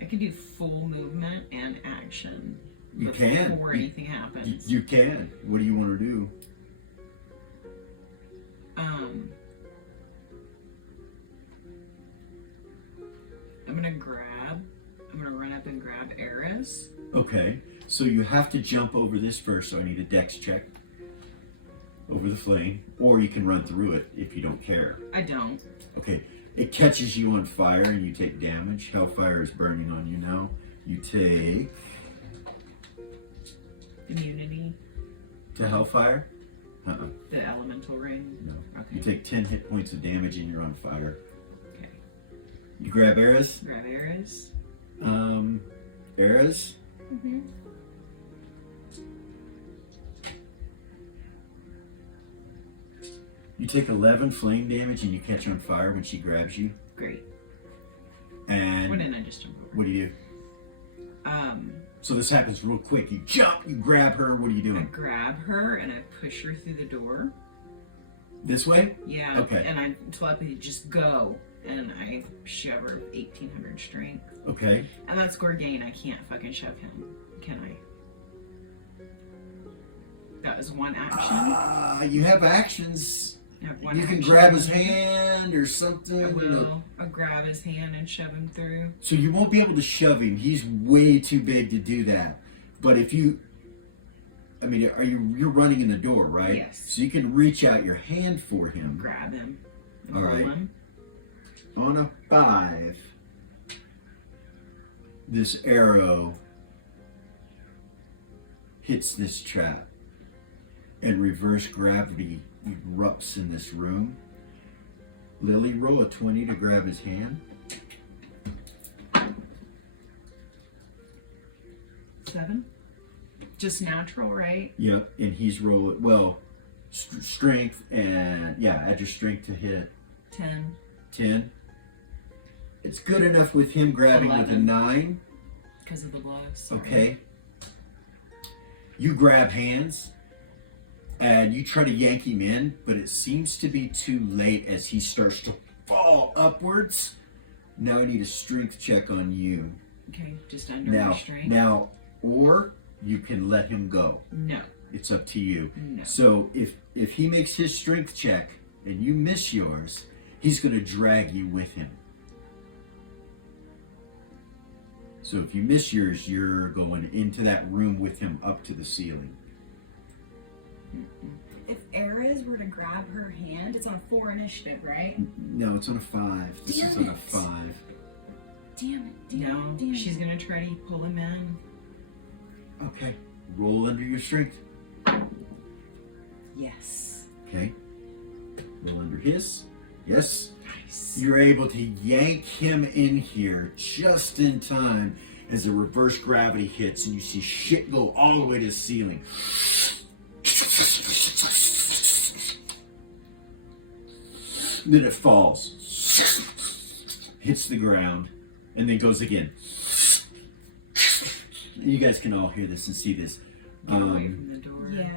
I can do full movement and action You before can. anything happens. You can. What do you want to do? I'm gonna run up and grab Eris. Okay. So you have to jump over this first. So I need a dex check over the flame, or you can run through it if you don't care. I don't. Okay. It catches you on fire and you take damage. Hellfire is burning on you now. You take Immunity. to Hellfire. The elemental ring? No. Okay. You take 10 hit points of damage and you're on fire. Okay. You grab Eris. Grab Eris. Eris. Mm-hmm. You take 11 flame damage and you catch on fire when she grabs you. Great. And Why didn't I just jump over? what do you do? Um, So this happens real quick. You jump, you grab her. What are you I doing? grab her and I push her through the door. This way? Yeah. Okay. And I telepathy just go, and I shove her 1800 strength. Okay. And that's Gorgain. I can't fucking shove him, can I? That was one action. You have actions. I have one You can action. grab his hand or something. I will. I'll grab his hand and shove him through. So you won't be able to shove him. He's way too big to do that. But if you, I mean, you're running in the door, right? Yes. So you can reach out your hand for him. Grab him. And All pull right. him. On a 5, this arrow hits this trap, and reverse gravity erupts in this room. Lily, roll a 20 to grab his hand. 7. Just natural, right? Yep, and he's rolling, well, strength, and yeah, add your strength to hit. 10. 10. It's good enough with him grabbing with a 11. 9. Because of the blows. Sorry. Okay. You grab hands and you try to yank him in, but it seems to be too late as he starts to fall upwards. Now I need a strength check on you. Okay, just under my strength. Now, or you can let him go. No. It's up to you. No. So if he makes his strength check and you miss yours, he's going to drag you with him. So if you miss yours, you're going into that room with him up to the ceiling. If Eris were to grab her hand, it's on a 4 initiative, right? No, it's on a 5. This is on a 5. Damn it. No, she's gonna try to pull him in. Okay. Roll under your strength. Yes. Okay. Roll under his. Yes. Nice. You're able to yank him in here just in time as the reverse gravity hits and you see shit go all the way to the ceiling. Then it falls, hits the ground, and then goes again. You guys can all hear this and see this. Get away from the door. Yeah.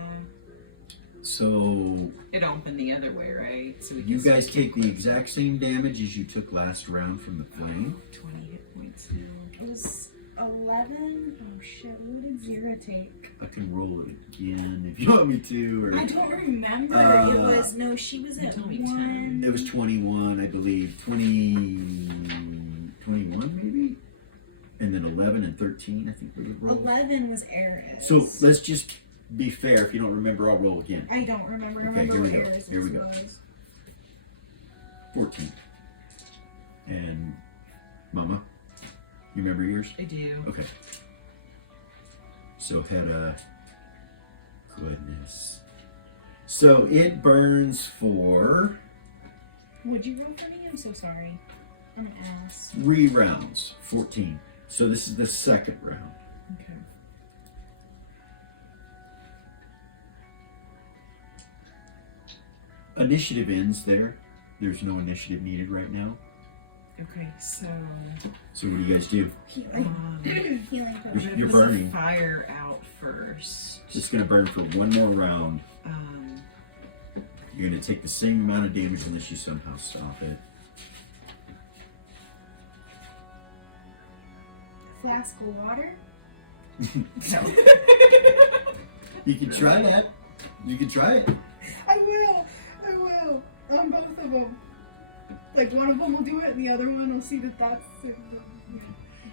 So It opened the other way, right? So we you can guys take the exact same damage as you took last round from the flame. 20 hit points now. It was 11. Oh shit, what did Zero take? I can roll it again if you want me to. Or I don't remember. It was, no, she was at told me 1. it was 21, I believe. 21 maybe? And then 11 and 13, I think we would roll. 11 was Eris. So let's just be fair. If you don't remember, I'll roll again. I don't remember. Okay, Remember here we what go. Eris Here we go. was. 14. And Mama, you remember yours? I do. Okay. So Hedda, goodness. So it burns for Would you roll for me? I'm so sorry. I'm an ass. 3 rounds, 14. So this is the second round. Okay. Initiative ends there. There's no initiative needed right now. Okay, so So what do you guys do? Healing potion. You're put the burning. fire out first. It's going to burn for one more round. Um, You're going to take the same amount of damage unless you somehow stop it. Flask of water. no. You can try that. You can try it. I will. On both of them. Like one of them will do it, and the other one will see that that's. You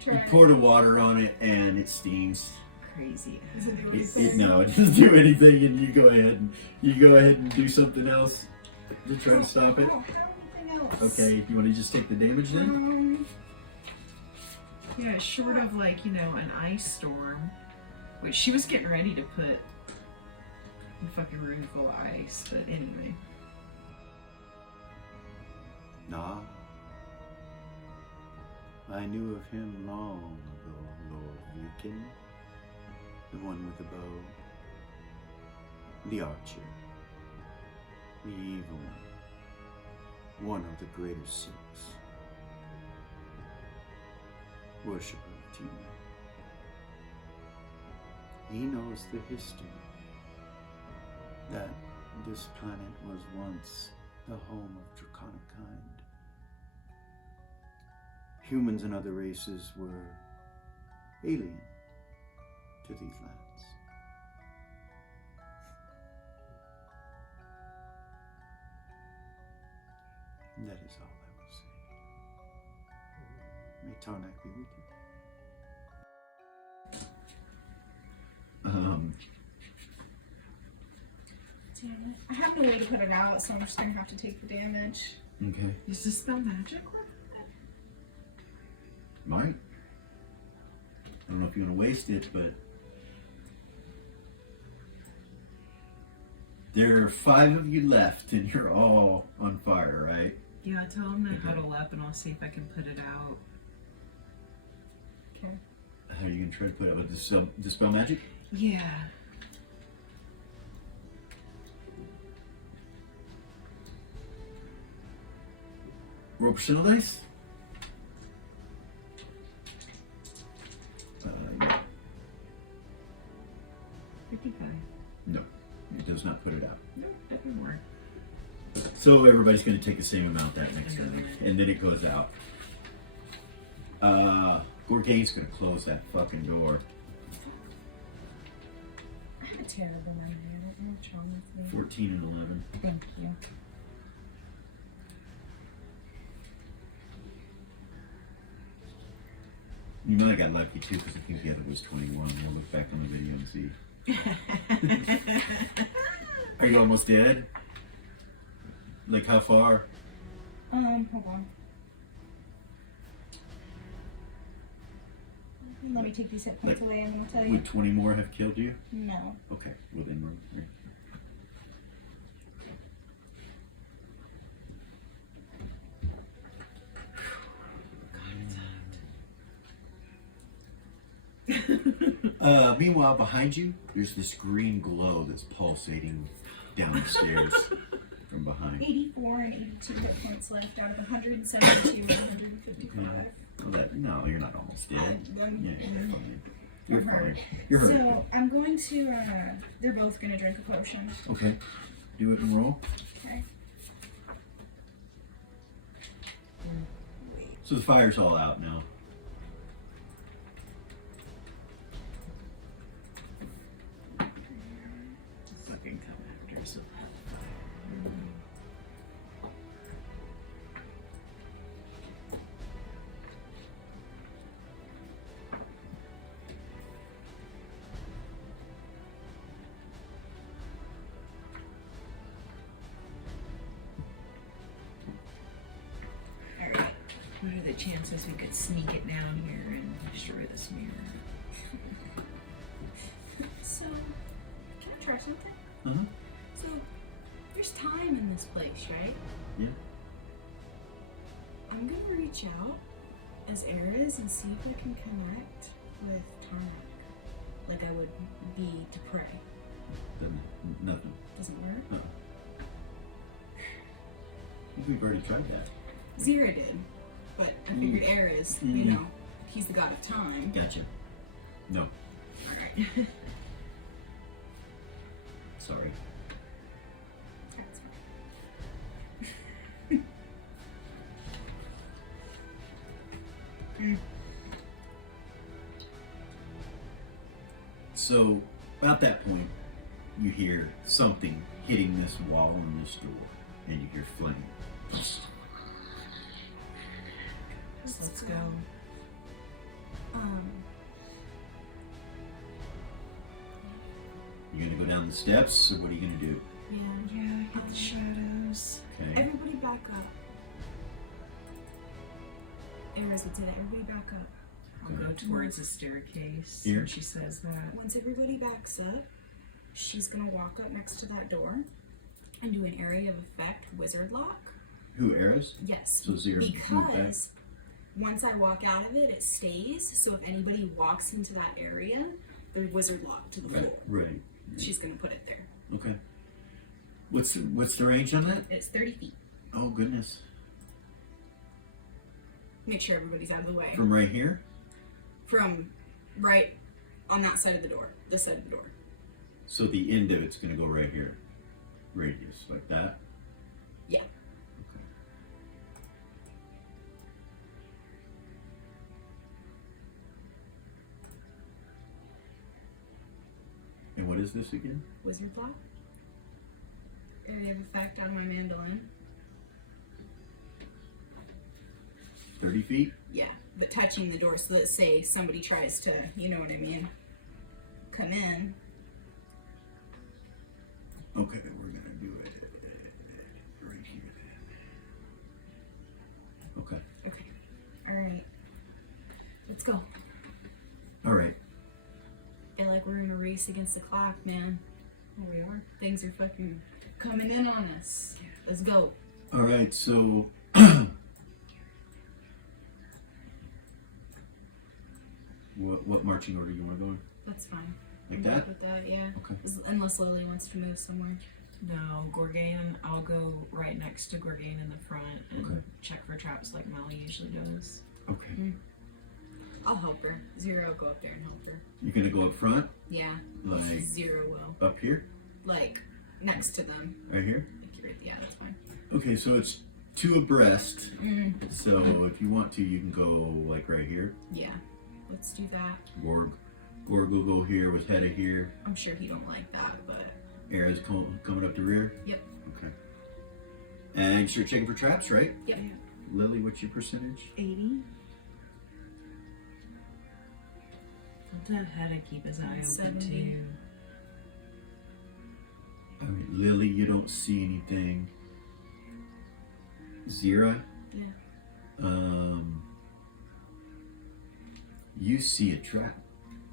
Try. pour the water on it and it steams. Crazy. Does it do anything? No, it doesn't do anything, and you go ahead and do something else to try to stop I it. don't have anything else. Okay, you want to just take the damage then? Yeah, short of like, an ice storm, which she was getting ready to put A fucking room full of ice, but anyway. Nah. I knew of him long ago, Lord Viken. The one with the bow. The archer. The evil one. One of the greater six. Worshipper of Tina. He knows the history. That this planet was once the home of draconic kind. Humans and other races were alien to these lands. And that is all I will say. May Tarnak be with you. Damn it. I have no way to put it out, so I'm just gonna have to take the damage. Okay. Does dispel magic work? Might. I don't know if you want to waste it, but there are 5 of you left, and you're all on fire, right? Yeah, tell him to Okay. huddle up, and I'll see if I can put it out. Okay. How are you gonna try to put out with dispel magic? Yeah. Roll percentile dice. Yeah. 55. No, it does not put it out. No, definitely more. So everybody's going to take the same amount that next round, and then it goes out. Gorgain's going to close that fucking door. I have a terrible idea. I don't know what's wrong with me. 14 and 11. Thank you. You know I got lucky too, because I think the other was 21. We'll look back on the video and see. Are you almost dead? Like how far? Hold on. Let me take these hit points away and then I'll tell you. Would 20 more have killed you? No. Okay, well then we're... Meanwhile, behind you, there's this green glow that's pulsating down the stairs from behind. 84 and 82 hit points left out of 172 and 155. Well, no, you're not almost dead. Yeah, you're fine. You're I'm hurt. fine. You're hurt. So I'm going to, they're both going to drink a potion. Okay. Do it and roll. Okay. So the fire's all out now. Fucking come after, so. Alright. What are the chances we could sneak it down here and destroy this mirror? So, can I try something? Uh-huh. So, there's time in this place, right? Yeah. I'm gonna reach out as Ares and see if I can connect with Tarnak, like I would be to pray. Nothing. Doesn't work? I think we've already tried that. Zira did, but I figured Ares, you know, he's the god of time. Gotcha. No. Alright. Sorry. That's fine. So, about that point, you hear something hitting this wall and this door, and you hear flame. Let's go. You gonna go down the steps, or what are you gonna do? Yeah, hit the shadows. Okay. Everybody back up. Ares would say that. Everybody back up. I'll go towards the staircase Here? when she says that. Once everybody backs up, she's gonna walk up next to that door and do an area of effect wizard lock. Who, Eris? Yes. So Zero moved back. Because once I walk out of it, it stays. So if anybody walks into that area, they're wizard locked to the floor. Right. She's gonna put it there. Okay. What's the range on that? It's 30 feet. Oh goodness. Make sure everybody's out of the way. From right here? From right on that side of the door. This side of the door. So the end of it's gonna go right here. Radius, like that? Yeah. Okay. And what is this again? Wizard block. Area of effect on my mandolin. 30 feet? Yeah, but touching the door, so let's say somebody tries to, you know what I mean, come in. Okay, we're gonna do it right here. Okay. Okay. Alright. Let's go. Alright. I feel like we're in a race against the clock, man. Oh, we are. Things are fucking coming in on us. Let's go. Alright, so what marching order you wanna go in? That's fine. Like I'm that? good with that, yeah. Okay. Unless Lily wants to move somewhere. No, Gorgain, I'll go right next to Gorgain in the front and Okay. check for traps like Molly usually does. Okay. I'll help her. Zero will go up there and help her. You're gonna go up front? Yeah. Like Zero will. up here? Like, next to them. Right here? Like you're, yeah, that's fine. Okay, so it's two abreast. Mm, So if you want to, you can go like right here. yeah. Let's do that. Gorg will go here with Hedda here. I'm sure he don't like that, but Era's coming up the rear. yep. Okay. And you start checking for traps, right? Yep. Lily, what's your percentage? 80. I'll tell Hedda keep his eye open 70. too. All right, Lily, you don't see anything. Zira, Yeah. you see a trap.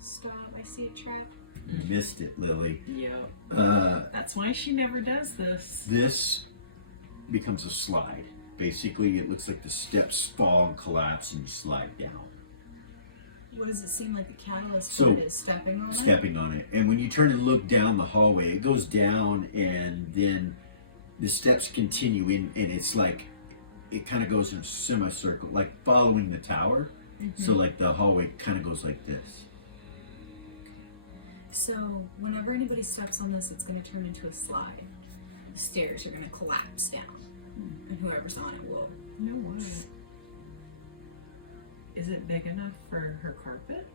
Stop. I see a trap. You missed it, Lily. Yep. Uh, That's why she never does this. this becomes a slide. Basically, it looks like the steps fall and collapse and you slide down. What does it seem like the catalyst So, for it is stepping on it? Stepping on it. And when you turn and look down the hallway, it goes down and then the steps continue in and it's like, it kind of goes in a semicircle, like following the tower. So like the hallway kind of goes like this. So whenever anybody steps on this, it's going to turn into a slide. The stairs are going to collapse down, and whoever's on it will. No way. Is it big enough for her carpet?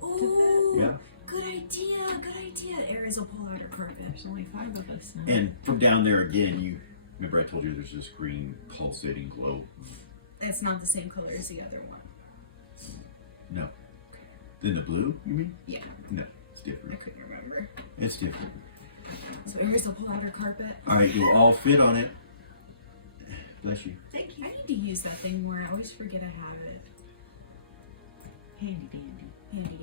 Oh, Yeah. good idea, good idea. Aries will pull out her carpet. There's only 5 of us now. And from down there again, you remember I told you there's this green pulsating glow. It's not the same color as the other one. No. Then the blue, you mean? Yeah, No, it's I different. couldn't remember. It's different. So Aries will pull out her carpet. All right, you'll all fit on it. Bless you. Thank you. I need to use that thing more. I always forget I have it. Handy dandy. Handy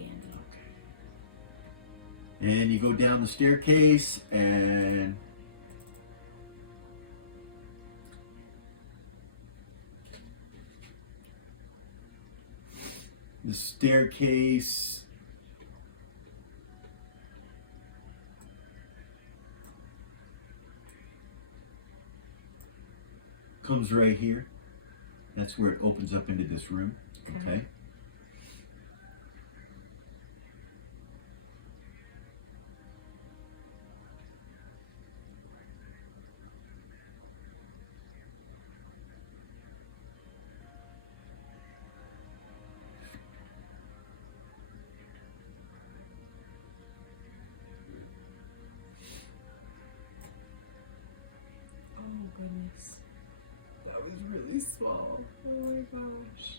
dandy. And you go down the staircase and the staircase comes right here. That's where it opens up into this room. Okay. Oh goodness. That was really small. Oh my gosh.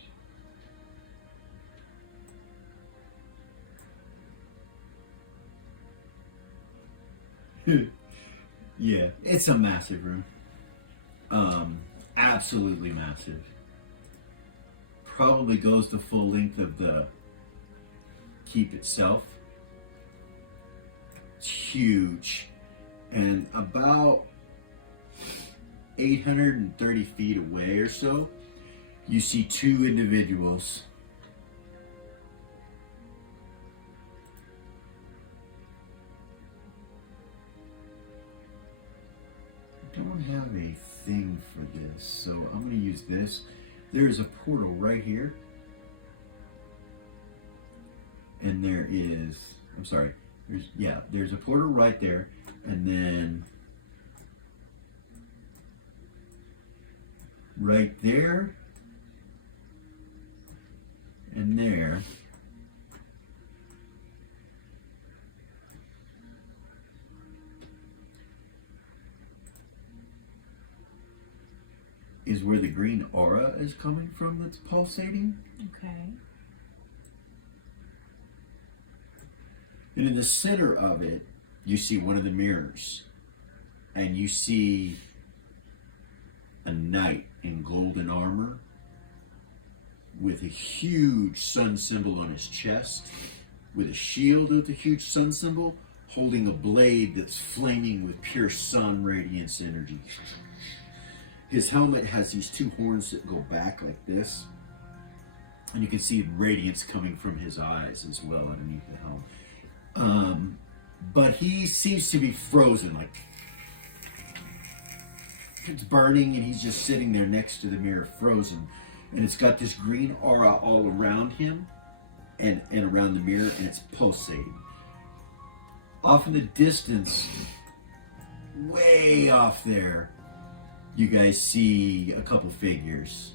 Yeah, it's a massive room. Absolutely massive. Probably goes the full length of the keep itself. It's huge. And about 830 feet away or so, you see two individuals. I don't have a thing for this, so I'm going to use this. There is a portal right here. And there is, I'm sorry, there's a portal right there. And then right there and there is where the green aura is coming from that's pulsating. Okay. And in the center of it, you see one of the mirrors. And you see a knight in golden armor with a huge sun symbol on his chest, with a shield with a huge sun symbol, holding a blade that's flaming with pure sun radiance energy. His helmet has these two horns that go back like this, and you can see radiance coming from his eyes as well underneath the helm. But he seems to be frozen, like it's burning, and he's just sitting there next to the mirror frozen. And it's got this green aura all around him and around the mirror, and it's pulsating. Off in the distance, way off there, you guys see a couple figures.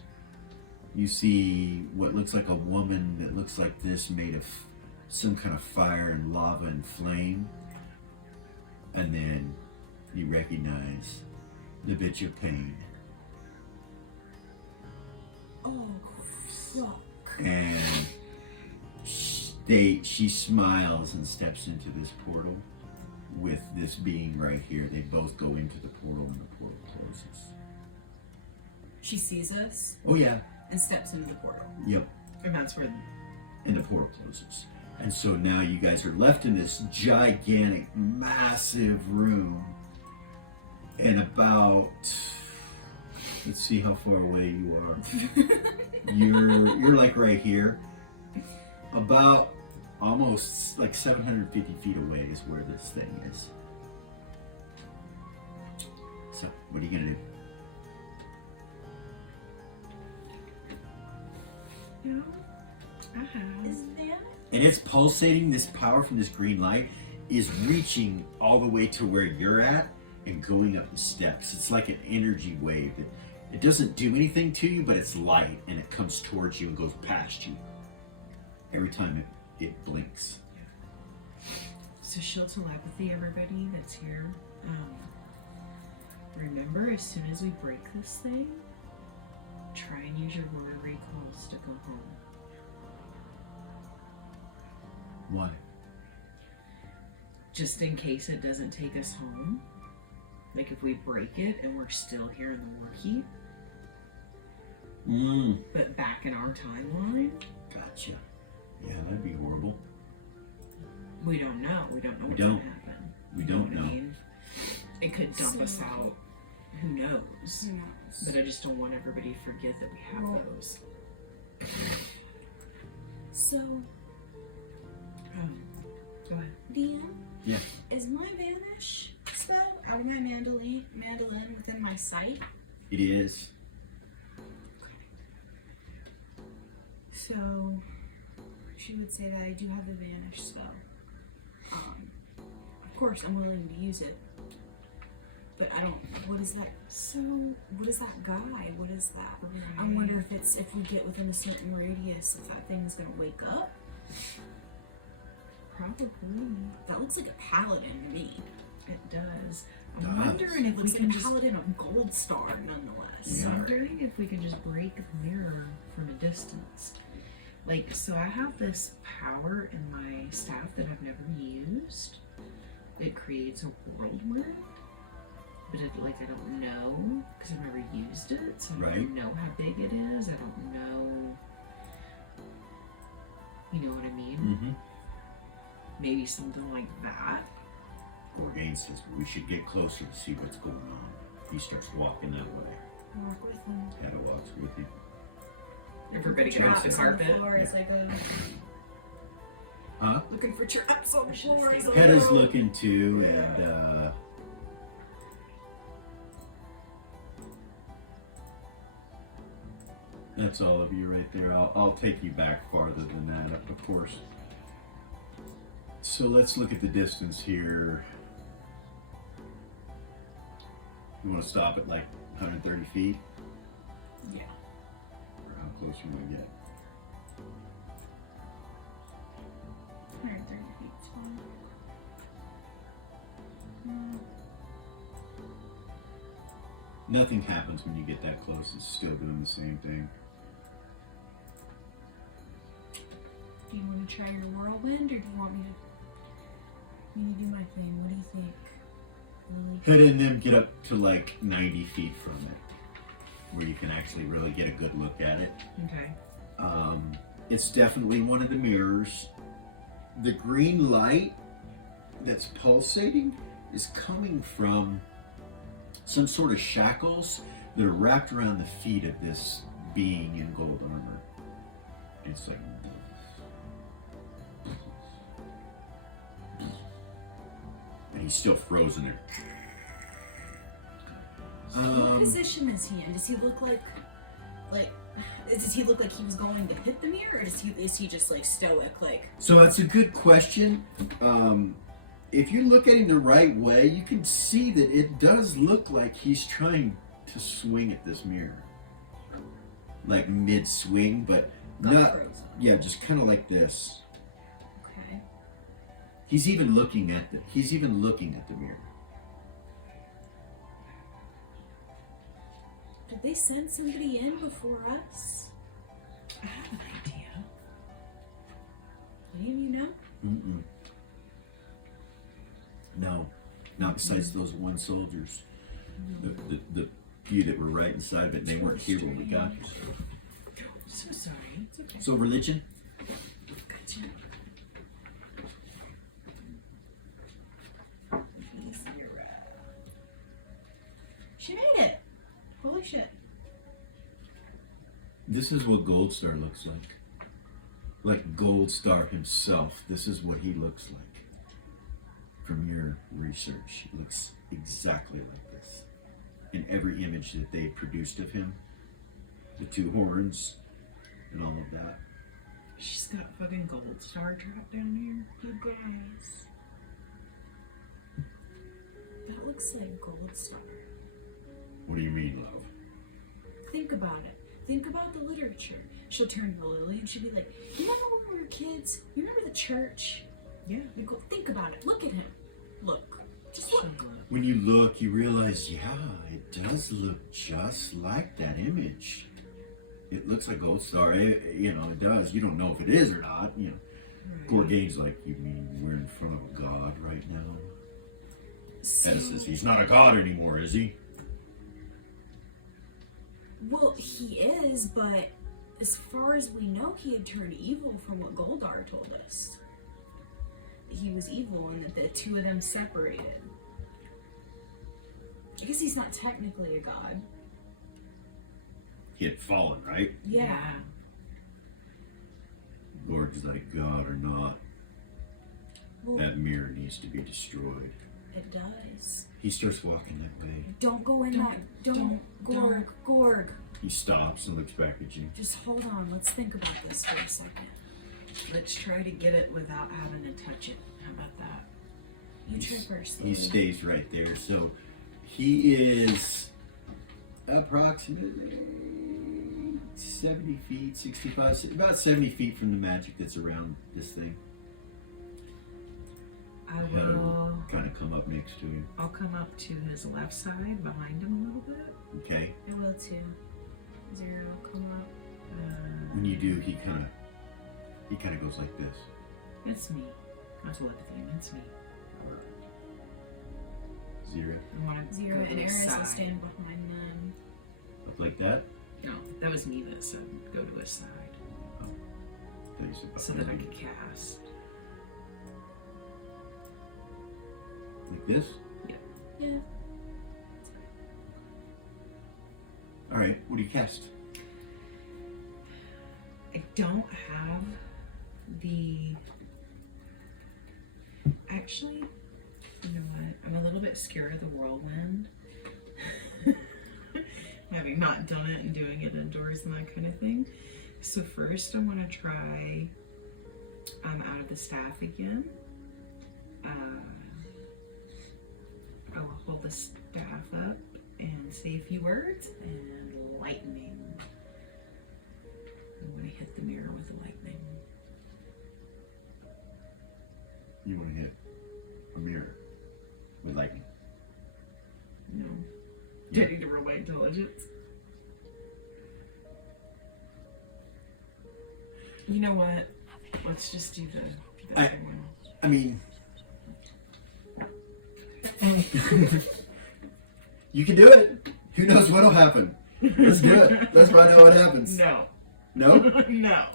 You see what looks like a woman that looks like this, made of some kind of fire and lava and flame. And then you recognize the bitch of pain. Oh, fuck. And she smiles and steps into this portal with this being right here. They both go into the portal, and the portal closes. She sees us Oh yeah. and steps into the portal. Yep. And that's where And the portal closes. And so now you guys are left in this gigantic, massive room. And about, let's see how far away you are. You're like right here. About almost like 750 feet away is where this thing is. So, what are you gonna do? No, I have. Is there? And it's pulsating. This power from this green light is reaching all the way to where you're at and going up the steps. It's like an energy wave. It doesn't do anything to you, but it's light, and it comes towards you and goes past you every time it blinks. So she'll telepathy everybody that's here. Remember, as soon as we break this thing, try and use your rotary calls to go home. Why? Just in case it doesn't take us home. Like if we break it and we're still here in the Warkeep, but back in our timeline. Gotcha. Yeah, that'd be horrible. We don't know. We don't know what's don't. gonna happen. We You know don't what I know. mean? It could dump us out. Who knows? Who knows? But I just don't want everybody to forget that we have Well- those. So, Go ahead. DM, Yeah. is my vanish spell out of my mandolin within my sight? It is. So, she would say that I do have the vanish spell. Of course, I'm willing to use it. But I don't. What is that? So, what is that guy? What is that? I wonder if we get within a certain radius, if that thing is gonna wake up. Probably. That looks like a paladin to me. It does. Does. I'm wondering if we Looks can like a just. paladin of gold star, nonetheless. I'm wondering if we can just break the mirror from a distance. Like, so I have this power in my staff that I've never used. It creates a whirlwind, but I don't know because I've never used it, so I Right. don't know how big it is. I don't know. You know what I mean? Mm-hmm. Maybe something like that. Gorgain says, we should get closer to see what's going on. He starts walking that way. Walk with him. Hedda walks with him. Everybody get off the Traps on carpet. floor as I go. Huh? Looking for traps on the floor as I Hedda's go. looking too, and that's all of you right there. I'll take you back farther than that, of course. So let's look at the distance here. You want to stop at like 130 feet? Yeah. Or how close you want to get? 130 feet. Nothing happens when you get that close. It's still doing the same thing. Do you want to try your whirlwind, or do you want me to do my thing? What do you think, Lily? Hedda and them get up to like 90 feet from it, where you can actually really get a good look at it. Okay. It's definitely one of the mirrors. The green light that's pulsating is coming from some sort of shackles that are wrapped around the feet of this being in gold armor. It's like and he's still frozen there. What position is he in? Does he look like does he look like he was going to hit the mirror, or is he just like stoic, like? So that's a good question. If you look at him the right way, you can see that it does look like he's trying to swing at this mirror. Like mid-swing, but not, frozen. yeah, just kind of like this. Okay. He's even looking at the mirror. Did they send somebody in before us? I have an idea. Any of you know? Mm-mm. No, not besides those one soldiers. The few that were right inside of it, they weren't here when we got here. So sorry. It's okay. So religion? Gotcha. She made it. Holy shit. This is what Gold Star looks like. Like Gold Star himself, this is what he looks like. From your research, it looks exactly like this. In every image that they produced of him, the two horns and all of that. She's got fucking Gold Star trapped down here. You guys. That looks like Gold Star. What do you mean, love? Think about it. Think about the literature. She'll turn to Lily and she'll be like, you remember when we were kids? You remember the church? Yeah. You go, think about it. Look at him. Look. Just look. When you look, you realize, yeah, it does look just like that image. It looks like Gold Star, it does. You don't know if it is or not, Gorgain's like, you mean we're in front of a god right now? Hedda says, he's not a god anymore, is he? Well, he is, but as far as we know, he had turned evil from what Goldar told us. He was evil and that the two of them separated. I guess he's not technically a god. He had fallen, right? Yeah. Gorg's like, god or not, Well, that mirror needs to be destroyed. it does. He starts walking that way. Don't go in that. Don't. Gorg. He stops and looks back at you. Just hold on. Let's think about this for a second. Let's try to get it without having to touch it. How about that? You try first. He Lily. stays right there. So he is approximately 70 feet, 65, about 70 feet from the magic that's around this thing. I will. Kind of come up next to him. I'll come up to his left side behind him a little bit. Okay. I will too. Zero, come up. When you do, he kind of goes like this. It's me. I telepathy him. It's me. Zero. I want to Zero go and to his Eris will side. stand behind them. Up like that. No, that was me that said go to his side, That you said so that I could cast. Like this? Yeah. Alright, what do you cast? I don't have the. Actually, you know what? I'm a little bit scared of the whirlwind. Having not done it and doing it indoors and that kind of thing. So first I'm gonna try out of the staff again. I will hold the staff up and say a few words and lightning. I'm gonna hit the mirror with the lightning. You want to hit a mirror with lightning? No. Do I need to roll my intelligence? You know what? Let's just do the other one. I mean, you can do it. Who knows what'll happen? Let's do it. Let's find out what happens. No. No? No.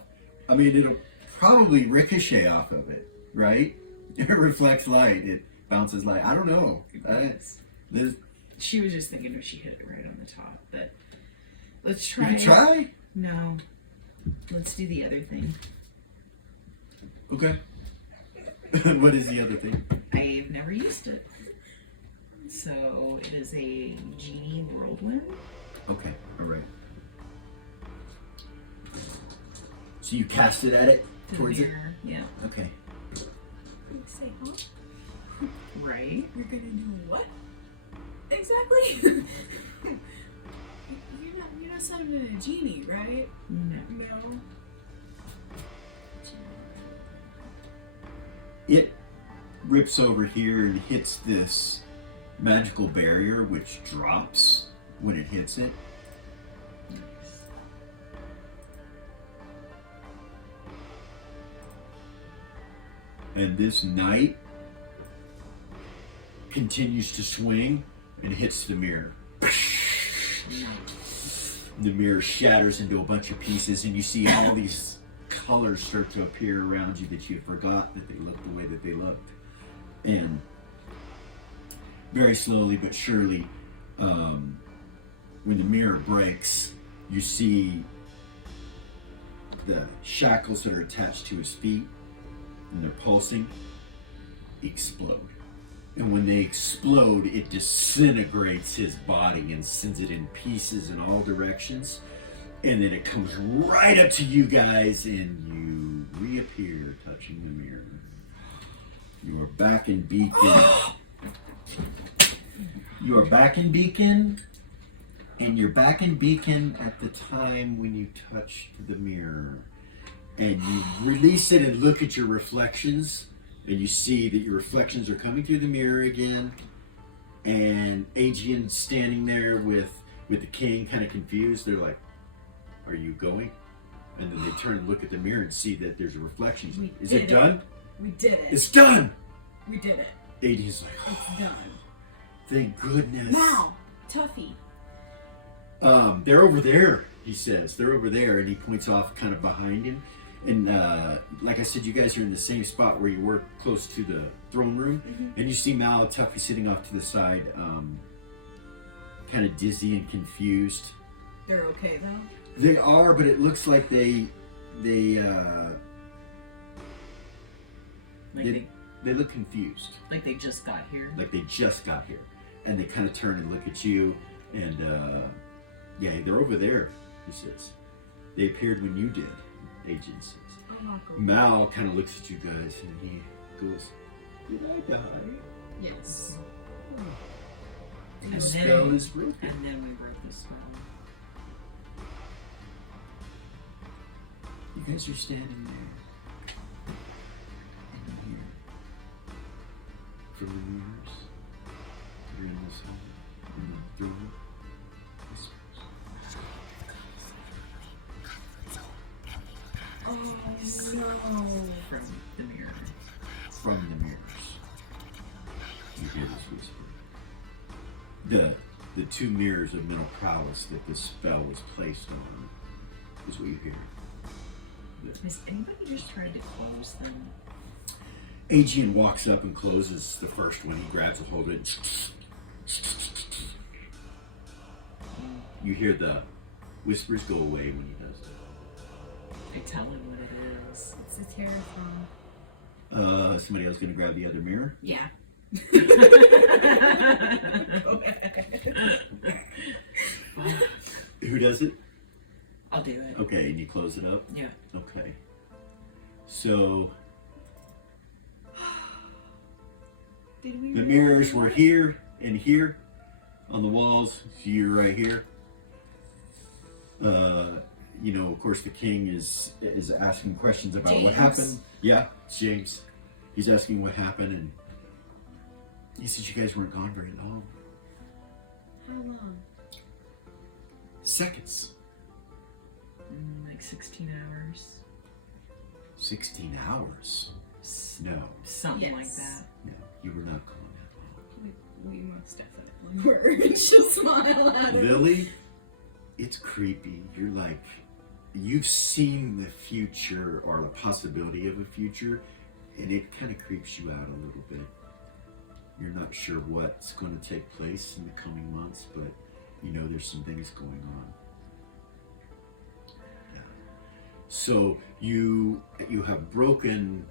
I mean, it'll probably ricochet off of it, right? It reflects light. It bounces light. I don't know. She was just thinking if she hit it right on the top, but let's try. You can try? No. Let's do the other thing. Okay. What is the other thing? I've never used it. So it is a genie whirlwind. Okay, alright. So you cast it at it? Towards it? Yeah. Okay. Say, huh? Right. You're gonna do what? Exactly. You're not summoning a genie, right? No. No. It rips over here and hits this magical barrier, which drops when it hits it. And this knight continues to swing and hits the mirror. The mirror shatters into a bunch of pieces, and you see all these colors start to appear around you that you forgot that they looked the way that they looked. And very slowly but surely, when the mirror breaks, you see the shackles that are attached to his feet, and they're pulsing, explode. And when they explode, it disintegrates his body and sends it in pieces in all directions. And then it comes right up to you guys, and you reappear touching the mirror. You are back in Beacon. You are back in Beacon, and you're back in Beacon at the time when you touched the mirror. And you release it and look at your reflections, and you see that your reflections are coming through the mirror again. And Aegean's standing there with the king, kind of confused. They're like, "Are you going?" And then they turn and look at the mirror and see that there's a reflection. Is it done? We did it. It's done! We did it. Aegean's like, It's done. thank goodness. Now, Tuffy. They're over there, he says. They're over there, and he points off kind of behind him. And like I said, you guys are in the same spot where you were, close to the throne room. Mm-hmm. And you see Mal and Tuffy sitting off to the side, kind of dizzy and confused. They're okay though. They are, but it looks like they look confused. Like they just got here. Like they just got here. And they kind of turn and look at you, and yeah, they're over there, he says. They appeared when you did, Agent says. Mal kind of looks at you guys, and he goes, "Did I die?" Yes. The spell is broken. And then we broke the spell. You guys are standing there. And you hear from the mirrors. You're in this hall. In the throne. Oh no. From the mirror. From the mirrors. You hear this whisper. The two mirrors of mental prowess that this spell was placed on is what you hear. Has anybody just tried to close them? Aegean walks up and closes the first one. He grabs a hold of it. You hear the whispers go away when he does it. I tell him what it is. It's a terrifying. Somebody else gonna grab the other mirror? Yeah. Who does it? I'll do it. Okay, and you close it up? Yeah. Okay. So the mirrors were here and here on the walls. So you're right here. You know, of course, the king is asking questions about what James. happened. Yeah, it's James. He's asking what happened, and he says you guys weren't gone very long. How long? Seconds. Like 16 hours. 16 hours. No, Something like Yes. that. no, you were not gone that long. We most definitely were. And she'll smile at him. Lily, it's creepy. You're like, you've seen the future or the possibility of a future, and it kind of creeps you out a little bit. You're not sure what's going to take place in the coming months, but you know there's some things going on. Yeah. So you have broken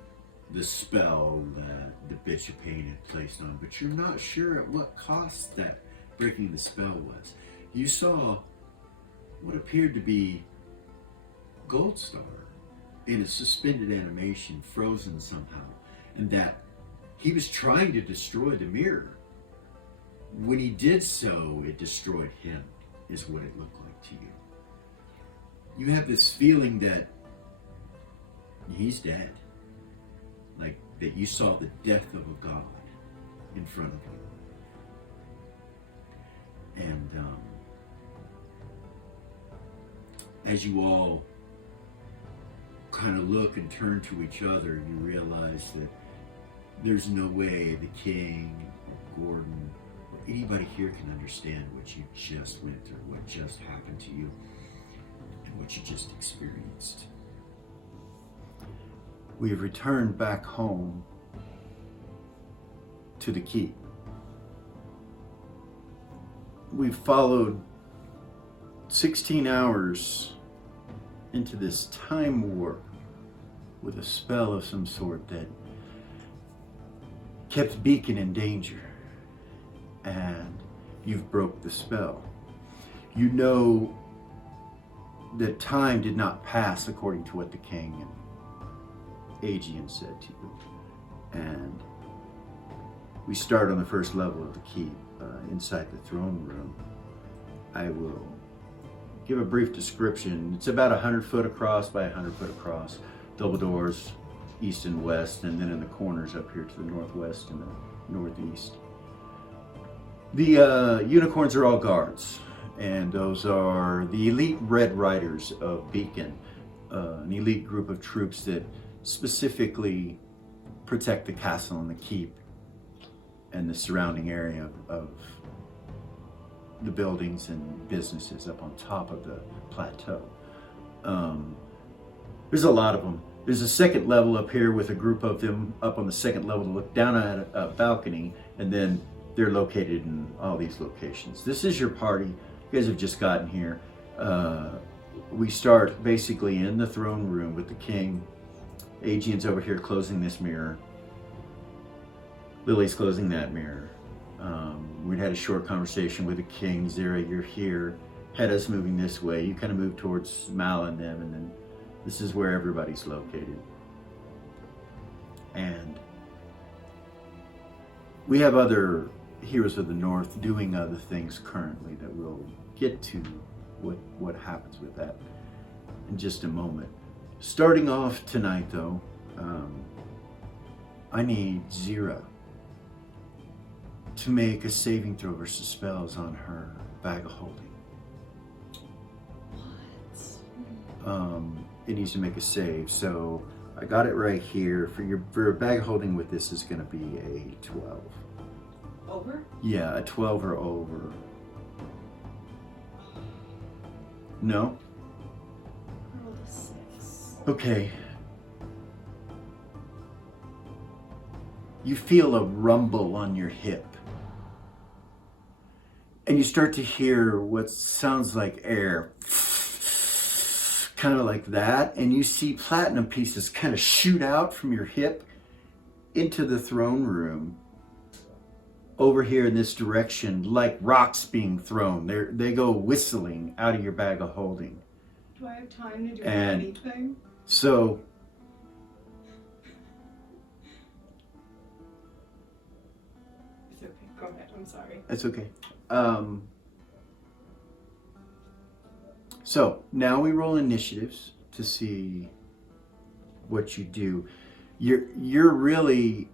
the spell that the bitch of pain had placed on, but you're not sure at what cost that breaking the spell was. You saw what appeared to be Goldstar in a suspended animation, frozen somehow, and that he was trying to destroy the mirror. When he did so, it destroyed him, is what it looked like to you. You have this feeling that he's dead. Like that you saw the death of a god in front of you. And as you all kind of look and turn to each other, you realize that there's no way the king or Gordon or anybody here can understand what you just went through, what just happened to you, and what you just experienced. We've returned back home to the keep. We've followed 16 hours into this time warp with a spell of some sort that kept Beacon in danger, and you've broke the spell. You know that time did not pass according to what the king and Aegean said to you, and we start on the first level of the keep, inside the throne room. I will give a brief description. It's about 100 foot across by 100 foot across, double doors, east and west, and then in the corners up here to the northwest and the northeast. The unicorns are all guards, and those are the elite Red Riders of Beacon, an elite group of troops that specifically protect the castle and the keep and the surrounding area of the buildings and businesses up on top of the plateau. There's a lot of them. There's a second level up here with a group of them up on the second level to look down at a balcony, and then they're located in all these locations. This is your party. You guys have just gotten here. We start basically in the throne room with the king. Aegean's over here closing this mirror. Lily's closing that mirror. We'd had a short conversation with the king. Zira, you're here. Had us moving this way. You kind of move towards Mal and them, and then this is where everybody's located. And we have other heroes of the North doing other things currently that we'll get to what happens with that in just a moment. Starting off tonight, though, I need Zira to make a saving throw versus spells on her bag of holding. It needs to make a save, so I got it right here. For a bag of holding with this is going to be a 12. Over? Yeah, a 12 or over. No? Roll a 6. Okay. you feel a rumble on your hip. And you start to hear what sounds like air, kind of like that. And you see platinum pieces kind of shoot out from your hip into the throne room over here in this direction, like rocks being thrown. They go whistling out of your bag of holding. Do I have time to do And anything? so It's okay. Go ahead. I'm sorry. that's okay. So now we roll initiatives to see what you do. You're really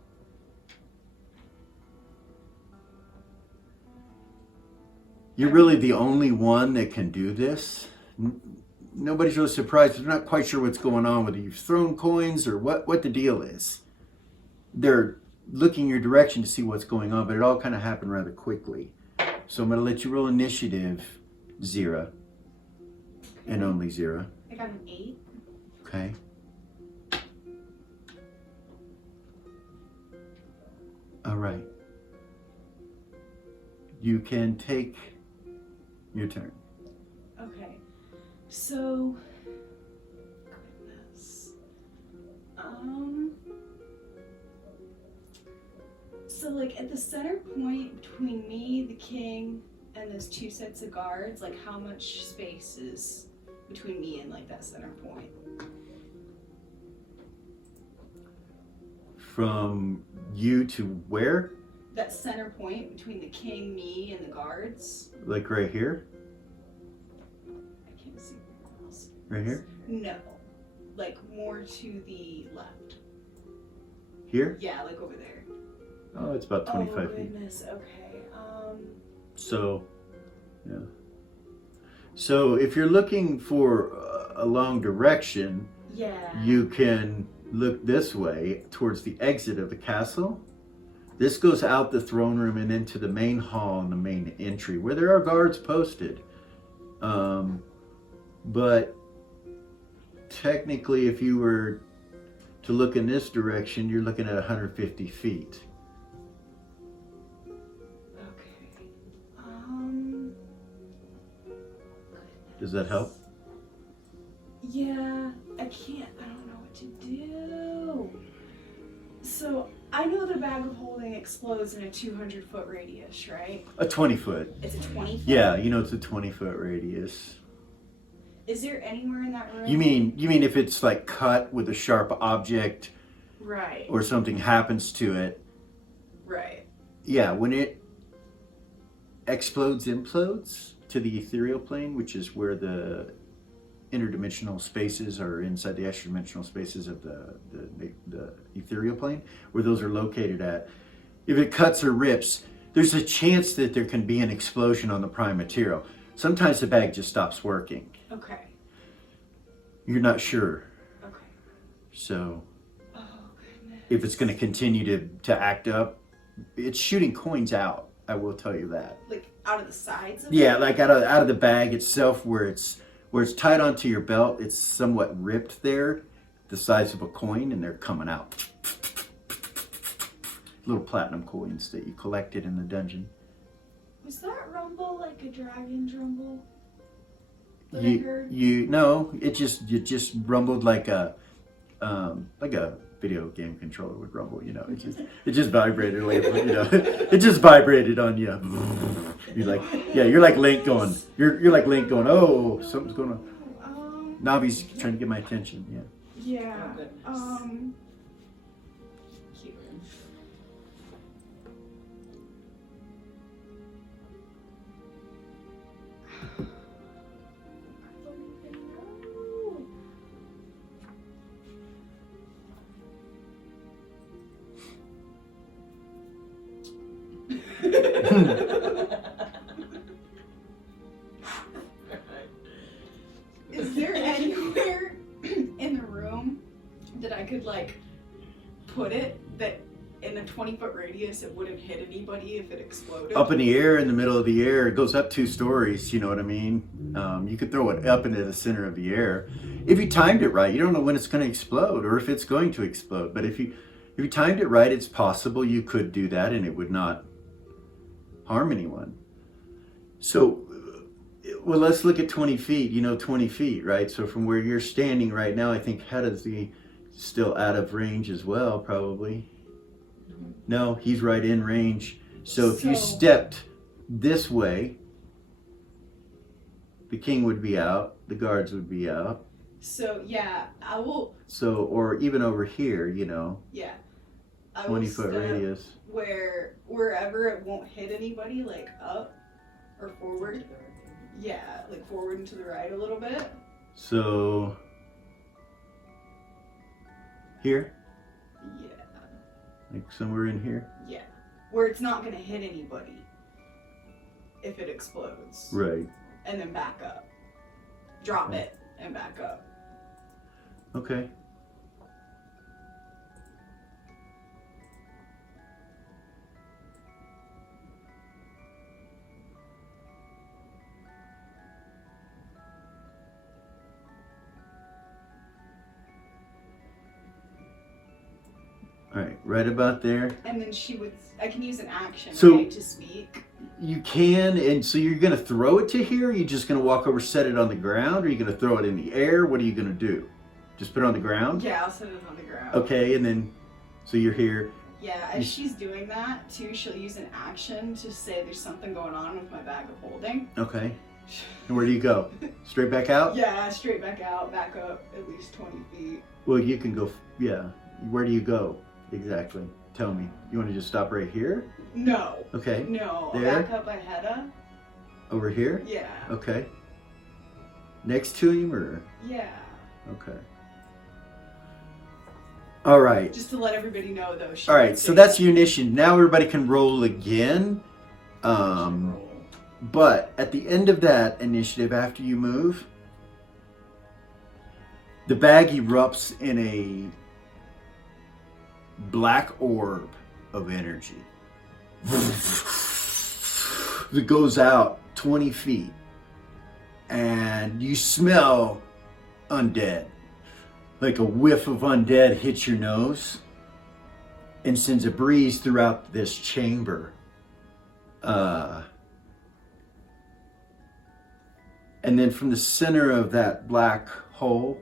the only one that can do this. Nobody's really surprised. They're not quite sure what's going on, whether you've thrown coins or what the deal is. They're looking your direction to see what's going on, but it all kind of happened rather quickly. So I'm going to let you roll initiative 0 and only 0. I got an 8. Okay. All right. You can take your turn. Okay. So, goodness. So like at the center point between me, the king, and those 2 sets of guards, like how much space is between me and like that center point? From you to where? That center point between the king, me, and the guards. Like right here? I can't see where else. Right here? No. Like more to the left. Here? Yeah, like over there. Oh, it's about 25 oh, feet. Goodness. Okay. So, yeah. So if you're looking for a long direction, Yeah. you can look this way towards the exit of the castle. This goes out the throne room and into the main hall and the main entry where there are guards posted. But technically, if you were to look in this direction, you're looking at 150 feet. Okay. Does that help? Yeah, I don't know what to do. So, I know the bag of holding explodes in a 200-foot radius, right? A 20 foot. It's a 20-foot? Yeah, you know it's a 20-foot radius. Is there anywhere in that room? You mean if it's like cut with a sharp object Right. or something happens to it? Right. Yeah, when it implodes to the ethereal plane, which is where the interdimensional spaces are inside the extra-dimensional spaces of the ethereal plane, where those are located at. If it cuts or rips, there's a chance that there can be an explosion on the prime material. Sometimes the bag just stops working. Okay. You're not sure. Okay. So Oh, goodness. if it's going to continue to act up, it's shooting coins out. I will tell you that. Like out of the sides of Yeah, it? like out of the bag itself, where it's tied onto your belt. It's somewhat ripped there, the size of a coin, and they're coming out. Little platinum coins that you collected in the dungeon. Was that rumble like a dragon's rumble? That I heard? It just rumbled like a video game controller would rumble, it just vibrated like, it just vibrated on you. You're like Link going, you're like Link going, oh, something's going on. Navi's trying to get my attention, yeah. Yeah. Oh, Cute. I don't even know. Is there anywhere in the room that I could like put it that in a 20-foot radius it wouldn't hit anybody if it exploded? Up in the air, in the middle of the air, it goes up 2 stories, you know what I mean? You could throw it up into the center of the air. If you timed it right, you don't know when it's going to explode or if it's going to explode. But if If you timed it right, it's possible you could do that and it would not harm anyone. So, well, let's look at 20 feet. You know 20 feet, right? So from where you're standing right now, I think Hedda's still out of range as well, probably. No, he's right in range. So if you stepped this way, the king would be out, the guards would be out. So yeah, I will. So, or even over here, you know, Yeah, I 20-foot will step radius. wherever it won't hit anybody, like up or forward. Yeah, like forward and to the right a little bit. So, here, Yeah, like somewhere in here. yeah, where it's not gonna hit anybody if it explodes. Right. And then back up. Drop it and back up. Okay. All right, right about there. And then I can use an action, So- right, to speak. You can, and so you're gonna throw it to here? Or you just gonna walk over, set it on the ground? Or are you gonna throw it in the air? What are you gonna do? Just put it on the ground? Yeah, I'll set it on the ground. Okay, and then, so you're here. Yeah, as she's doing that too, she'll use an action to say there's something going on with my bag of holding. Okay. And where do you go? Straight back out? Yeah, straight back out, back up at least 20 feet. Well, you can go, yeah. Where do you go? Exactly. Tell me. You want to just stop right here? No. Okay. No. There? Back up by Hedda. Over here? Yeah. Okay. Next to him or? Yeah. Okay. All right. Just to let everybody know though. All right, so that's your initiative. Now everybody can roll again. But at the end of that initiative, after you move, the bag erupts in a black orb of energy that goes out 20 feet. And you smell undead. Like a whiff of undead hits your nose and sends a breeze throughout this chamber. And then from the center of that black hole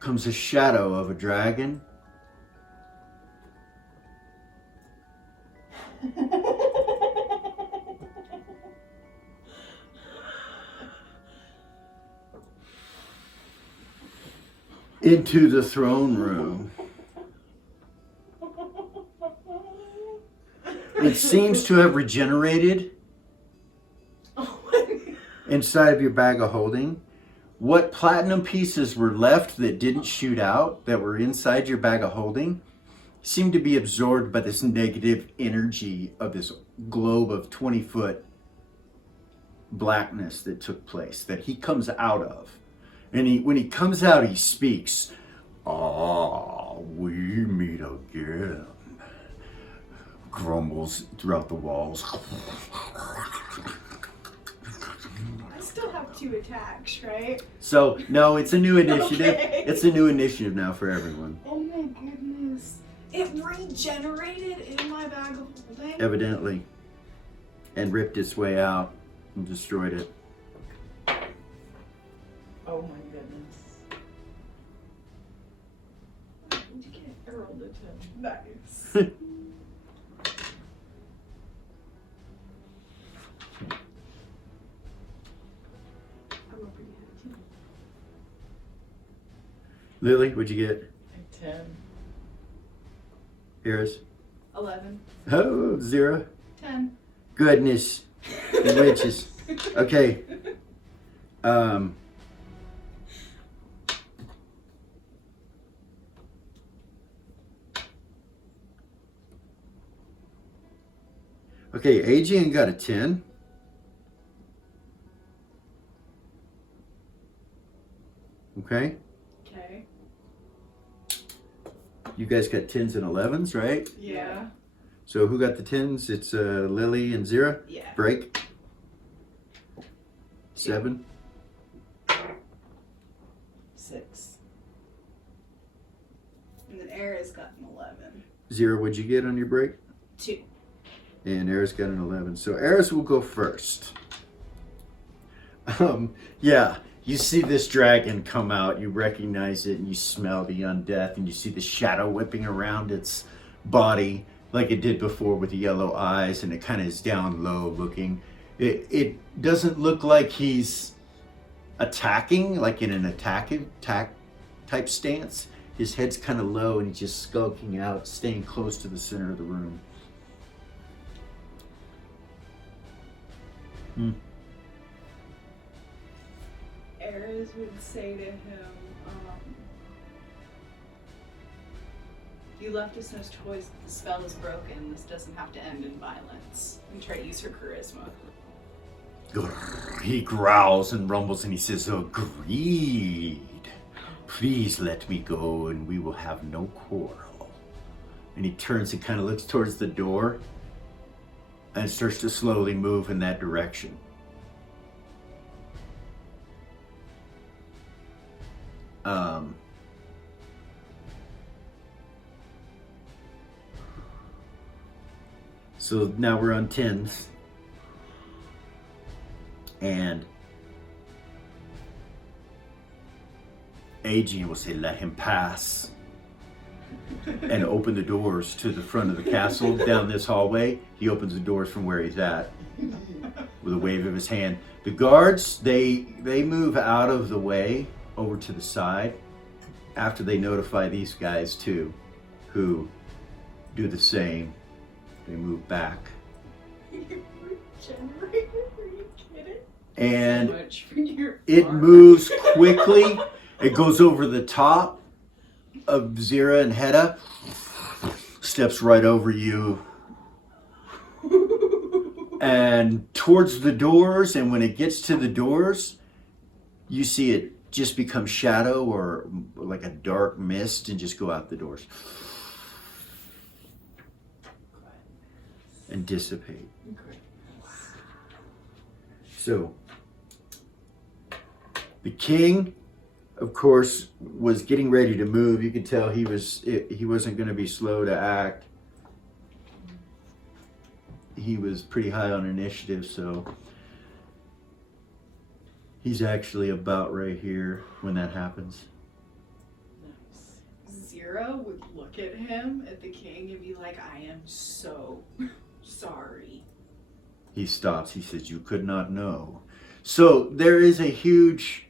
comes a shadow of a dragon. Into the throne room. It seems to have regenerated inside of your bag of holding. What platinum pieces were left that didn't shoot out, that were inside your bag of holding, seemed to be absorbed by this negative energy of this globe of 20-foot blackness that took place, that he comes out of. And when he comes out, he speaks. Ah, we meet again. Grumbles throughout the walls. I still have 2 attacks, right? So, no, it's a new initiative. Okay. It's a new initiative now for everyone. Oh my goodness. It regenerated in my bag of holding? Evidently. And ripped its way out and destroyed it. Oh my goodness. What'd you get? I rolled a 10. Nice. I'm a pretty high too. Lily, what'd you get? 10. Eris? 11. Oh, 0. 10. Goodness. The witches. Okay. Okay, Adrian got a 10. Okay. Okay. You guys got 10s and 11s, right? Yeah. So who got the 10s? It's Lily and Zira? Yeah. Break. 7. 6. Era's got an 11. 0, what'd you get on your break? 2. And Era's got an 11. So Eris will go first. Yeah, you see this dragon come out, you recognize it, and you smell the undeath, and you see the shadow whipping around its body like it did before with the yellow eyes, and it kind of is down low looking. It doesn't look like he's attacking, like in an attack type stance. His head's kind of low, and he's just skulking out, staying close to the center of the room. Eris would say to him, you left us no choice. The spell is broken. This doesn't have to end in violence. And try to use her charisma. He growls and rumbles and he says, agreed. Please let me go and we will have no quarrel. And he turns and kind of looks towards the door and starts to slowly move in that direction. So now we're on 10s. And Aegean will say, let him pass. And open the doors to the front of the castle down this hallway. He opens the doors from where he's at with a wave of his hand. The guards, they move out of the way over to the side after they notify these guys too, who do the same. They move back. And it moves quickly. It goes over the top of Zira and Hedda, steps right over you, and towards the doors. And when it gets to the doors, you see it just become shadow or like a dark mist and just go out the doors and dissipate. So the king, of course, was getting ready to move. You could tell he wasn't going to be slow to act. He was pretty high on initiative, so he's actually about right here when that happens. Zira would look at him, at the king, and be like, I am so sorry. He stops. He says, you could not know. So there is a huge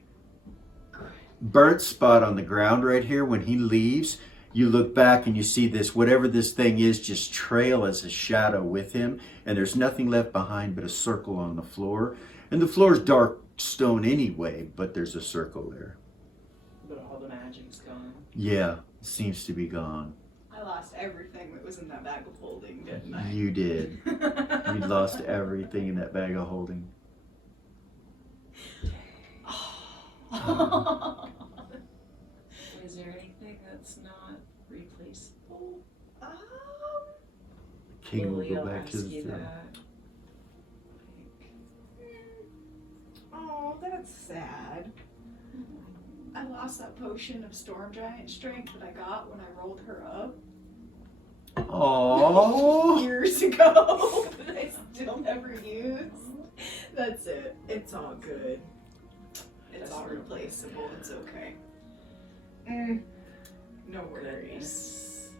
burnt spot on the ground right here. When he leaves, you look back and you see this, whatever this thing is, just trail as a shadow with him. And there's nothing left behind but a circle on the floor. And the floor is dark stone anyway, but there's a circle there. But all the magic's gone. Yeah, it seems to be gone. I lost everything that was in that bag of holding, didn't I? You did. You lost everything in that bag of holding. Is there anything that's not replaceable? King will go Lily'll back to ask the you throne. that. Oh, that's sad. I lost that potion of storm giant strength that I got when I rolled her up Aww. years ago, but I still never used. That's it. It's all good. It's all replaceable. It's okay. No worries.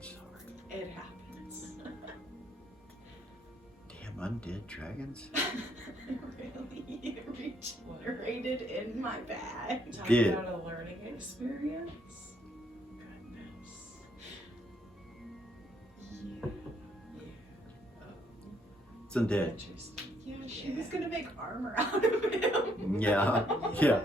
Sorry. It happens. Damn undead dragons. Really regenerated in my bag. Talk Did. about a learning experience. Goodness. It's undead. Interesting. Yeah, she was gonna make armor out of him. Yeah, yeah.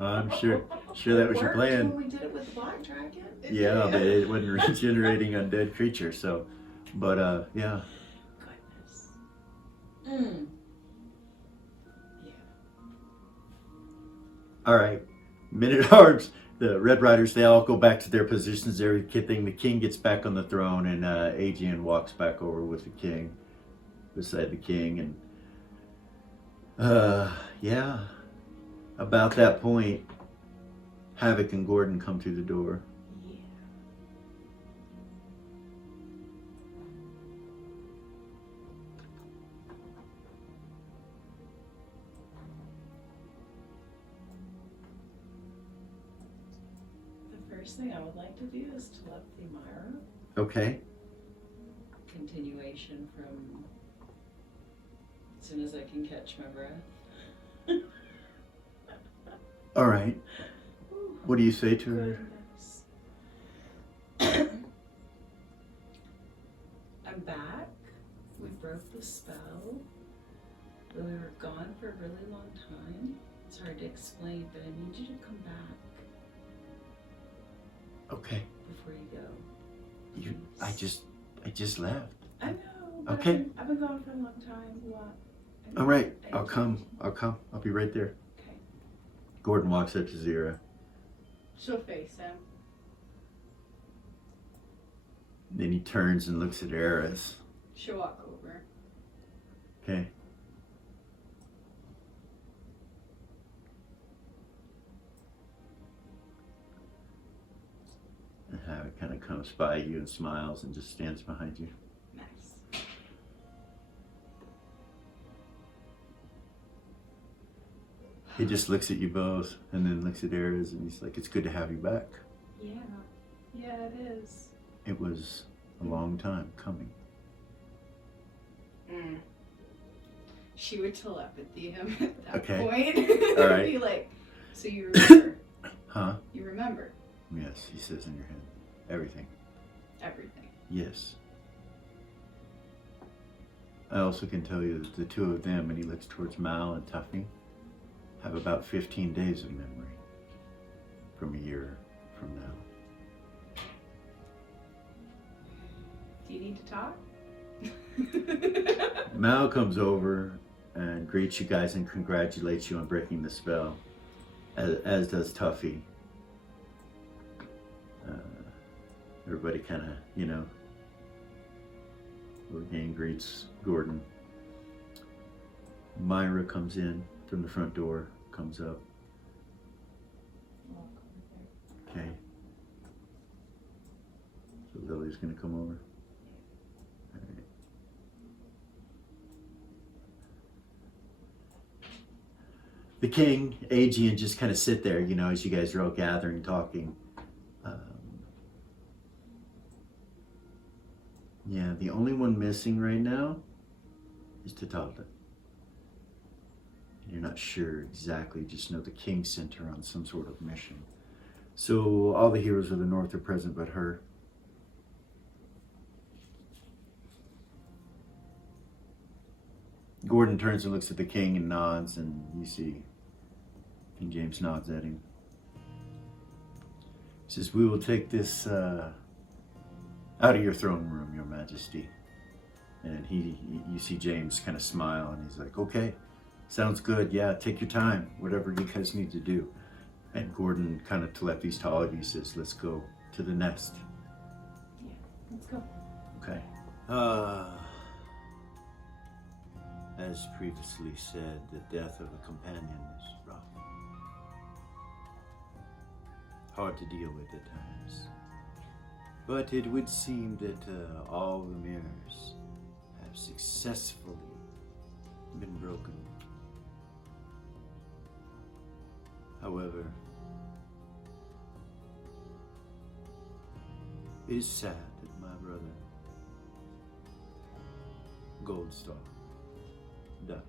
I'm sure that was your Worked plan. when we did it with the black dragon. Yeah, but it wasn't regenerating undead creature, so. But, yeah. Goodness. Yeah. All right. Men-at-Arms, the Red Riders, they all go back to their positions. Everything. The king gets back on the throne, and Aegean walks back over with the king, beside the king, and yeah. About that point, Havoc and Gordon come through the door. Yeah. first thing I would like to do is telepathy Myra. Okay. Continuation from as soon as I can catch my breath. All right. What do you say to her? Goodness. I'm back. We broke the spell. We were gone for a really long time. It's hard to explain, but I need you to come back Okay. before you go. You. I just left. I know. But Okay. I've been gone for a long time. What? All right. I'll come. I'll be right there. Okay. Gordon walks up to Zira. She'll face him. Then he turns and looks at Eris. She'll walk over. Okay. And Harry kind of comes by you and smiles and just stands behind you. Nice. He just looks at you both and then looks at Eris and he's like, "It's good to have you back. Yeah. Yeah, it is. It was a long time coming." She would telepathy him at that Okay. point. All right. Be like, so you remember? Huh? You remember Yes, he says in your head. Everything. everything. Yes. I also can tell you that the two of them, and he looks towards Mal and Tuffy, have about 15 days of memory from a year from now. Do you need to talk? Mal comes over and greets you guys and congratulates you on breaking the spell, as does Tuffy. Everybody kind of, Orgain greets Gordon. Myra comes in from the front door, comes up. Okay. So Lily's gonna come over. All right. The king, Aegean, just kind of sit there, as you guys are all gathering, talking. Yeah, the only one missing right now is Tatalda. You're not sure exactly, just know the king sent her on some sort of mission. So all the heroes of the north are present but her. Gordon turns and looks at the king and nods, and you see King James nods at him. He says, "We will take this out of your throne room, your majesty." And you see James kind of smile and he's like, "Okay, sounds good. Yeah, take your time, whatever you guys need to do." And Gordon kind of telepathies to all of you, says, "Let's go to the nest." Yeah, let's go. Okay. As previously said, the death of a companion is rough. Hard to deal with at times. But it would seem that all the mirrors have successfully been broken. However, it is sad that my brother, Goldstar, died.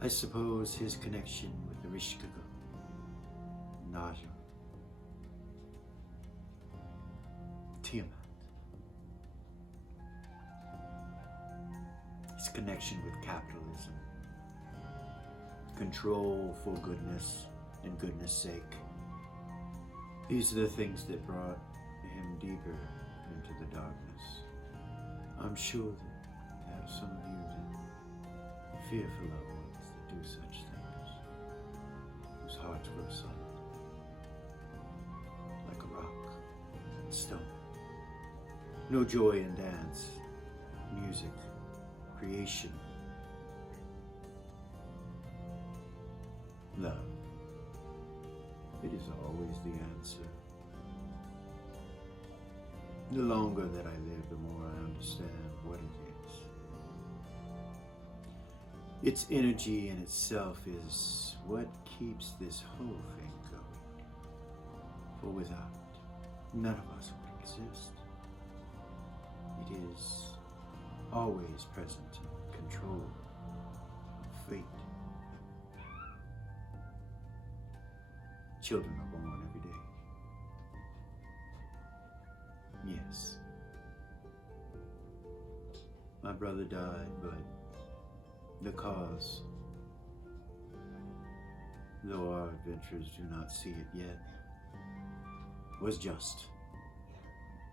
I suppose his connection with the Rishkaga, Naja, Tiamat, his connection with capitalism, control for goodness and goodness sake. These are the things that brought him deeper into the darkness. I'm sure that there are some of you that fear for loved ones that do such things, whose hearts grow solid, like a rock, stone. No joy in dance, music, creation, love. It is always the answer. The longer that I live, the more I understand what it is. Its energy in itself is what keeps this whole thing going. For without it, none of us would exist. It is always present in control of fate. Children are born every day. Yes. My brother died, but the cause, though our adventurers do not see it yet, was just,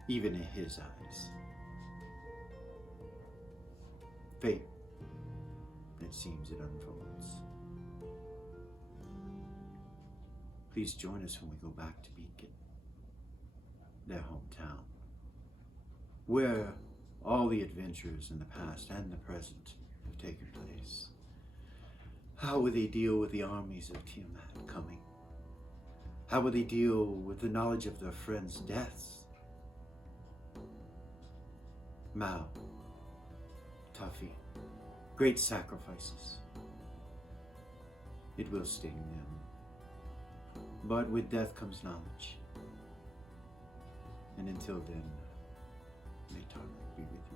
even in his eyes. Fate, it seems it unfolds. Please join us when we go back to Beacon, their hometown, where all the adventures in the past and the present have taken place. How will they deal with the armies of Tiamat coming? How will they deal with the knowledge of their friends' deaths? Mao, Tuffy, great sacrifices. It will sting them. But with death comes knowledge. And until then, may Tark be with you.